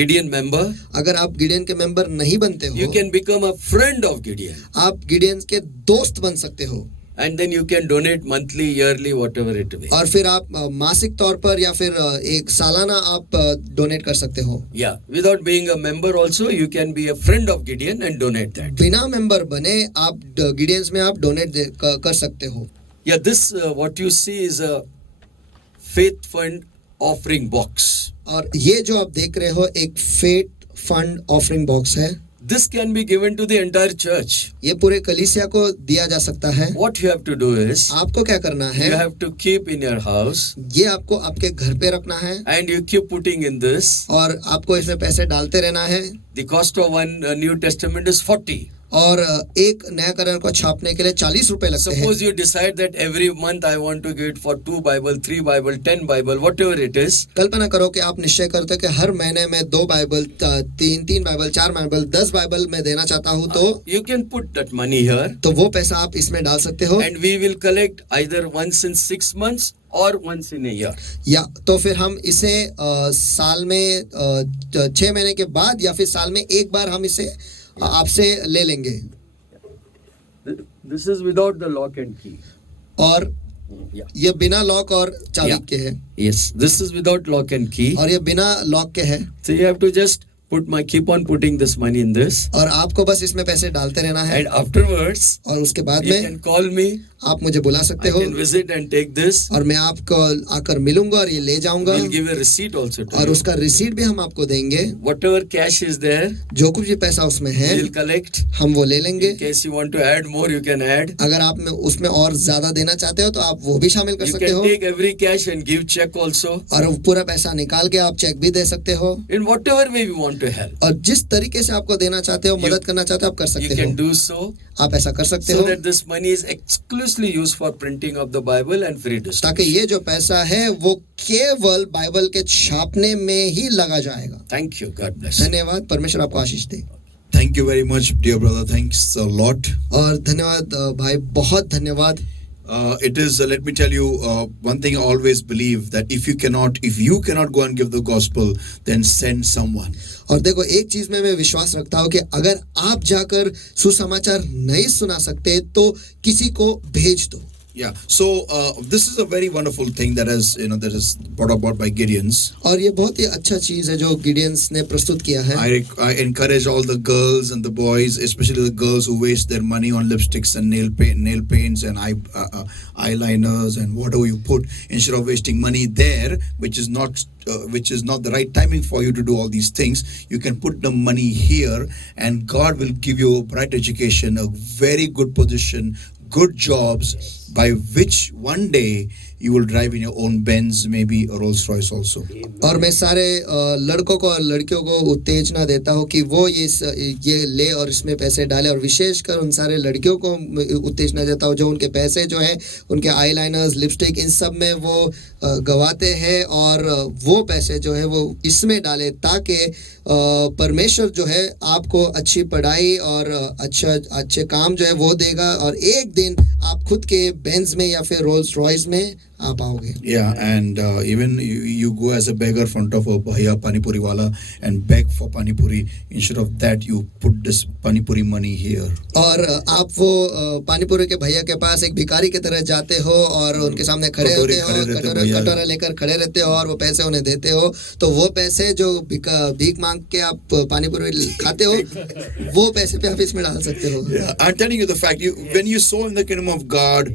Gideon member, अगर आप गिडियन के मेंबर नहीं बनते you हो can become a friend of Gideon. आप गिडियंस के दोस्त बन सकते हो And then you can donate monthly, yearly, whatever it may. और फिर आप मासिक तौर पर या फिर एक सालाना आप डोनेट कर सकते हो। Yeah, without being a member also, you can be a friend of Gideon and donate that. बिना मेंबर बने आप गिडियंस में आप डोनेट कर सकते हो। Yeah, this what you see is a faith fund offering box. और ये जो आप देख रहे हो एक फेट फंड ऑफरिंग बॉक्स है। This can be given to the entire church. ये पूरे कलीसिया को दिया जा सकता है। What you have to do is, आपको क्या करना है, you have to keep in your house ये आपको आपके घर पे रखना है and you keep putting in this. और आपको इसमें पैसे डालते रहना है। The cost of one New Testament is 40. और एक नया करार को छापने के लिए 40 रुपए लगते हैं। Suppose you decide that every month I want to give it for 2 Bible, 3 Bible, 10 Bible, whatever it is. कल्पना करो कि आप निश्चय करते हो कि हर महीने में 2 बाइबल, 3 बाइबल, 4 बाइबल, 10 बाइबल मैं देना चाहता हूँ तो You can put that money here तो वो पैसा आप इसमें डाल सकते हो। and we will collect either once in 6 months or once in a year. या तो फिर हम इसे साल में 6 महीने के बाद या फिर साल में एक बार हम इसे आपसे ले लेंगे। This is without the lock and key. और Yeah. ये बिना लॉक और चाबी Yeah. के है Yes, this is without lock and key. और ये बिना लॉक के है So you have to just keep on putting this money in this. और आपको बस इसमें पैसे डालते रहना है। And afterwards, और उसके बाद you में can call me. आप मुझे बुला सकते I हो can visit and take this. और मैं आपको आकर मिलूंगा और ये ले जाऊंगा We'll give a receipt also to और you. उसका रिसीट भी हम आपको देंगे। Whatever cash is there, जो कुछ भी पैसा उसमें है we'll collect. हम वो ले लेंगे। In case you want to add more, you can add. अगर आप में उसमें और ज्यादा देना चाहते हो तो आप वो भी शामिल कर You सकते can हो take every cash and give check also. और वो पूरा पैसा निकाल के आप चेक भी दे सकते हो In whatever way you want to help, और जिस तरीके से आपको देना चाहते हो, मदद करना चाहते हो, आप कर you सकते can हो। do so. आप ऐसा कर सकते So हो that this money is exclusively used for printing of the Bible and free ताकि distribution. ये जो पैसा है वो केवल बाइबल के छापने में ही लगा जाएगा। Thank you. God bless. धन्यवाद, परमेश्वर आपको आशीष दे। Thank you very much, dear brother. Thanks a lot. और धन्यवाद भाई, बहुत धन्यवाद। It is, let me tell you, one thing I always believe that if you cannot go and give the gospel, then send someone. और देखो एक चीज में मैं विश्वास रखता हूँ कि अगर आप जाकर सुसमाचार नहीं सुना सकते तो किसी को भेज दो। Yeah. So this is a very wonderful thing that is brought about by Gideons. और ये बहुत ही अच्छा चीज है जो गिडियंस ने प्रस्तुत किया है। I encourage all the girls and the boys, especially the girls who waste their money on lipsticks and nail paints and eyeliners and whatever you put, instead of wasting money there, which is not the right timing for you to do all these things. You can put the money here, and God will give you a bright education, a very good position, good jobs, by which one day you will drive in your own Benz, maybe a Rolls Royce also. और मैं सारे लड़कों को और लड़कियों को उत्तेजना देता हूँ कि वो ये ले और इसमें पैसे डाले, और विशेषकर उन सारे लड़कियों को उत्तेजना देता हूँ जो उनके पैसे जो हैं उनके आईलाइनर्स, लिपस्टिक, इन सब में वो गवाते हैं, और वो पैसे जो है वो इसमें डाले ताकि परमेश्वर जो है आपको अच्छी पढ़ाई और अच्छे काम जो है वो देगा, और एक दिन आप खुद के बेंज में या फिर रोल्स रॉयस में आप आओगे। Yeah, and even you go as a beggar front of a bhaiya pani puri wala and beg for pani puri. Instead of that, you put this pani puri money here. और आप वो पानी पूरी के भैया के पास एक भिखारी की तरह जाते हो और उनके सामने खड़े होते हो, कटोरा लेकर खड़े रहते हो और वो पैसे उन्हें देते हो, तो वो पैसे जो भीख मांग के आप पानी पूरी खाते हो वो पैसे पे आप इसमें डाल सकते हो। Yeah, I'm telling you the fact. When you sow in the kingdom of God,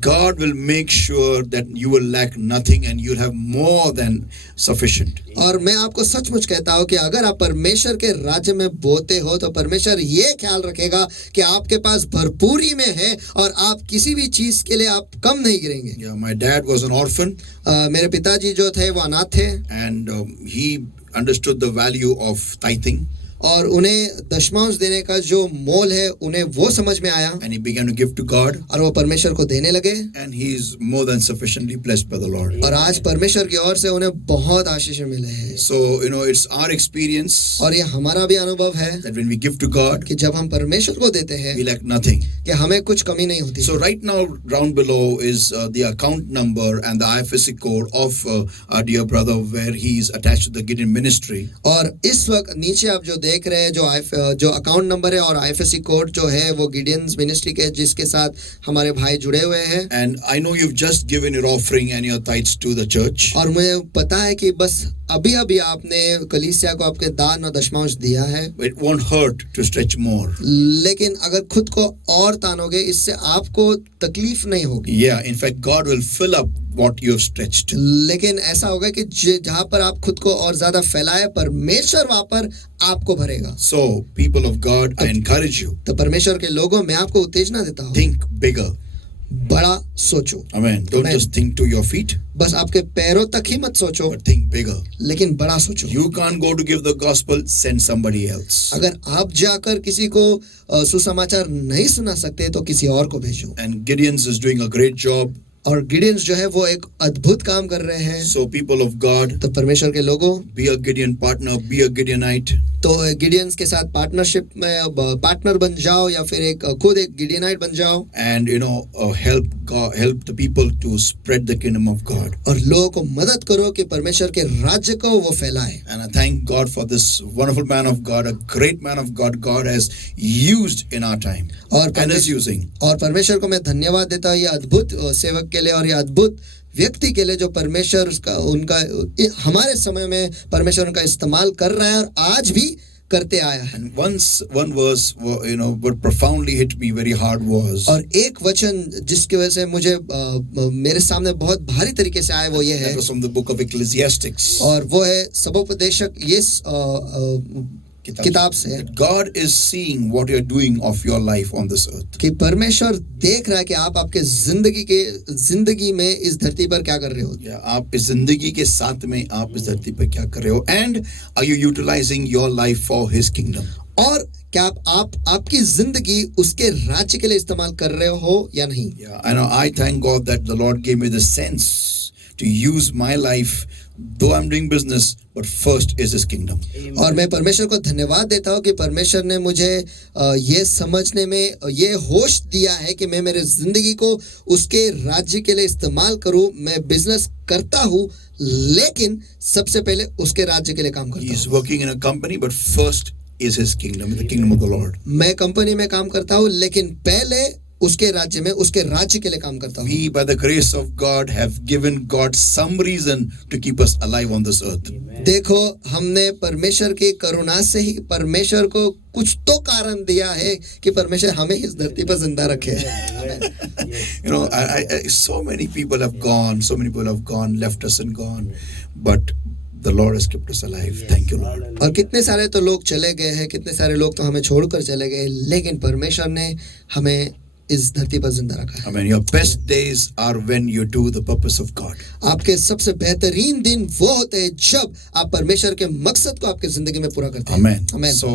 God will make sure that you will lack nothing and you'll have more than sufficient. और मैं आपको सचमुच कहता हूँ कि अगर आप परमेश्वर के राज्य में बोते हो तो परमेश्वर ये ख्याल रखेगा कि आपके पास भरपूरी में है और आप किसी भी चीज के लिए आप कम नहीं गिरेंगे। Yeah, my dad was an orphan. मेरे पिताजी जो थे वो अनाथ थे, And he understood the value of tithing. और उन्हें दशमांश देने का जो मोल है उन्हें वो समझ में आया, And he began to give to God. और वो परमेश्वर को देने लगे, And he is more than sufficiently blessed by the Lord. और आज परमेश्वर की ओर से उन्हें बहुत आशीष मिले हैं। So, it's our experience और ये हमारा भी अनुभव है that when we give to God, कि जब हम परमेश्वर को देते हैं we lack nothing. कि हमें कुछ कमी नहीं होती। So right now, down below is the account number and the IFSC code of our dear brother, where he is attached to the Gideon ministry. और इस वक्त नीचे आप जो देख रहे हैं जो अकाउंट नंबर है और आईएफएससी कोड जो है वो गिडियंस मिनिस्ट्री के जिसके साथ हमारे भाई जुड़े हुए हैं। And I know you've just given your offering and your tithes to the church. और मुझे पता है कि बस अभी आपने कलीसिया को आपके दान और दशमांश दिया है, It won't hurt to stretch more. लेकिन अगर खुद को और तानोगे इससे आपको तकलीफ नहीं होगी। Yeah, in fact, God will fill up what you have stretched. लेकिन ऐसा होगा कि जहाँ पर आप खुद को और ज्यादा फैलाए परमेश्वर वहां पर आपको भरेगा। So, people of God, I encourage you, तो परमेश्वर के लोगों मैं आपको उत्तेजना देता हूँ, think bigger. बड़ा सोचो। Amen. Don't Amen. just think to your feet, बस आपके पैरों तक ही मत सोचो, but think bigger. लेकिन बड़ा सोचो। You can't go to give the gospel, send somebody else. अगर आप जाकर किसी को सुसमाचार नहीं सुना सकते तो किसी और को भेजो। And Gideons is doing a great job. और गिडियंस जो है वो एक अद्भुत काम कर रहे हैं। So, people of God, तो परमेश्वर के लोगों, be a Gideon partner, be a Gideonite. तो गिडियंस के साथ पार्टनरशिप में पार्टनर बन जाओ या फिर खुद एक गिडियनाइट बन जाओ, And help the people to spread the kingdom of God. और लोगों को मदद करो कि परमेश्वर के राज्य को वो फैलाए। And I thank God for this wonderful man of God, a great man of God. God has used in our time and is using. और परमेश्वर को मैं धन्यवाद देता हूँ ये अद्भुत सेवक के लिए और ये अद्भुत व्यक्ति के लिए जो परमेश्वर उनका हमारे समय में परमेश्वर उनका इस्तेमाल कर रहा है और आज भी करते आया है। And one verse, what profoundly hit me very hard was. और एक वचन जिसकी वजह से मुझे मेरे सामने बहुत भारी तरीके से आया वो ये है, That was from the book of Ecclesiastics. और वो है सबोपदेशक ये किताब से, That God is seeing what you are doing of your life on this earth. कि परमेश्वर देख रहा है कि आप आपके जिंदगी में इस धरती पर क्या कर रहे हो। Yeah, आप इस जिंदगी के साथ में आप इस धरती पर क्या कर रहे हो, and are you utilizing your life for His kingdom? और क्या आप आपकी जिंदगी उसके राज्य के लिए इस्तेमाल कर रहे हो या नहीं। Yeah, I thank God that the Lord gave me the sense to use my life, though I'm doing business, but first is His kingdom. और मैं परमेश्वर को धन्यवाद देता हूँ कि परमेश्वर ने मुझे ये समझने में ये होश दिया है कि मैं मेरे जिंदगी को उसके राज्य के लिए इस्तेमाल करूँ। मैं बिजनेस करता हूँ लेकिन सबसे पहले उसके राज्य के लिए काम करता हूँ। He's working in a company, but first is His kingdom, the kingdom of the Lord. मैं कंपनी में काम करता हूँ लेकिन पहले उसके राज्य में उसके राज्य के लिए काम करता हूँ। We, by the grace of God, have given God some reason to keep us alive on this earth. देखो, हमने परमेश्वर की करुणा से ही परमेश्वर को कुछ तो कारण दिया है कि परमेश्वर हमें इस धरती पर जिंदा रखे। You know, so many people have gone, left us and gone, but the Lord has kept us alive. Thank you, Lord. और कितने सारे तो लोग चले गए हैं, कितने सारे लोग तो हमें छोड़कर चले गए, लेकिन परमेश्वर ने हमें इस धरती पर जिंदा रखा है। Amen. Your best days are when you do the purpose of God. आपके सबसे बेहतरीन दिन वो होते हैं जब आप परमेश्वर के मकसद को आपकी जिंदगी में पूरा करते हैं। Amen. Amen. So,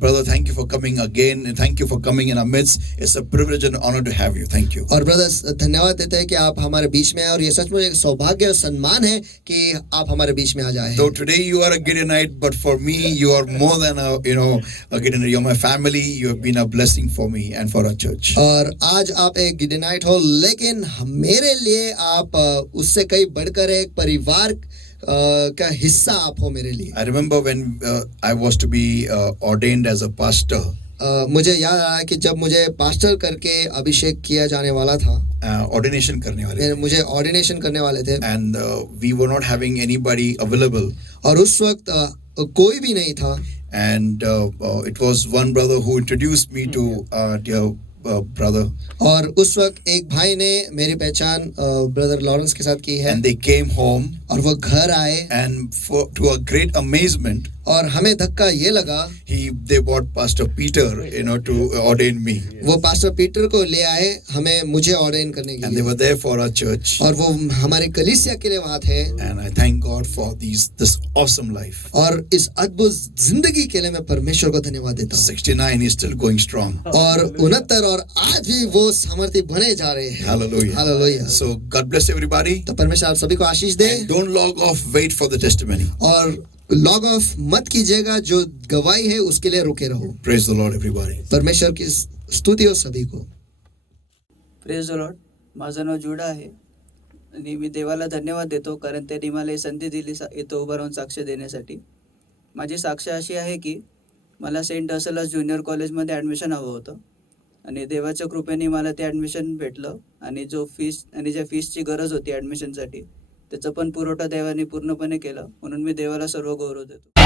brother, thank you for coming again, and thank you for coming in our midst. It's a privilege and honor to have you. Thank you. और ब्रदर्स, धन्यवाद देते हैं कि आप हमारे बीच में आए, और ये सचमुच एक सौभाग्य और सम्मान है कि आप हमारे बीच में आ जाए। Though today you are a Gideonite, but for me you are more than a Gideonite. You're my family. You have been a blessing for me and for our church. और आज आप एक गिडेनाइट हो, लेकिन मेरे लिए आप उससे कई बढ़कर एक परिवार का हिस्सा आप हो मेरे लिए। I remember when I was to be ordained as a pastor. मुझे याद आ रहा है कि जब मुझे पास्टर करके अभिषेक किया जाने वाला था, Ordination करने वाले थे. मुझे ऑर्डिनेशन करने वाले थे, And we were not having anybody available. और उस वक्त कोई भी नहीं था। And it was one brother who introduced me to dear brother. और उस वक्त एक भाई ने मेरी पहचान ब्रदर लॉरेंस के साथ की है, And they came home, और वो घर आए, and to a great amazement, और हमें धक्का ये लगा, they brought Pastor Peter, to ordain me. वो पास्टर पीटर को ले आए मुझे ऑर्डेन करने के And they लिए, were there for our church. और वो हमारे कलीसिया के लिए वहाँ थे। And I thank God for this awesome life. और इस अद्भुत जिंदगी के लिए मैं परमेश्वर को धन्यवाद देता हूँ। 69 is still going strong. और 69 और आज भी वो सामर्थ्य बने जा रहे हैं। Hallelujah. Hallelujah. So God bless everybody. तो परमेश्वर आप सभी को आशीष दे, And don't log off, wait for the testimony. और लॉग ऑफ मत कीजिएगा, जो गवाही है उसके लिए रुके रहो। Praise the Lord, everybody. परमेश्वर की स्तुती हो सभी को। Praise the Lord. माझं नाव जुडा आहे आणि मी देवाला धन्यवाद देतो, कारण त्यांनी मला ही संधी दिली इथं उभं राहून साक्ष देण्यासाठी. माझी साक्ष अशी आहे की मला सेंट डसलस ज्युनियर कॉलेजमध्ये ॲडमिशन हवं होतं, आणि देवाच्या कृपेने मला ते ॲडमिशन भेटलं, आणि ज्या फीसची गरज होती ॲडमिशनसाठी त्याचा पण पुरवठा देवाने पूर्णपणे केला, म्हणून मी देवाला सर्व गौरव देतो.